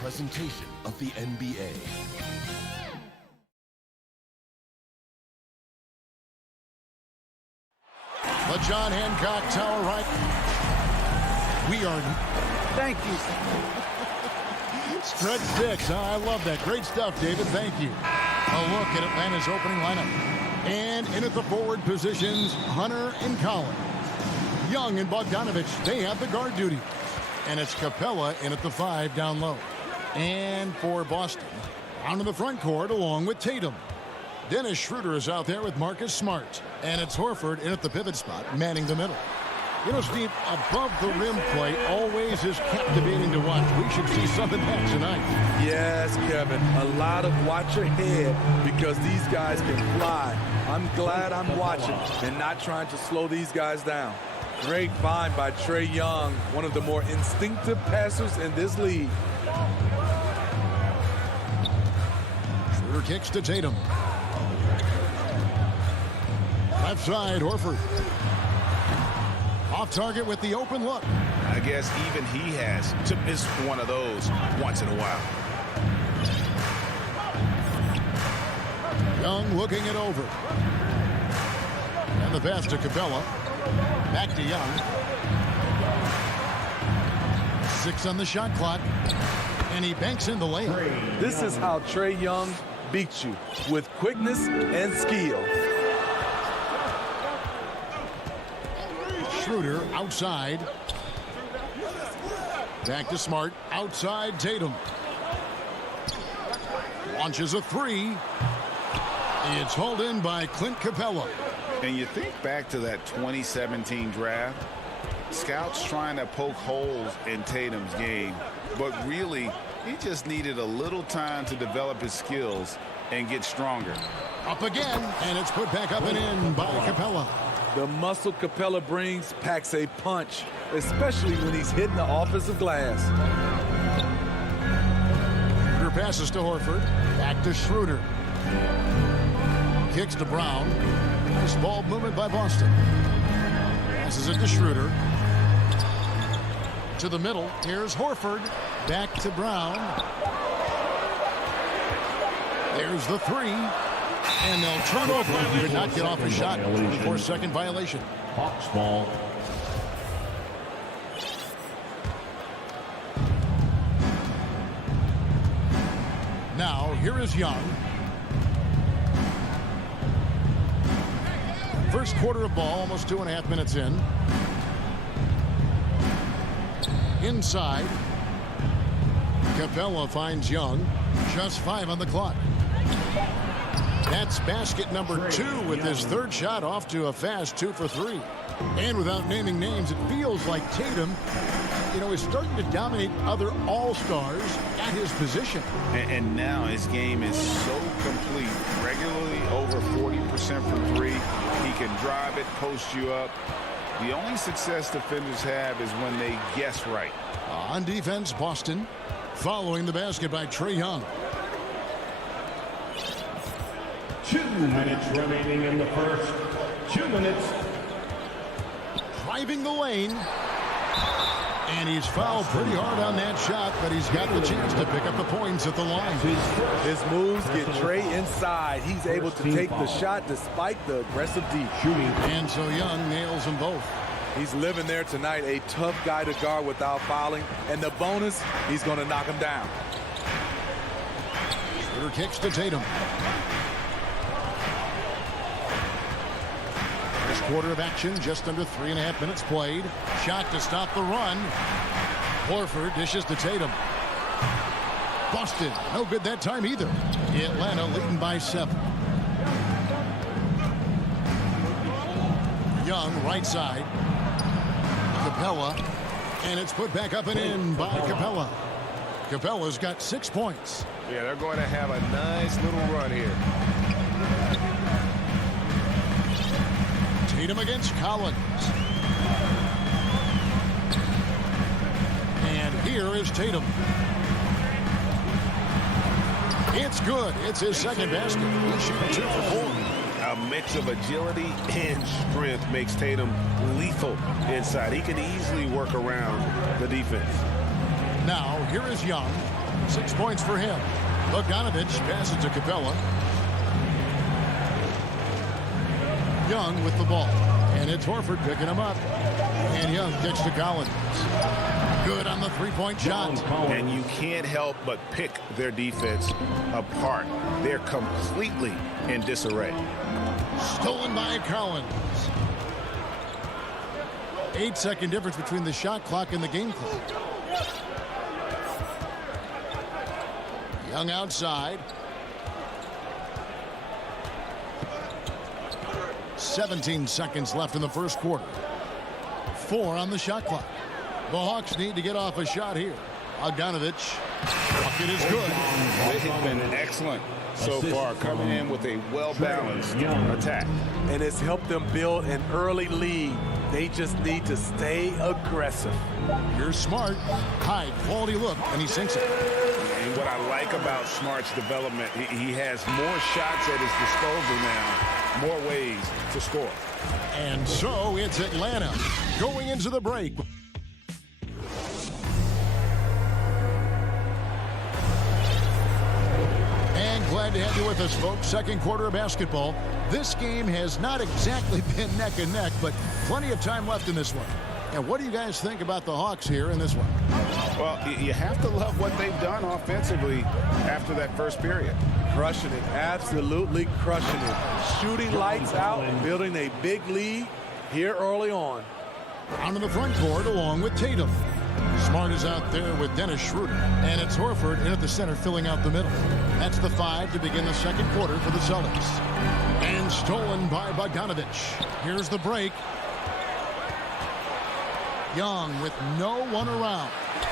Presentation of the NBA. The John Hancock Tower right. We are. Thank you. Stretch six. I love that. Great stuff, David. Thank you. A look at Atlanta's opening lineup. And in at the forward positions, Hunter and Collins. Young and Bogdanovich, they have the guard duty. And it's Capella in at the 5 down low. And for Boston, down in the front court along with Tatum. Dennis Schroeder is out there with Marcus Smart. And it's Horford in at the pivot spot, manning the middle. You know, Steve, above the rim play always is captivating to watch. We should see something back tonight. Yes, Kevin. A lot of watch ahead because these guys can fly. I'm glad I'm watching and not trying to slow these guys down. Great find by Trae Young, one of the more instinctive passers in this league. Schroeder kicks to Tatum. Left side, Horford. Off target with the open look. I guess even he has to miss one of those once in a while. Young looking it over. And the pass to Capella. Back to Young. 6 on the shot clock. And he banks in the layup. This is how Trae Young beats you, with quickness and skill. Schroeder outside. Back to Smart. Outside Tatum. Launches a 3. It's hauled in by Clint Capella. And you think back to that 2017 draft, scouts trying to poke holes in Tatum's game, but really he just needed a little time to develop his skills and get stronger. Up again, and it's put back up and in by Capella. The muscle Capella brings packs a punch, especially when he's hitting the offensive glass. Schroeder passes to Horford. Back to Schroeder. Kicks to Brown. Nice ball movement by Boston. Passes it to Schroeder. To the middle. Here's Horford. Back to Brown. There's the 3. And they'll turn over. Did not get off a shot. 24-second violation. Hawks ball. Now, here is Young. First quarter of ball, almost 2.5 minutes in. Inside. Capella finds Young. Just 5 on the clock. That's basket number 2 with his third shot off to a fast 2 for 3. And without naming names, it feels like Tatum, you know, is starting to dominate other all-stars at his position. And now his game is so complete. Regularly over 40% from 3. He can drive it, post you up. The only success defenders have is when they guess right. On defense, Boston following the basket by Trae Young. 2 minutes remaining in the first. 2 minutes. Driving the lane. And he's fouled pretty hard on that shot, but he's got the chance to pick up the points at the line. His moves get Trae inside. He's able to take the shot despite the aggressive deep. And so Young nails them both. He's living there tonight, a tough guy to guard without fouling. And the bonus, he's going to knock him down. Schroeder kicks to Tatum. First quarter of action, just under 3.5 minutes played. Shot to stop the run. Horford dishes to Tatum. Boston, no good that time either. Atlanta leading by 7. Young, right side. Capella. And it's put back up and in by Capella. Capella's got 6 points. Yeah, they're going to have a nice little run here. Tatum against Collins. And here is Tatum. It's good. It's his second basket. He's shooting 2 for 4. A mix of agility and strength makes Tatum lethal inside. He can easily work around the defense. Now, here is Young. 6 points for him. Bogdanovich passes to Capella. Young with the ball. And it's Horford picking him up. And Young kicks to Collins. Good on the three-point shot. And you can't help but pick their defense apart. They're completely in disarray. Stolen by Collins. 8-second difference between the shot clock and the game clock. Young outside. 17 seconds left in the first quarter. 4 on the shot clock. The Hawks need to get off a shot here. Bogdanovich. Bucket is good. They have been excellent so far, coming in with a well-balanced attack. And it's helped them build an early lead. They just need to stay aggressive. Here's Smart. High quality look, and he sinks it. And what I like about Smart's development, he has more shots at his disposal now, more ways to score. And so it's Atlanta going into the break. And glad to have you with us, folks. Second quarter of basketball. This game has not exactly been neck and neck, but plenty of time left in this one. And what do you guys think about the Hawks here in this one? Well, you have to love what they've done offensively after that first period. Crushing it, absolutely crushing it. Shooting lights out and building a big lead here early on. Out in the front court along with Tatum. Smart is out there with Dennis Schroeder. And it's Horford in at the center filling out the middle. That's the 5 to begin the second quarter for the Celtics. And stolen by Bogdanovich. Here's the break. Young with no one around.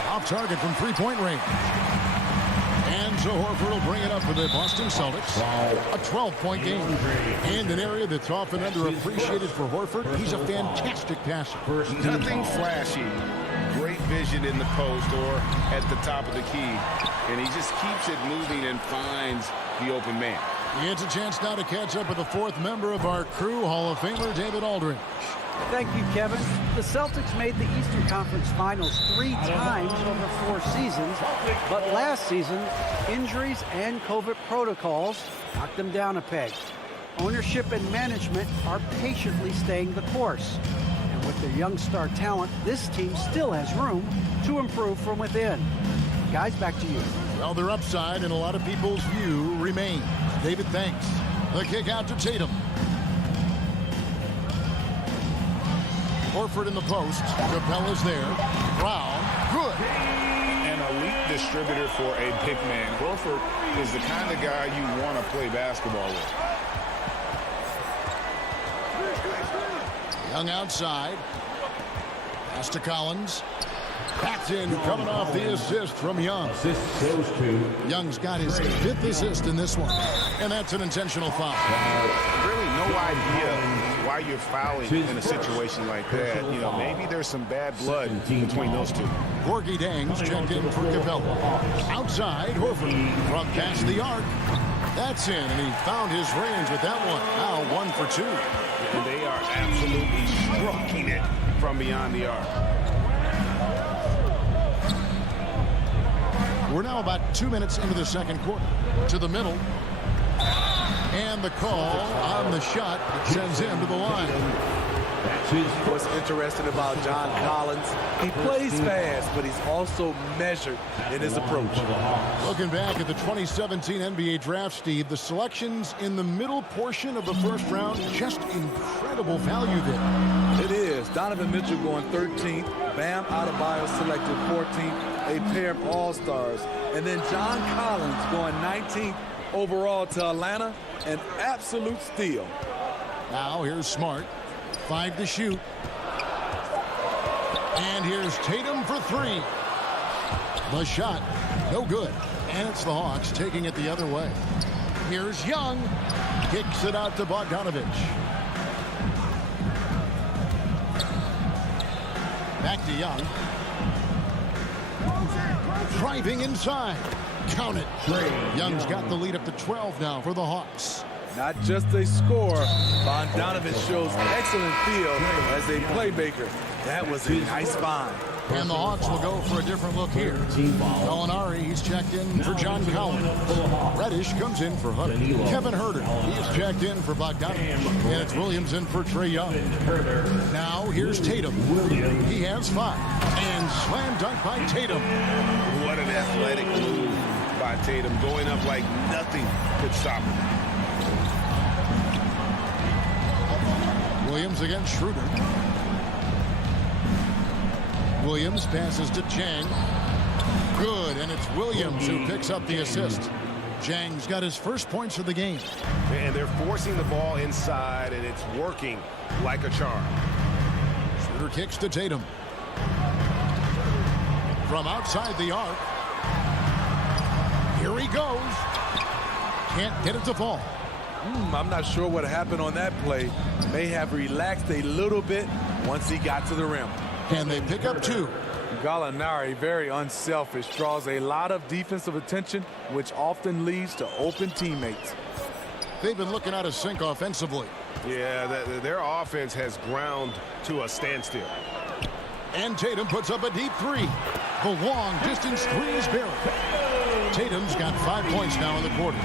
Off target from three-point range. And so Horford will bring it up for the Boston Celtics. A 12-point game. And an area that's often underappreciated for Horford. He's a fantastic passer. Nothing flashy. Great vision in the post or at the top of the key. And he just keeps it moving and finds the open man. It's a chance now to catch up with the fourth member of our crew, Hall of Famer David Aldridge. Thank you, Kevin. The Celtics made the Eastern Conference Finals 3 times over 4 seasons, but last season, injuries and COVID protocols knocked them down a peg. Ownership and management are patiently staying the course. And with their young star talent, this team still has room to improve from within. Guys, back to you. Well, their upside in a lot of people's view remains. David, thanks. The kick out to Tatum. Horford in the post. Capella's there. Brown. Good. An elite distributor for a big man. Horford is the kind of guy you want to play basketball with. Young outside. Pass to Collins. Paxton coming off the assist from Young. Young's got his 5th assist in this one. And that's an intentional foul. Really no idea why you're fouling in a situation like that. You know, maybe there's some bad blood between those two. Gorgie Dangs checked in for Capella. Outside, Horford from past the arc. That's in, and he found his range with that one. Now 1 for 2. And they are absolutely strucking it from beyond the arc. We're now about 2 minutes into the second quarter. To the middle. And the call on the shot that sends him to the line. What's interesting about John Collins, he plays fast, but he's also measured in his approach. Looking back at the 2017 NBA draft, Steve, the selections in the middle portion of the first round, just incredible value there. It is. Donovan Mitchell going 13th. Bam Adebayo selected 14th. A pair of all-stars. And then John Collins going 19th overall to Atlanta. An absolute steal. Now here's Smart. 5 to shoot. And here's Tatum for 3. The shot, no good. And it's the Hawks taking it the other way. Here's Young. Kicks it out to Bogdanovich. Back to Young. Driving inside. Count it. Young's got the lead up to 12 now for the Hawks. Not just a scorer, Bogdanovich shows excellent feel as a playmaker. That was a nice find. And the Hawks will go for a different look here. Gallinari, he's checked in for John Collins. Reddish comes in for Hutter. Kevin Herter, he's checked in for Bogdanovich. And it's Williams in for Trae Young. Now here's Tatum. He has 5. And slam dunk by Tatum. What an athletic move by Tatum, going up like nothing could stop him. Williams against Schroeder. Williams passes to Chang. Good, and it's Williams who picks up the assist. Chang's got his first points of the game. And they're forcing the ball inside, and it's working like a charm. Schroeder kicks to Tatum. From outside the arc. Here he goes. Can't get it to fall. I'm not sure what happened on that play. May have relaxed a little bit once he got to the rim. And they pick up 2. Gallinari, very unselfish, draws a lot of defensive attention, which often leads to open teammates. They've been looking out of sync offensively. Yeah, their offense has ground to a standstill. And Tatum puts up a deep 3. The long distance 3 is barely. Tatum's got 5 points now in the quarter.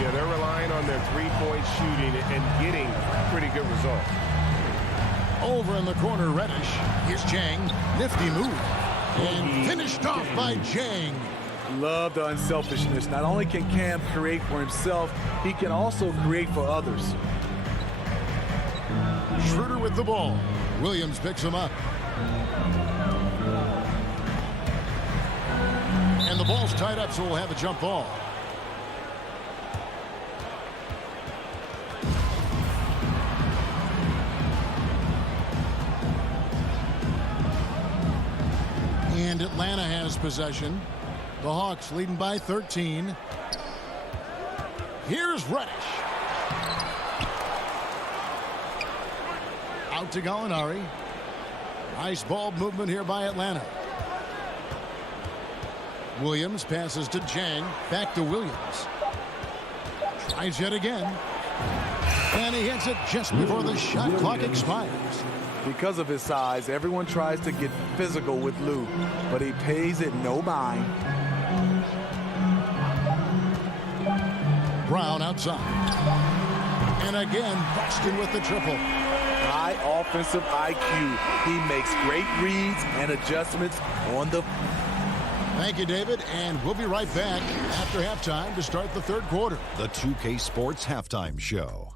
Yeah, they're relying on their three-point shooting and getting pretty good results. Over in the corner, Reddish. Here's Chang. Nifty move. And finished off by Chang. Love the unselfishness. Not only can Cam create for himself, he can also create for others. Schroeder with the ball. Williams picks him up. And the ball's tied up, so we'll have a jump ball. And Atlanta has possession. The Hawks leading by 13. Here's Reddish. Out to Gallinari. Nice ball movement here by Atlanta. Williams passes to Chang. Back to Williams. Tries yet again. And he hits it just before the shot clock expires. Because of his size, everyone tries to get physical with Lou, but he pays it no mind. Brown outside. And again, Boston with the triple. High offensive IQ. He makes great reads and adjustments on the... Thank you, David, and we'll be right back after halftime to start the third quarter. The 2K Sports Halftime Show.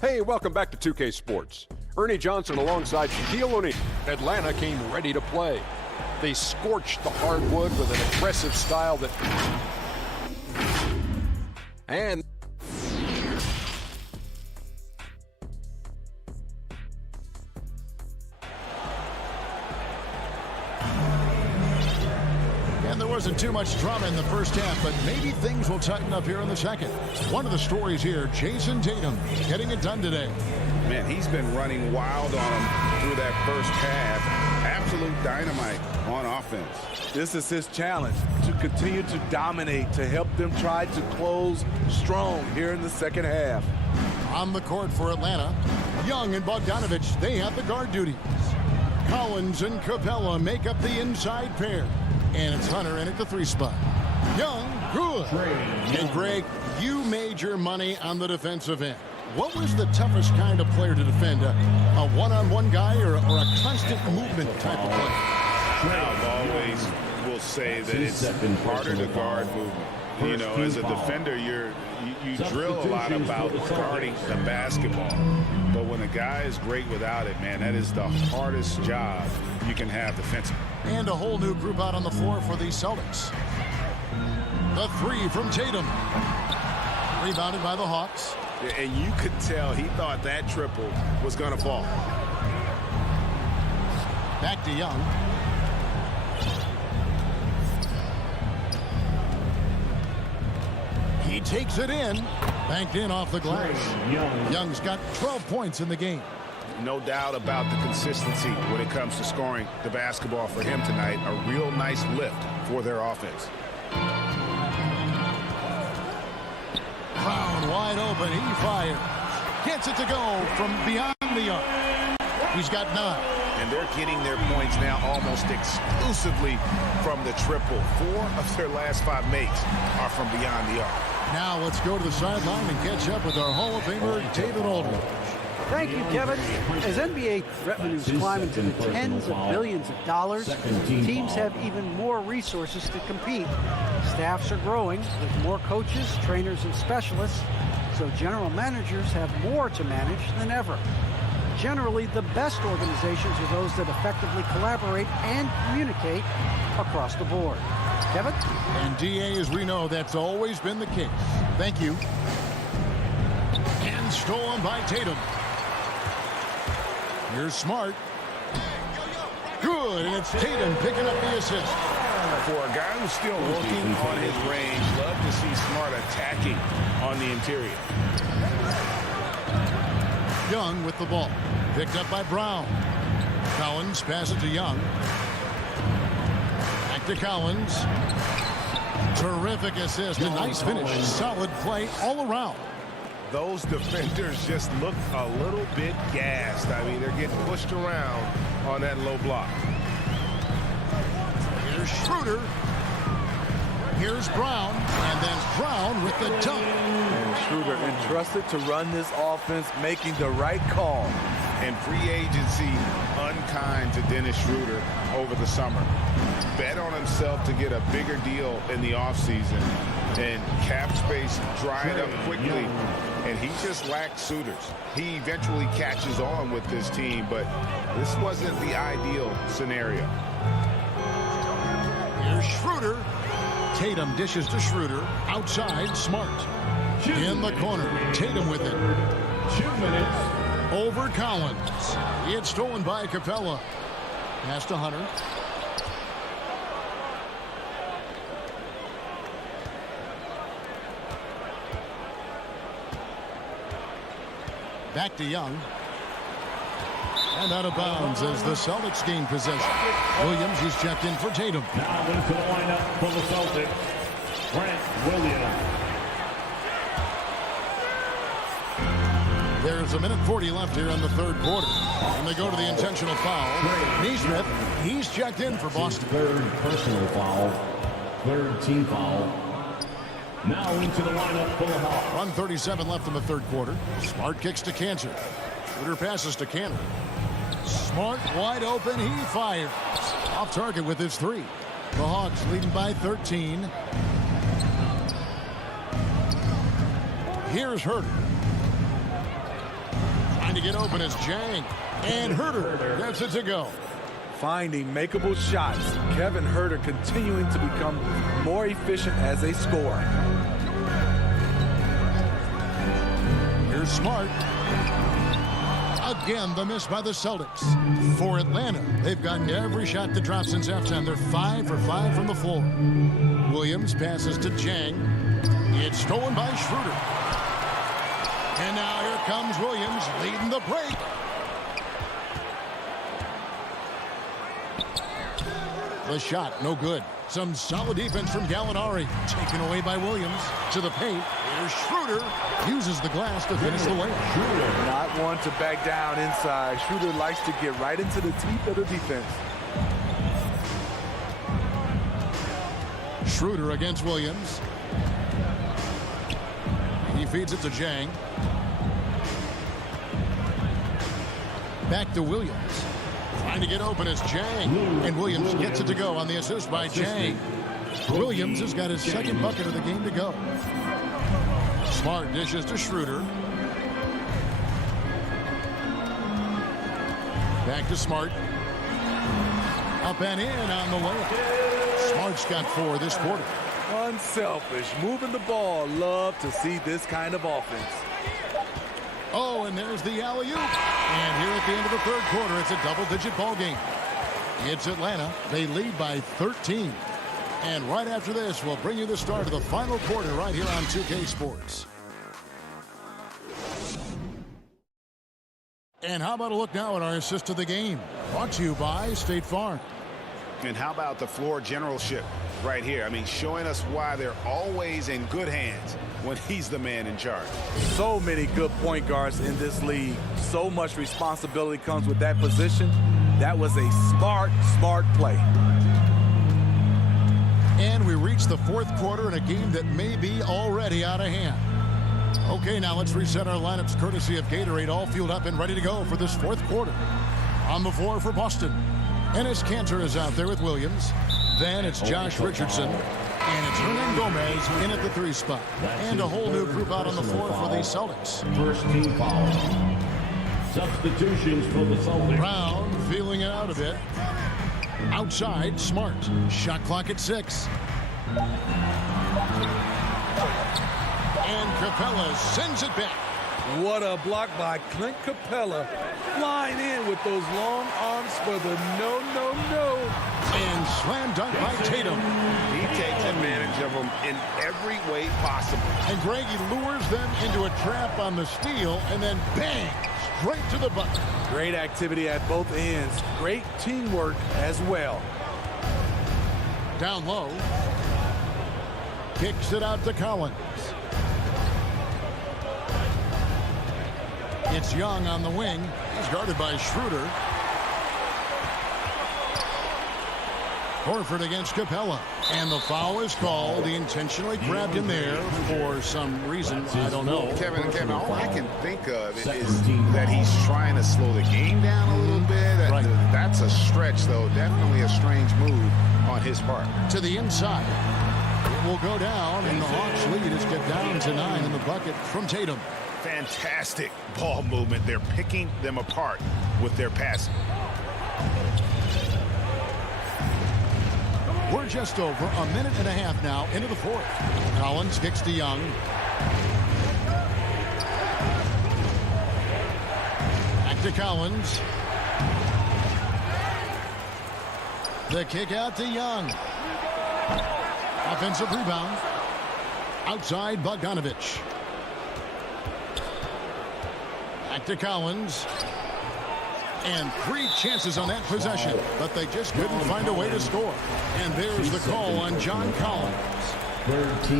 Hey, welcome back to 2K Sports. Ernie Johnson alongside Shaquille O'Neal. Atlanta came ready to play. They scorched the hardwood with an aggressive style that... And... There wasn't too much drama in the first half, but maybe things will tighten up here in the second. One of the stories here, Jason Tatum getting it done today. Man, he's been running wild on him through that first half. Absolute dynamite on offense. This is his challenge, to continue to dominate, to help them try to close strong here in the second half. On the court for Atlanta, Young and Bogdanovich, they have the guard duties. Collins and Capella make up the inside pair. And it's Hunter in at the 3 spot. Young, good. And Greg, you made your money on the defensive end. What was the toughest kind of player to defend? A one-on-one guy or a constant movement type of player? I've always will say that it's harder to guard movement. You know, as a defender, you drill a lot about guarding the basketball. But when a guy is great without it, man, that is the hardest job you can have defensively. And a whole new group out on the floor for the Celtics. The 3 from Tatum. Rebounded by the Hawks. And you could tell he thought that triple was going to fall. Back to Young. He takes it in. Banked in off the glass. Young's got 12 points in the game. No doubt about the consistency when it comes to scoring the basketball for him tonight. A real nice lift for their offense. Brown wide open. He fires. Gets it to go from beyond the arc. He's got 9. And they're getting their points now almost exclusively from the triple. 4 of their last 5 makes are from beyond the arc. Now let's go to the sideline and catch up with our Hall of Famer, David Aldridge. Thank you, Kevin. As NBA revenues climb into the tens of billions of dollars, teams have even more resources to compete. Staffs are growing with more coaches, trainers, and specialists, so general managers have more to manage than ever. Generally, the best organizations are those that effectively collaborate and communicate across the board. Kevin? And DA, as we know, that's always been the case. Thank you. And stolen by Tatum. Here's Smart. Good, and it's Tatum picking up the assist. For a guy who's still working on his range, love to see Smart attacking on the interior. Young with the ball. Picked up by Brown. Collins passes to Young. Back to Collins. Terrific assist. A nice finish. Solid play all around. Those defenders just look a little bit gassed. I mean, they're getting pushed around on that low block. Here's Schroeder. Here's Brown. And then Brown with the dunk. And Schroeder entrusted to run this offense, making the right call. And free agency unkind to Dennis Schroeder over the summer. Bet on himself to get a bigger deal in the offseason. And cap space dried up quickly. And he just lacked suitors. He eventually catches on with this team, but this wasn't the ideal scenario. Here's Schroeder. Tatum dishes to Schroeder. Outside, Smart. In the corner, Tatum with it. 2 minutes. Over Collins. It's stolen by Capella. Pass to Hunter. Back to Young. And out of bounds as the Celtics gain possession. Williams is checked in for Tatum. Now into the lineup for the Celtics, Grant Williams. There's 1:40 left here in the third quarter. And they go to the intentional foul. Nesmith, he's checked in for Boston. Third personal foul. Third team foul. Now into the lineup for the Hawks. 1:37 left in the third quarter. Smart kicks to Cantor. Schroeder passes to Cantor. Smart wide open. He fires. Off target with his 3. The Hawks leading by 13. Here's Herter. Trying to get open is Jang. And Herter gets it to go. Finding makeable shots. Kevin Herter continuing to become more efficient as a scorer. Here's Smart. Again, the miss by the Celtics. For Atlanta, they've gotten every shot that dropped since halftime. They're 5 for 5 from the floor. Williams passes to Jang. It's stolen by Schroeder. And now here comes Williams leading the break. The shot, no good. Some solid defense from Gallinari. Taken away by Williams. To the paint. Here's Schroeder. Uses the glass to finish the layup. Not one to back down inside. Schroeder likes to get right into the teeth of the defense. Schroeder against Williams. He feeds it to Jang. Back to Williams. Trying to get open is Jang. And Williams gets it to go on the assist by Jang. Williams has got his second bucket of the game to go. Smart dishes to Schroeder. Back to Smart. Up and in on the layup. Smart's got 4 this quarter. Unselfish. Moving the ball. Love to see this kind of offense. Oh, and there's the alley-oop. And here at the end of the third quarter, it's a double-digit ball game. It's Atlanta. They lead by 13. And right after this, we'll bring you the start of the final quarter right here on 2K Sports. And how about a look now at our assist of the game? Brought to you by State Farm. And how about the floor generalship right here? I mean, showing us why they're always in good hands when he's the man in charge. So many good point guards in this league. So much responsibility comes with that position. That was a smart play. And we reach the fourth quarter in a game that may be already out of hand. Okay, now let's reset our lineups courtesy of Gatorade, all fueled up and ready to go for this fourth quarter. On the floor for Boston, Enes Kanter is out there with Williams. Then it's Josh Richardson. And it's Hernan Gomez in at the 3 spot. And a whole new group out on the floor for the Celtics. First team foul. Substitutions for the Celtics. Brown feeling it out a bit. Outside, Smart. Shot clock at 6. And Capella sends it back. What a block by Clint Capella. Flying in with those long arms for the no. And slam dunk by Tatum. He takes advantage of them in every way possible. And Greg, he lures them into a trap on the steal, and then bang, straight to the bucket. Great activity at both ends. Great teamwork as well. Down low. Kicks it out to Collins. It's Young on the wing. He's guarded by Schroeder. Horford against Capella. And the foul is called. He intentionally grabbed him there for some reason. I don't know. Kevin, all I can think of is that he's trying to slow the game down a little bit. Right. That's a stretch, though. Definitely a strange move on his part. To the inside. It will go down, and the Hawks lead is get down to 9 in the bucket from Tatum. Fantastic ball movement. They're picking them apart with their passing. We're just over a minute and a half now into the fourth. Collins kicks to Young. Back to Collins. The kick out to Young. Offensive rebound. Outside Bogdanovich. Back to Collins. And 3 chances on that possession, but they just couldn't find a way to score. And there's the call on John Collins.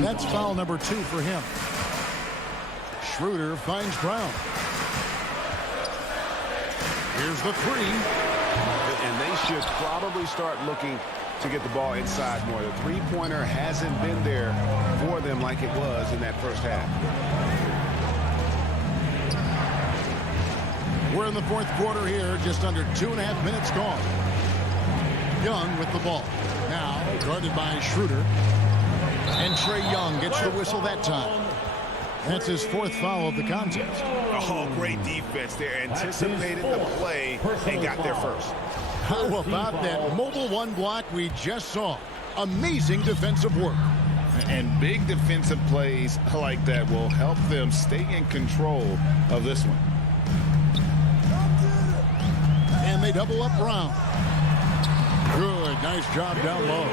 That's foul number 2 for him. Schroeder finds Brown. Here's the 3. And they should probably start looking to get the ball inside more. The three-pointer hasn't been there for them like it was in that first half. We're in the fourth quarter here, just under 2.5 minutes gone. Young with the ball. Now guarded by Schroeder. And Trae Young gets the whistle that time. That's his 4th foul of the contest. Oh, great defense there. Anticipated the play and got there first. How about that mobile 1 block we just saw? Amazing defensive work. And big defensive plays like that will help them stay in control of this one. And they double up Brown. Good, nice job down low.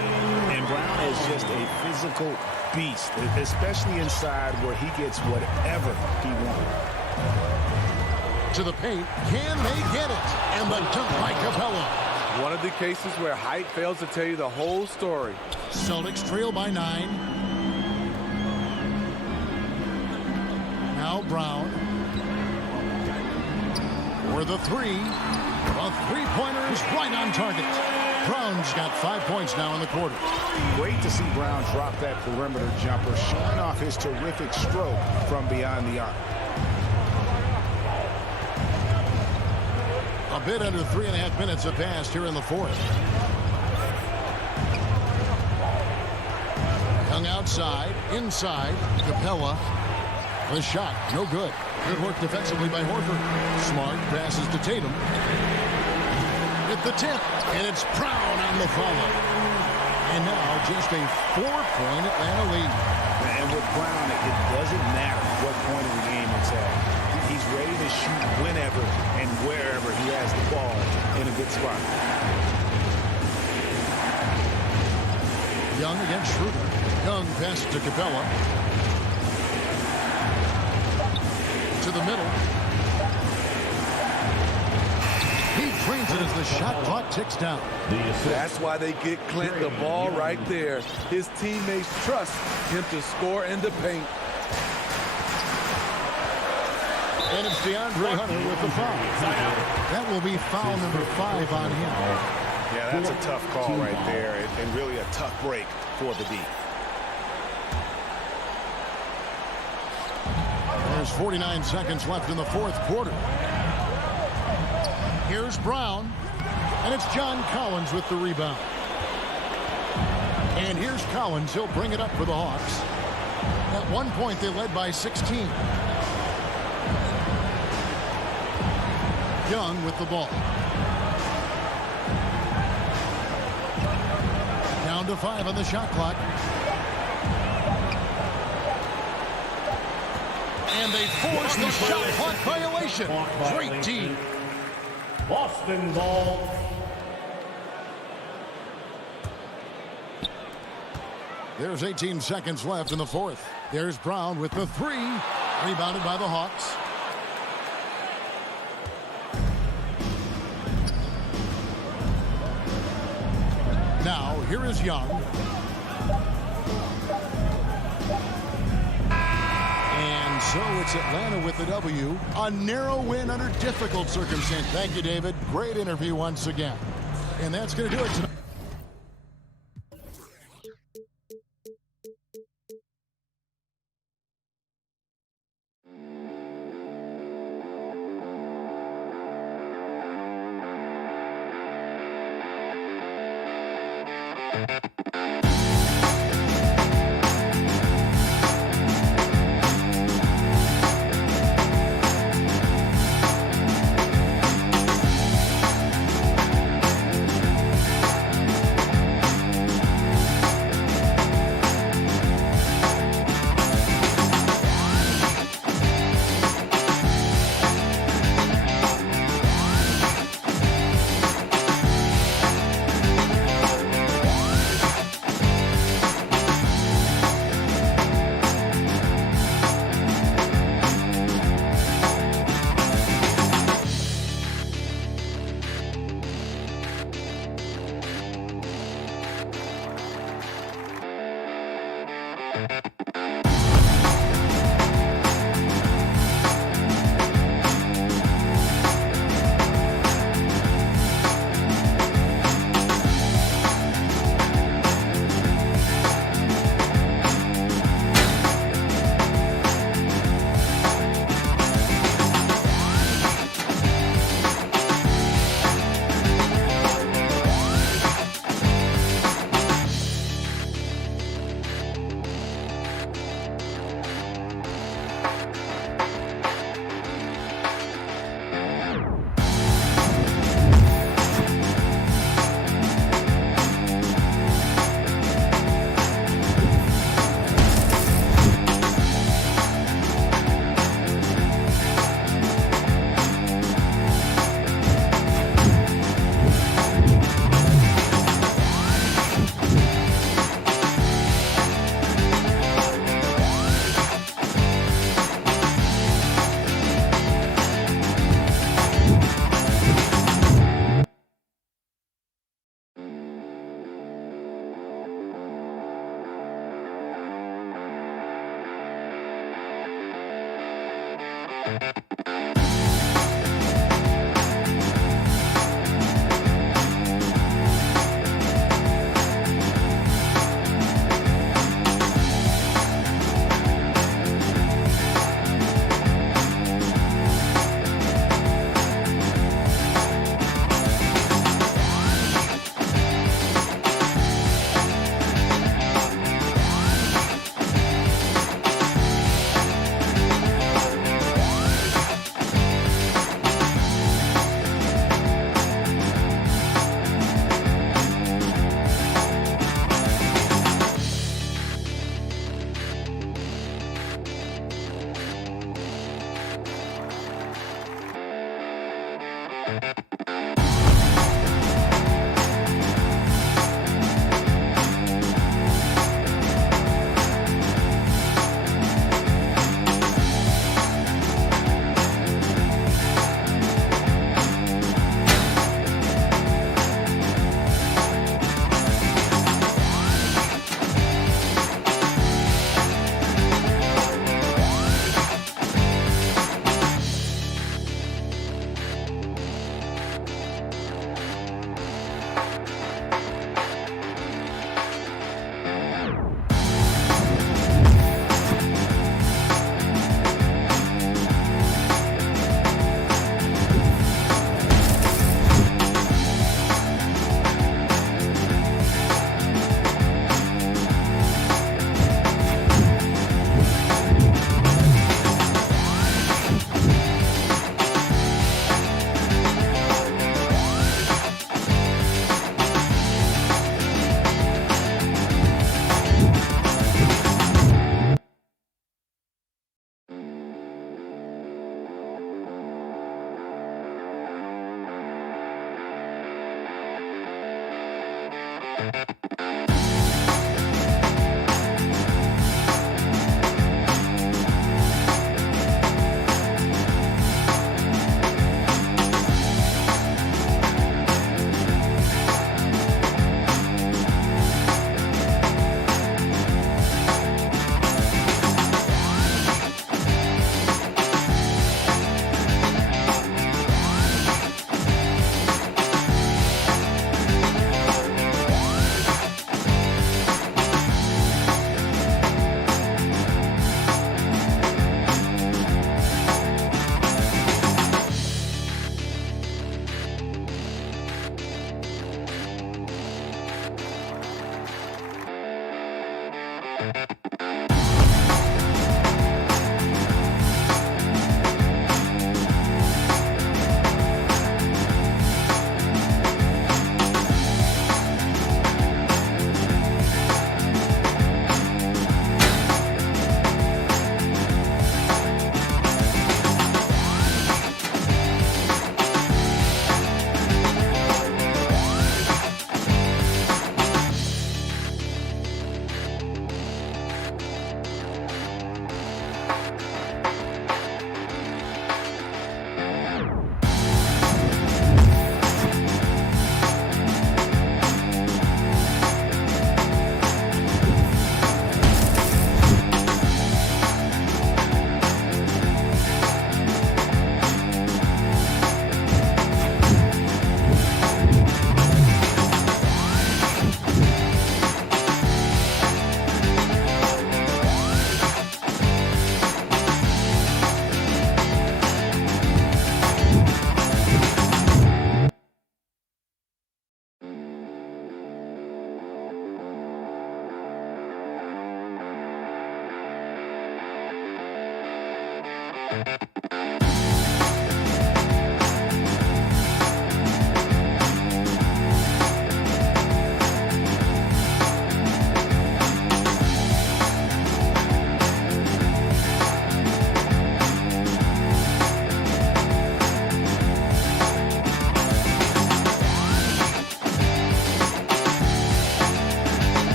And Brown is just a physical beast, especially inside where he gets whatever he wants. To the paint. Can they get it? And the dunk by Capella. One of the cases where height fails to tell you the whole story. Celtics trail by 9. Now Brown. For the 3. A 3-pointer is right on target. Brown's got 5 points now in the quarter. Great to see Brown drop that perimeter jumper, showing off his terrific stroke from beyond the arc. A bit under 3.5 minutes have passed here in the fourth. Young outside, inside, Capella. The shot, no good. Good work defensively by Horford. Smart passes to Tatum. At the tip, and it's Brown on the follow. And now just a 4-point Atlanta lead. And with Brown, it doesn't matter what point of the game it's at. He's ready to shoot whenever and wherever he has the ball in a good spot. Young against Schroeder. Young passes to Capella. To the middle. as the shot clock ticks down. That's why they get Clint the ball right there. His teammates trust him to score in the paint. And it's DeAndre Hunter with the foul. That will be foul number 5 on him. Yeah, that's a tough call right there, and really a tough break for the D. There's 49 seconds left in the fourth quarter. Here's Brown, and it's John Collins with the rebound. And here's Collins. He'll bring it up for the Hawks. At one point, they led by 16. Young with the ball. Down to 5 on the shot clock. And they force the shot clock violation. Great team. Boston ball. There's 18 seconds left in the fourth. There's Brown with the 3. Rebounded by the Hawks. Now, here is Young. And so it's Atlanta with the W. A narrow win under difficult circumstances. Thank you, David. Great interview once again. And that's going to do it tonight.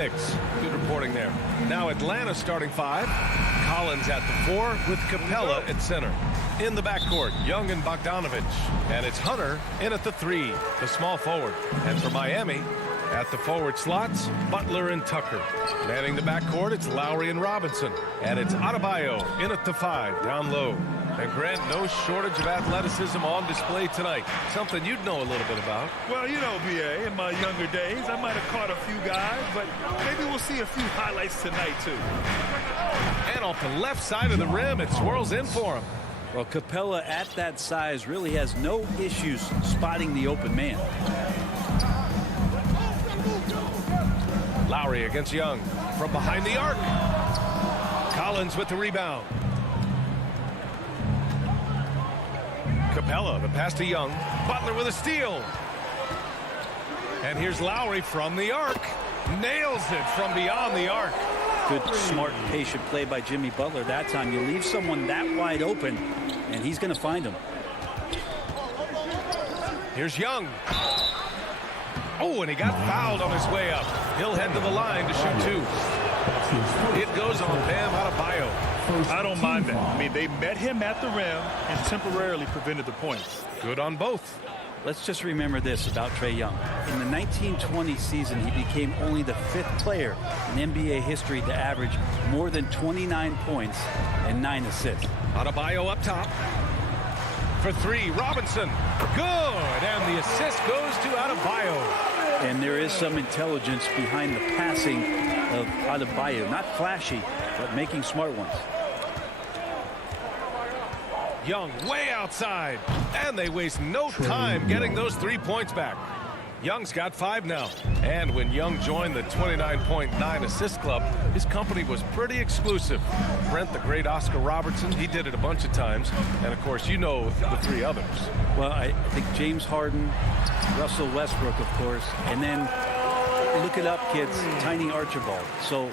mix. Good reporting there. Now Atlanta starting 5. Collins at the 4 with Capella at center. In the backcourt, Young and Bogdanovich. And it's Hunter in at the 3, the small forward. And for Miami, at the forward slots, Butler and Tucker. Manning the backcourt, it's Lowry and Robinson. And it's Adebayo in at the 5, down low. And Grant, no shortage of athleticism on display tonight. Something you'd know a little bit about. Well, you know, B.A., in my younger days, I might have caught a few guys, but maybe we'll see a few highlights tonight, too. And off the left side of the rim, it swirls in for him. Well, Capella at that size really has no issues spotting the open man. Lowry against Young from behind the arc. Collins with the rebound. Capella, the pass to Young. Butler with a steal. And here's Lowry from the arc. Nails it from beyond the arc. Good, smart, patient play by Jimmy Butler that time. You leave someone that wide open, and he's going to find him. Here's Young. Oh, and he got fouled on his way up. He'll head to the line to shoot 2. It goes on Bam Adebayo. I don't mind that. I mean, they met him at the rim and temporarily prevented the points. Good on both. Let's just remember this about Trae Young. In the 1920 season, he became only the 5th player in NBA history to average more than 29 points and 9 assists. Adebayo up top. For 3, Robinson. Good. And the assist goes to Adebayo. And there is some intelligence behind the passing of Adebayo. Not flashy, but making smart ones. Young way outside. And they waste no time getting those 3 points back. Young's got 5 now. And when Young joined the 29.9 assist club, his company was pretty exclusive. Brent, the great Oscar Robertson, he did it a bunch of times. And, of course, you know the 3 others. Well, I think James Harden, Russell Westbrook, of course, and then look it up, kids, Tiny Archibald. So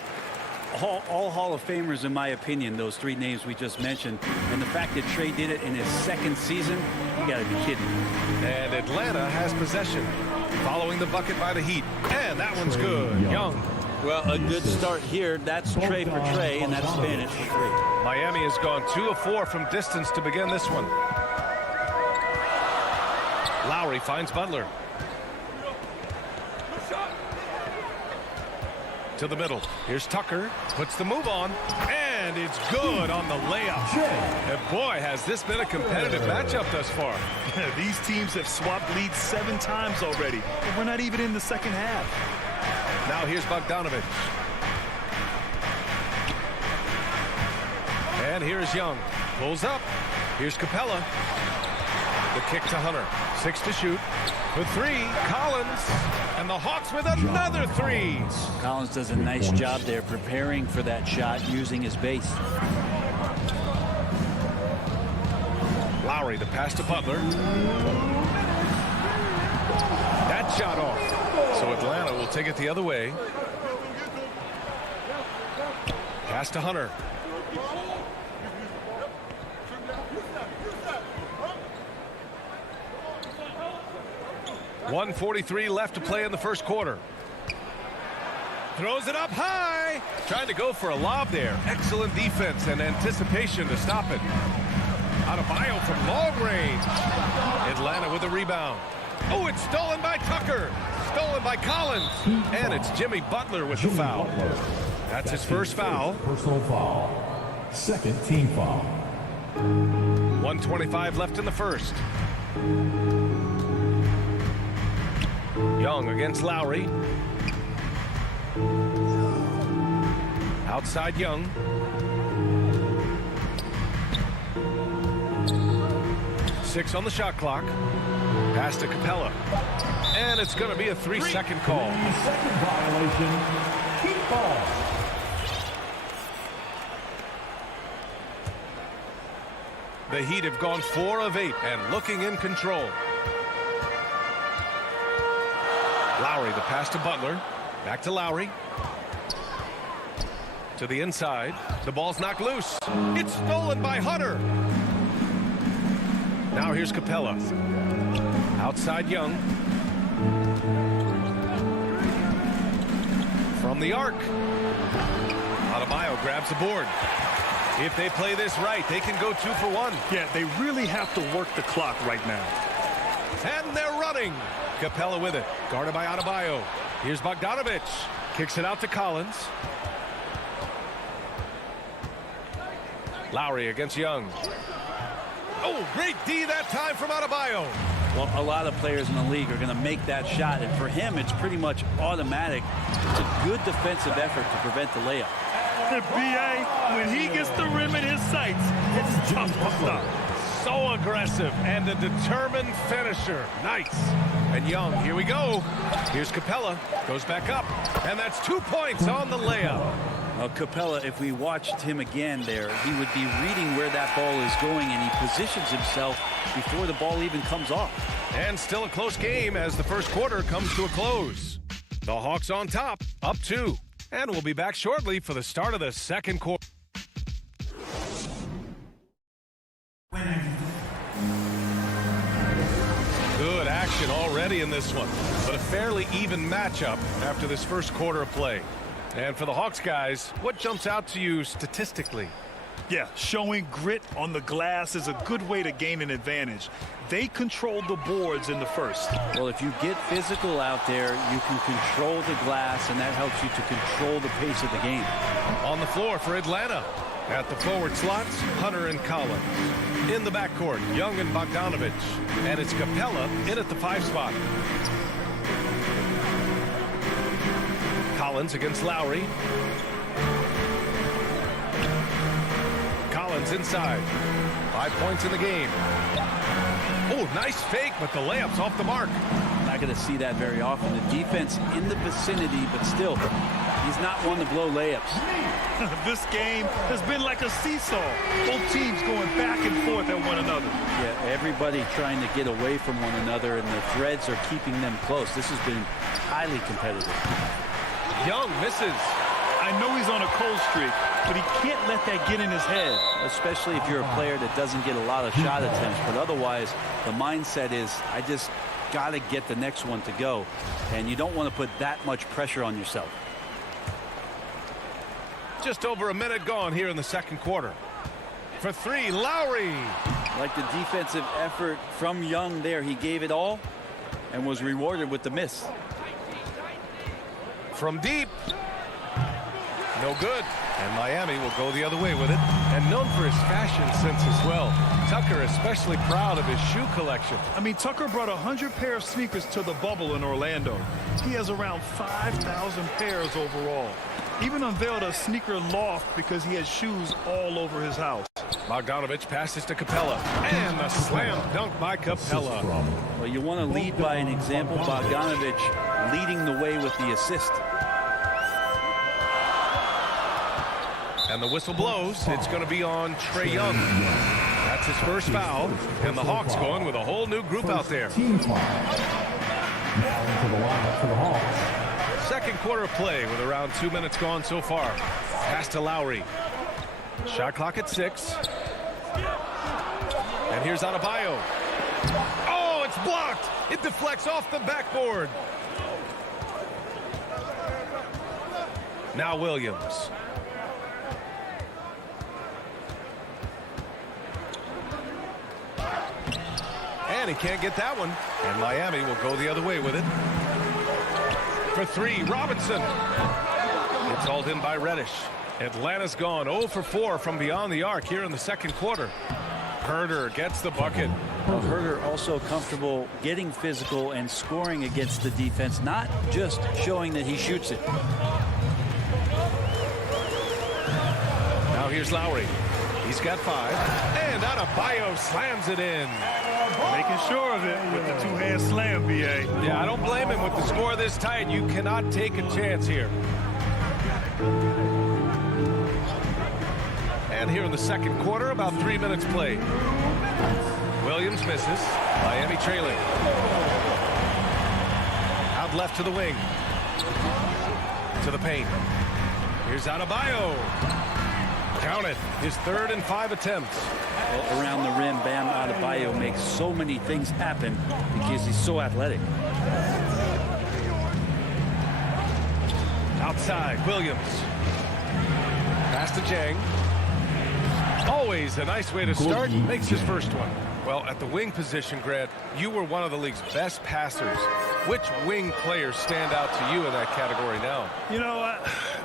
all Hall of Famers, in my opinion, those 3 names we just mentioned. And the fact that Trae did it in his 2nd season, you got to be kidding me. And Atlanta has possession. Following the bucket by the Heat. And that one's good. Young. Well, a good start here. That's Trae for Trae, and that's Spanish for 3. Miami has gone 2 of 4 from distance to begin this one. Lowry finds Butler. To the middle. Here's Tucker. Puts the move on. And it's good on the layup. And boy, has this been a competitive matchup thus far. These teams have swapped leads 7 times already. And we're not even in the second half. Now here's Bogdanovich. And here's Young. Pulls up. Here's Capella. The kick to Hunter. 6 to shoot. With 3, Collins. And the Hawks with another 3. Collins does a nice job there preparing for that shot using his base. Lowry, the pass to Butler. That shot off. So Atlanta will take it the other way. Pass to Hunter. .143 left to play in the first quarter. Throws it up high. Trying to go for a lob there. Excellent defense and anticipation to stop it. Adebayo from long range. Atlanta with a rebound. Oh, it's stolen by Tucker. Stolen by Collins. And it's Jimmy Butler with the foul. That's his first foul. Personal foul. 2nd team foul. 1:25 left in the first. Young against Lowry. Outside Young. Six on the shot clock. Pass to Capella. And it's going to be a 3-second call. 3-second violation. Heat ball. The Heat have gone 4 of 8 and looking in control. Lowry, the pass to Butler. Back to Lowry. To the inside. The ball's knocked loose. It's stolen by Hunter. Now here's Capella. Outside Young. from the arc. Adebayo grabs the board. If they play this right, they can go 2 for 1. Yeah, they really have to work the clock right now. And they're running. Capella with it. Guarded by Adebayo. Here's Bogdanovic. Kicks it out to Collins. Lowry against Young. Oh, great D that time from Adebayo. Well, a lot of players in the league are going to make that shot, and for him, it's pretty much automatic. It's a good defensive effort to prevent the layup. The BA, when he gets the rim in his sights, it's tough to stop. So aggressive and a determined finisher. Nice. And Young, here we go. Here's Capella. Goes back up. And that's 2 points on the layup. Well, Capella, if we watched him again there, he would be reading where that ball is going, and he positions himself before the ball even comes off. And still a close game as the first quarter comes to a close. The Hawks on top, up 2. And we'll be back shortly for the start of the second quarter. Good action already in this one, but a fairly even matchup after this first quarter of play. And for the Hawks guys, what jumps out to you statistically? Yeah, showing grit on the glass is a good way to gain an advantage. They controlled the boards in the first. Well, if you get physical out there, you can control the glass, and that helps you to control the pace of the game. On the floor for Atlanta. At the forward slots, Hunter and Collins. In the backcourt, Young and Bogdanovic. And it's Capella in at the 5 spot. Collins against Lowry. Collins inside. 5 points in the game. Oh, nice fake, but the layup's off the mark. Not going to see that very often. The defense in the vicinity, but still, he's not one to blow layups. This game has been like a seesaw. Both teams going back and forth at one another. Yeah, everybody trying to get away from one another, and the threads are keeping them close. This has been highly competitive. Young misses. I know he's on a cold streak, but he can't let that get in his head. Especially if you're a player that doesn't get a lot of shot attempts. But otherwise, the mindset is, I just got to get the next one to go. And you don't want to put that much pressure on yourself. Just over a minute gone here in the second quarter. For 3, Lowry. Like the defensive effort from Young there. He gave it all and was rewarded with the miss. From deep. No good. And Miami will go the other way with it. And known for his fashion sense as well. Tucker especially proud of his shoe collection. I mean, Tucker brought 100 pair of sneakers to the bubble in Orlando. He has around 5,000 pairs overall. Even unveiled a sneaker loft because he has shoes all over his house. Bogdanovic passes to Capella. And a slam dunk by Capella. Well, you want to lead by an example. Bogdanovic leading the way with the assist. And the whistle blows. It's going to be on Trae Young. That's his first foul. And the Hawks going with a whole new group out there. Now into the lineup for the Hawks. Second quarter of play with around 2 minutes gone so far. Pass to Lowry. Shot clock at 6. And here's Adebayo. Oh, it's blocked. It deflects off the backboard. Now Williams. And he can't get that one. And Miami will go the other way with it. For 3, Robinson. It's hauled in by Reddish. Atlanta's gone 0 for 4 from beyond the arc here in the second quarter. Herder gets the bucket. Well, Herder also comfortable getting physical and scoring against the defense, not just showing that he shoots it. Now here's Lowry. He's got 5. And Adebayo slams it in. Making sure of it with the two-hand slam, BA. Yeah, I don't blame him with the score this tight. You cannot take a chance here. And here in the second quarter, about 3 minutes played. Williams misses. Miami trailing. Out left to the wing. To the paint. Here's Adebayo. Count it. His 3rd and 5 attempts. Well, around the rim, Bam Adebayo makes so many things happen because he's so athletic. Outside, Williams. Pass to Jang. Always a nice way to start. Makes his first one. Well, at the wing position, Grant, you were one of the league's best passers. Which wing players stand out to you in that category now? You know,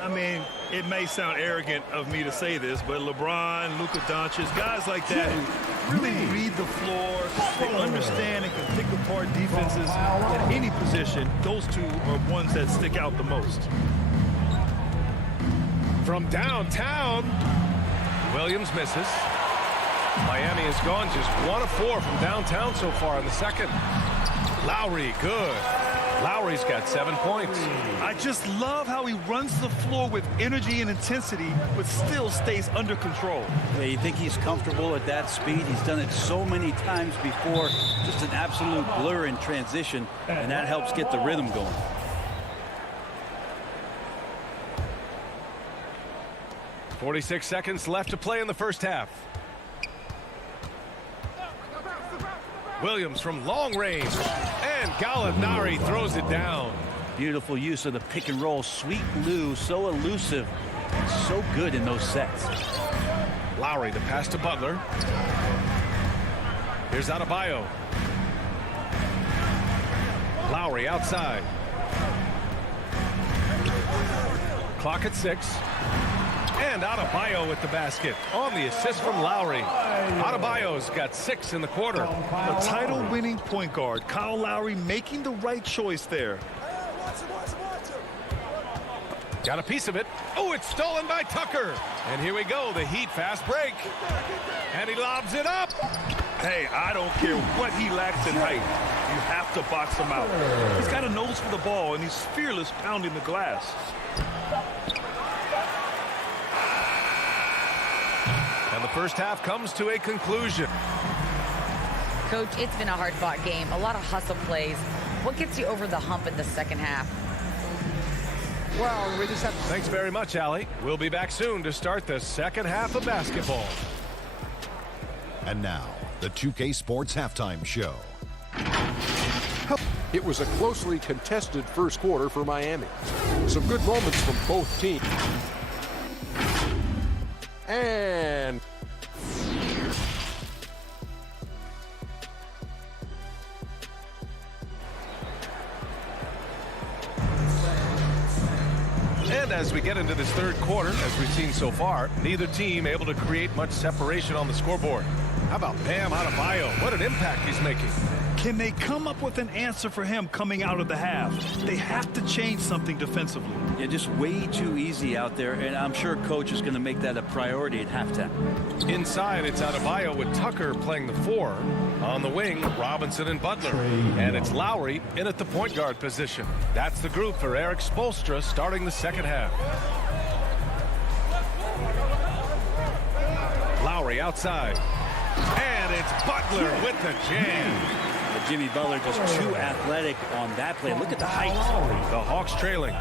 I mean, it may sound arrogant of me to say this, but LeBron, Luka Doncic, guys like that who really read the floor, they understand and can pick apart defenses at any position. Those two are ones that stick out the most. From downtown, Williams misses. Miami has gone just 1 of 4 from downtown so far in the second. Lowry, good. Lowry's got 7 points. I just love how he runs the floor with energy and intensity, but still stays under control. Yeah, you think he's comfortable at that speed? He's done it so many times before. Just an absolute blur in transition, and that helps get the rhythm going. .46 seconds left to play in the first half. Williams from long range, and Gallinari throws it down. Beautiful use of the pick and roll. Sweet Lou, so elusive, so good in those sets. Lowry, the pass to Butler. Here's Adebayo. Lowry outside. Clock at 6. And Adebayo with the basket on the assist from Lowry. Adebayo's got 6 in the quarter. A title-winning point guard, Kyle Lowry, making the right choice there. Got a piece of it. Oh, it's stolen by Tucker. And here we go, the Heat fast break. And he lobs it up. Hey, I don't care what he lacks in height. You have to box him out. He's got a nose for the ball, and he's fearless pounding the glass. And the first half comes to a conclusion. Coach, it's been a hard-fought game. A lot of hustle plays. What gets you over the hump in the second half? Well, we just have to... Thanks very much, Allie. We'll be back soon to start the second half of basketball. And now, the 2K Sports Halftime Show. It was a closely contested first quarter for Miami. Some good moments from both teams. And as we get into this third quarter, as we've seen so far, neither team able to create much separation on the scoreboard. How about Bam Adebayo? What an impact he's making. Can they come up with an answer for him coming out of the half? They have to change something defensively. Yeah, just way too easy out there, and I'm sure Coach is going to make that a priority at halftime. Inside, it's Adebayo with Tucker playing the 4. On the wing, Robinson and Butler. And it's Lowry in at the point guard position. That's the group for Eric Spoelstra starting the second half. Lowry outside. And it's Butler with the jam. Jimmy Butler just too athletic on that play. Look at the height. The Hawks trailing.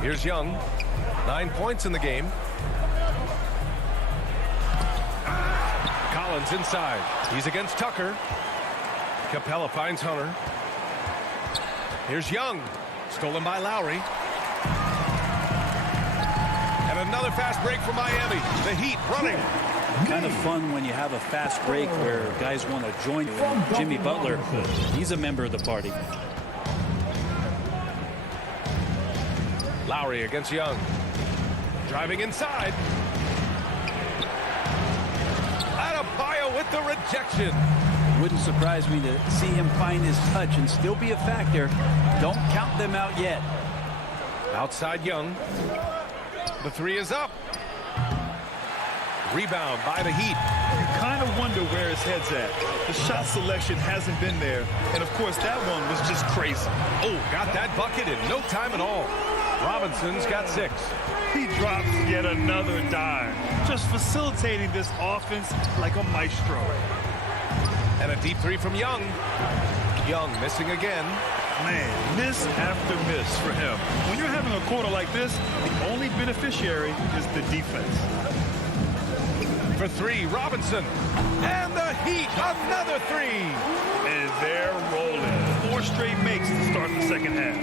Here's Young. 9 points in the game. Collins inside. He's against Tucker. Capella finds Hunter. Here's Young. Stolen by Lowry. And another fast break for Miami. The Heat running. Kind of fun when you have a fast break where guys want to join you. And Jimmy Butler, he's a member of the party. Lowry against Young. Driving inside. Adebayo with the rejection. Wouldn't surprise me to see him find his touch and still be a factor. Don't count them out yet. Outside Young. The 3 is up. Rebound by the Heat. You kind of wonder where his head's at. The shot selection hasn't been there. And, of course, that one was just crazy. Oh, got that bucket in no time at all. Robinson's got 6. He drops yet another dime. Just facilitating this offense like a maestro. And a deep 3 from Young. Young missing again. Man, miss after miss for him. When you're having a quarter like this, the only beneficiary is the defense. For 3, Robinson. And the Heat, another 3. And they're rolling. 4 straight makes to start the second half.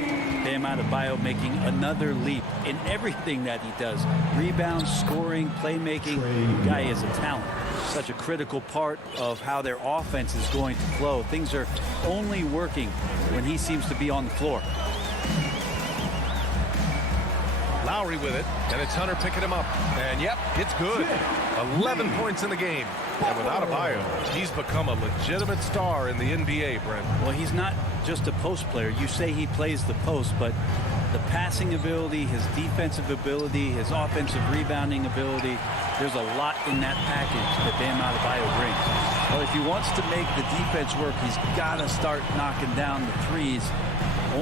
Bam Adebayo making another leap in everything that he does. Rebounds, scoring, playmaking. The guy is a talent. Such a critical part of how their offense is going to flow. Things are only working when he seems to be on the floor. Lowry with it, and it's Hunter picking him up. And yep, it's good. 11 points in the game. And without Adebayo, he's become a legitimate star in the NBA, Brent. Well, he's not just a post player. You say he plays the post, but the passing ability, his defensive ability, his offensive rebounding ability, there's a lot in that package that Bam Adebayo brings. Well, if he wants to make the defense work, he's got to start knocking down the threes.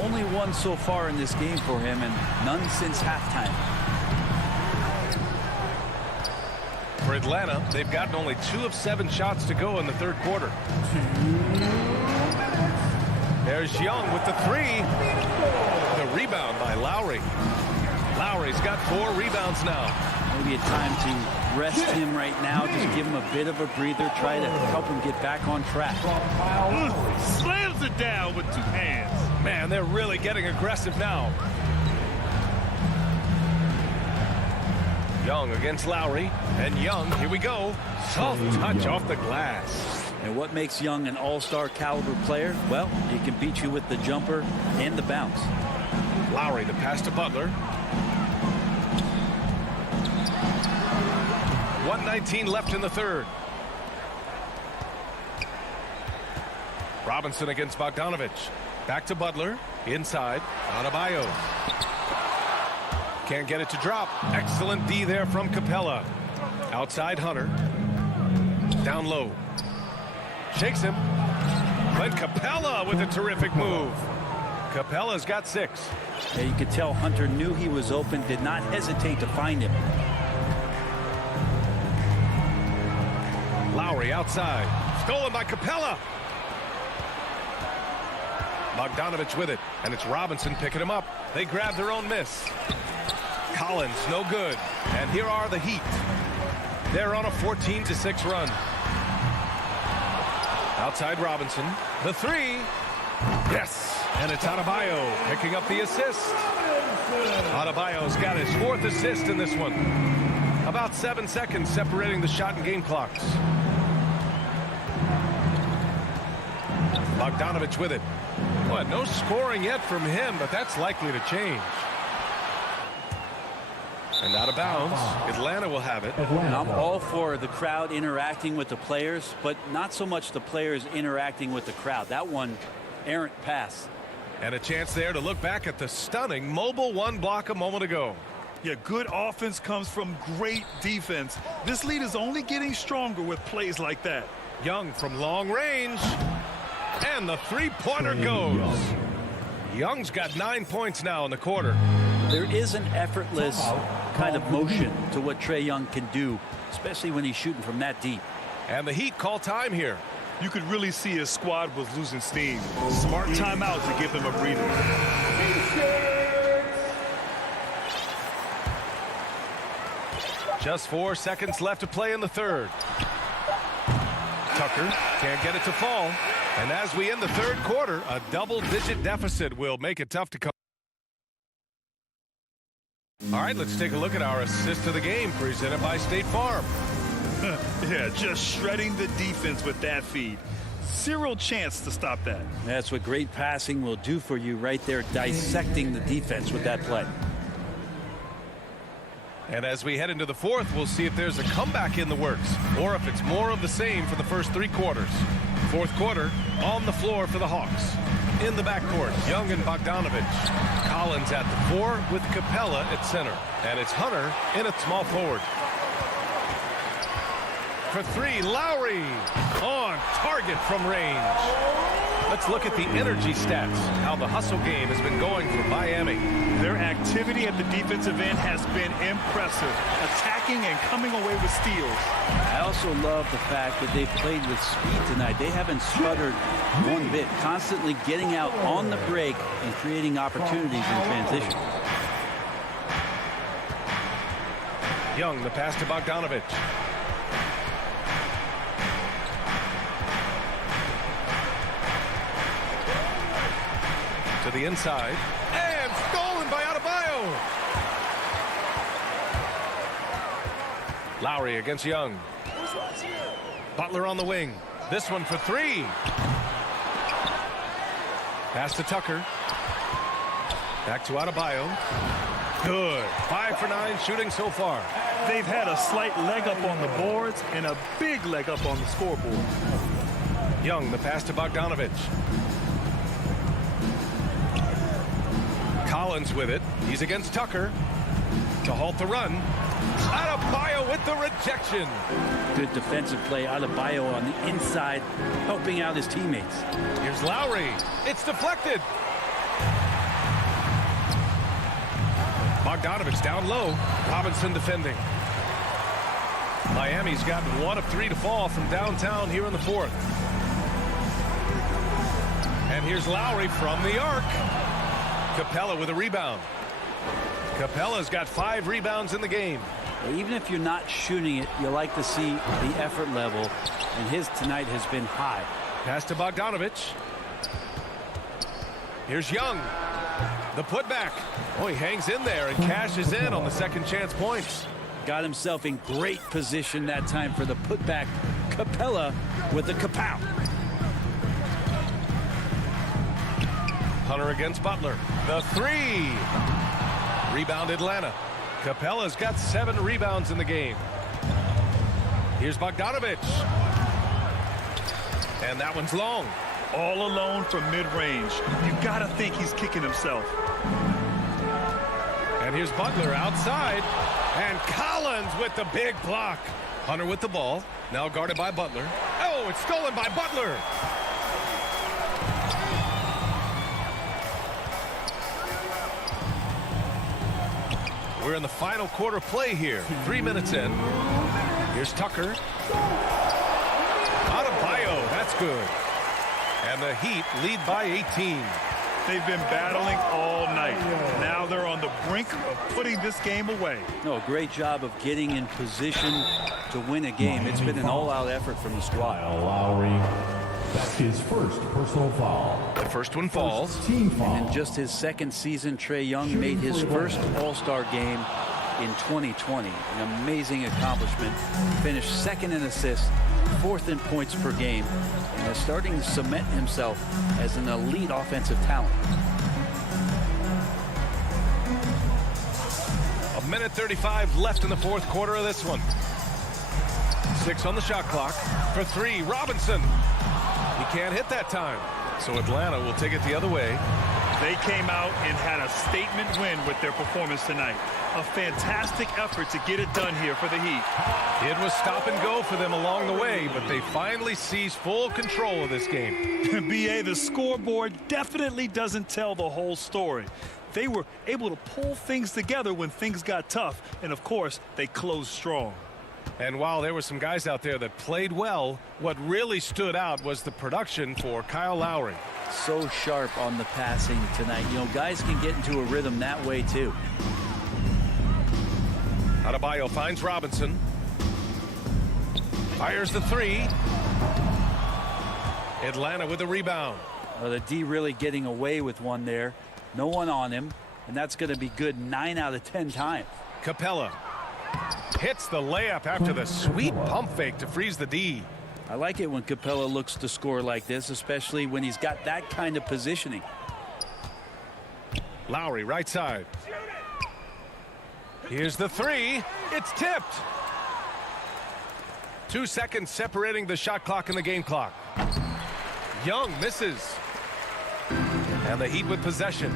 Only one so far in this game for him, and none since halftime. For Atlanta, they've gotten only 2 of 7 shots to go in the third quarter. There's Young with the 3. The rebound by Lowry. Lowry's got 4 rebounds now. Maybe a time to rest him right now. Just give him a bit of a breather. Try to help him get back on track. Slams it down with 2 hands. Man, they're really getting aggressive now. Young against Lowry. And Young, here we go. Soft touch off the glass. And what makes Young an all-star caliber player? Well, he can beat you with the jumper and the bounce. Lowry, the pass to Butler. 1:19 left in the third. Robinson against Bogdanovich. Back to Butler. Inside. Adebayo. Can't get it to drop. Excellent D there from Capella. Outside Hunter. Down low. Shakes him. But Capella with a terrific move. Capella's got 6. Yeah, you could tell Hunter knew he was open, did not hesitate to find him. Lowry outside. Stolen by Capella. Bogdanovich with it. And it's Robinson picking him up. They grab their own miss. Collins, no good. And here are the Heat. They're on a 14-6 run. Outside Robinson. The 3. Yes. And it's Adebayo picking up the assist. Adebayo's got his 4th assist in this one. About 7 seconds separating the shot and game clocks. Bogdanovich with it. What? No scoring yet from him, but that's likely to change. And out of bounds. Atlanta will have it. I'm all for the crowd interacting with the players, but not so much the players interacting with the crowd. That one, errant pass. And a chance there to look back at the stunning mobile 1 block a moment ago. Yeah, good offense comes from great defense. This lead is only getting stronger with plays like that. Young from long range. And the 3-pointer goes. Young's got 9 points now in the quarter. There is an effortless kind of motion to what Trae Young can do, especially when he's shooting from that deep. And the Heat call time here. You could really see his squad was losing steam. Smart timeout to give him a breather. Just 4 seconds left to play in the third. Tucker can't get it to fall. And as we end the third quarter, a double-digit deficit will make it tough to come. All right, let's take a look at our assist of the game presented by State Farm. Yeah, just shredding the defense with that feed. Zero chance to stop that. That's what great passing will do for you right there, dissecting the defense with that play. And as we head into the fourth, we'll see if there's a comeback in the works or if it's more of the same for the first 3 quarters. Fourth quarter on the floor for the Hawks. In the backcourt, Young and Bogdanovich. Collins at the 4 with Capella at center. And it's Hunter in at small forward. For 3, Lowry on target from range. Let's look at the energy stats, how the hustle game has been going for Miami. Their activity at the defensive end has been impressive, attacking and coming away with steals. I also love the fact that they've played with speed tonight. They haven't stuttered one bit, constantly getting out on the break and creating opportunities in transition. Young, the pass to Bogdanovich. To the inside. And stolen by Adebayo. Lowry against Young. Butler on the wing. This one for three. Pass to Tucker. Back to Adebayo. Good. 5 for 9 shooting so far. They've had a slight leg up on the boards and a big leg up on the scoreboard. Young, the pass to Bogdanovich. Collins with it. He's against Tucker. To halt the run. Adebayo with the rejection. Good defensive play. Adebayo on the inside, helping out his teammates. Here's Lowry. It's deflected. Bogdanovich down low. Robinson defending. Miami's got 1 of 3 to fall from downtown here in the fourth. And here's Lowry from the arc. Capella with a rebound. Capella's got 5 rebounds in the game. Even if you're not shooting it, you like to see the effort level, and his tonight has been high. Pass to Bogdanovich. Here's Young. The putback. Oh, he hangs in there and cashes in on the second chance points. Got himself in great position that time for the putback. Capella with the kapow. Hunter against Butler. The three. Rebound Atlanta. Capella's got 7 rebounds in the game. Here's Bogdanovich. And that one's long. All alone from mid-range. You gotta think he's kicking himself. And here's Butler outside. And Collins with the big block. Hunter with the ball. Now guarded by Butler. Oh, it's stolen by Butler. We're in the final quarter play here. 3 minutes in. Here's Tucker. Adebayo, that's good. And the Heat lead by 18. They've been battling all night. Now they're on the brink of putting this game away. No, great job of getting in position to win a game. It's been an all-out effort from the squad. Lowry, that's his first personal foul. The first one falls. Team foul. And in just his second season, Trae Young made his first All-Star game in 2020. An amazing accomplishment. Finished second in assists, 4th in points per game, and is starting to cement himself as an elite offensive talent. A minute 35 left in the fourth quarter of this one. 6 on the shot clock. For 3, Robinson. He can't hit that time. So Atlanta will take it the other way. They came out and had a statement win with their performance tonight. A fantastic effort to get it done here for the Heat. It was stop and go for them along the way, but they finally seized full control of this game. B.A., the scoreboard definitely doesn't tell the whole story. They were able to pull things together when things got tough, and of course, they closed strong. And while there were some guys out there that played well, what really stood out was the production for Kyle Lowry. So sharp on the passing tonight. You know, guys can get into a rhythm that way too. Adebayo finds Robinson. Fires the 3. Atlanta with the rebound. The D really getting away with one there. No one on him, and that's going to be good 9 out of 10 times. Capella hits the layup after the sweet pump fake to freeze the D. I like it when Capella looks to score like this, especially when he's got that kind of positioning. Lowry right side. Here's the 3. It's tipped. 2 seconds separating the shot clock and the game clock. Young misses. And the Heat with possession.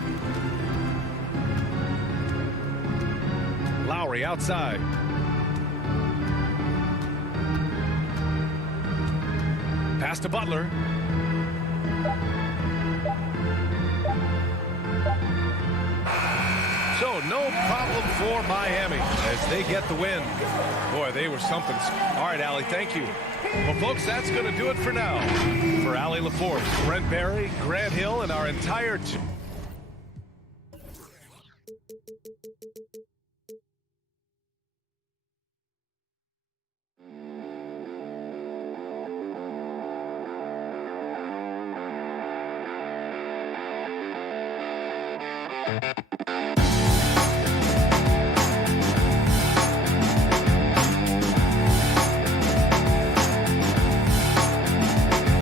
Lowry outside. Pass to Butler. So no problem for Miami as they get the win. Boy, they were something. All right, Allie, thank you. Well, folks, that's going to do it for now. For Allie LaForce, Brent Barry, Grant Hill, and our entire team. Bye.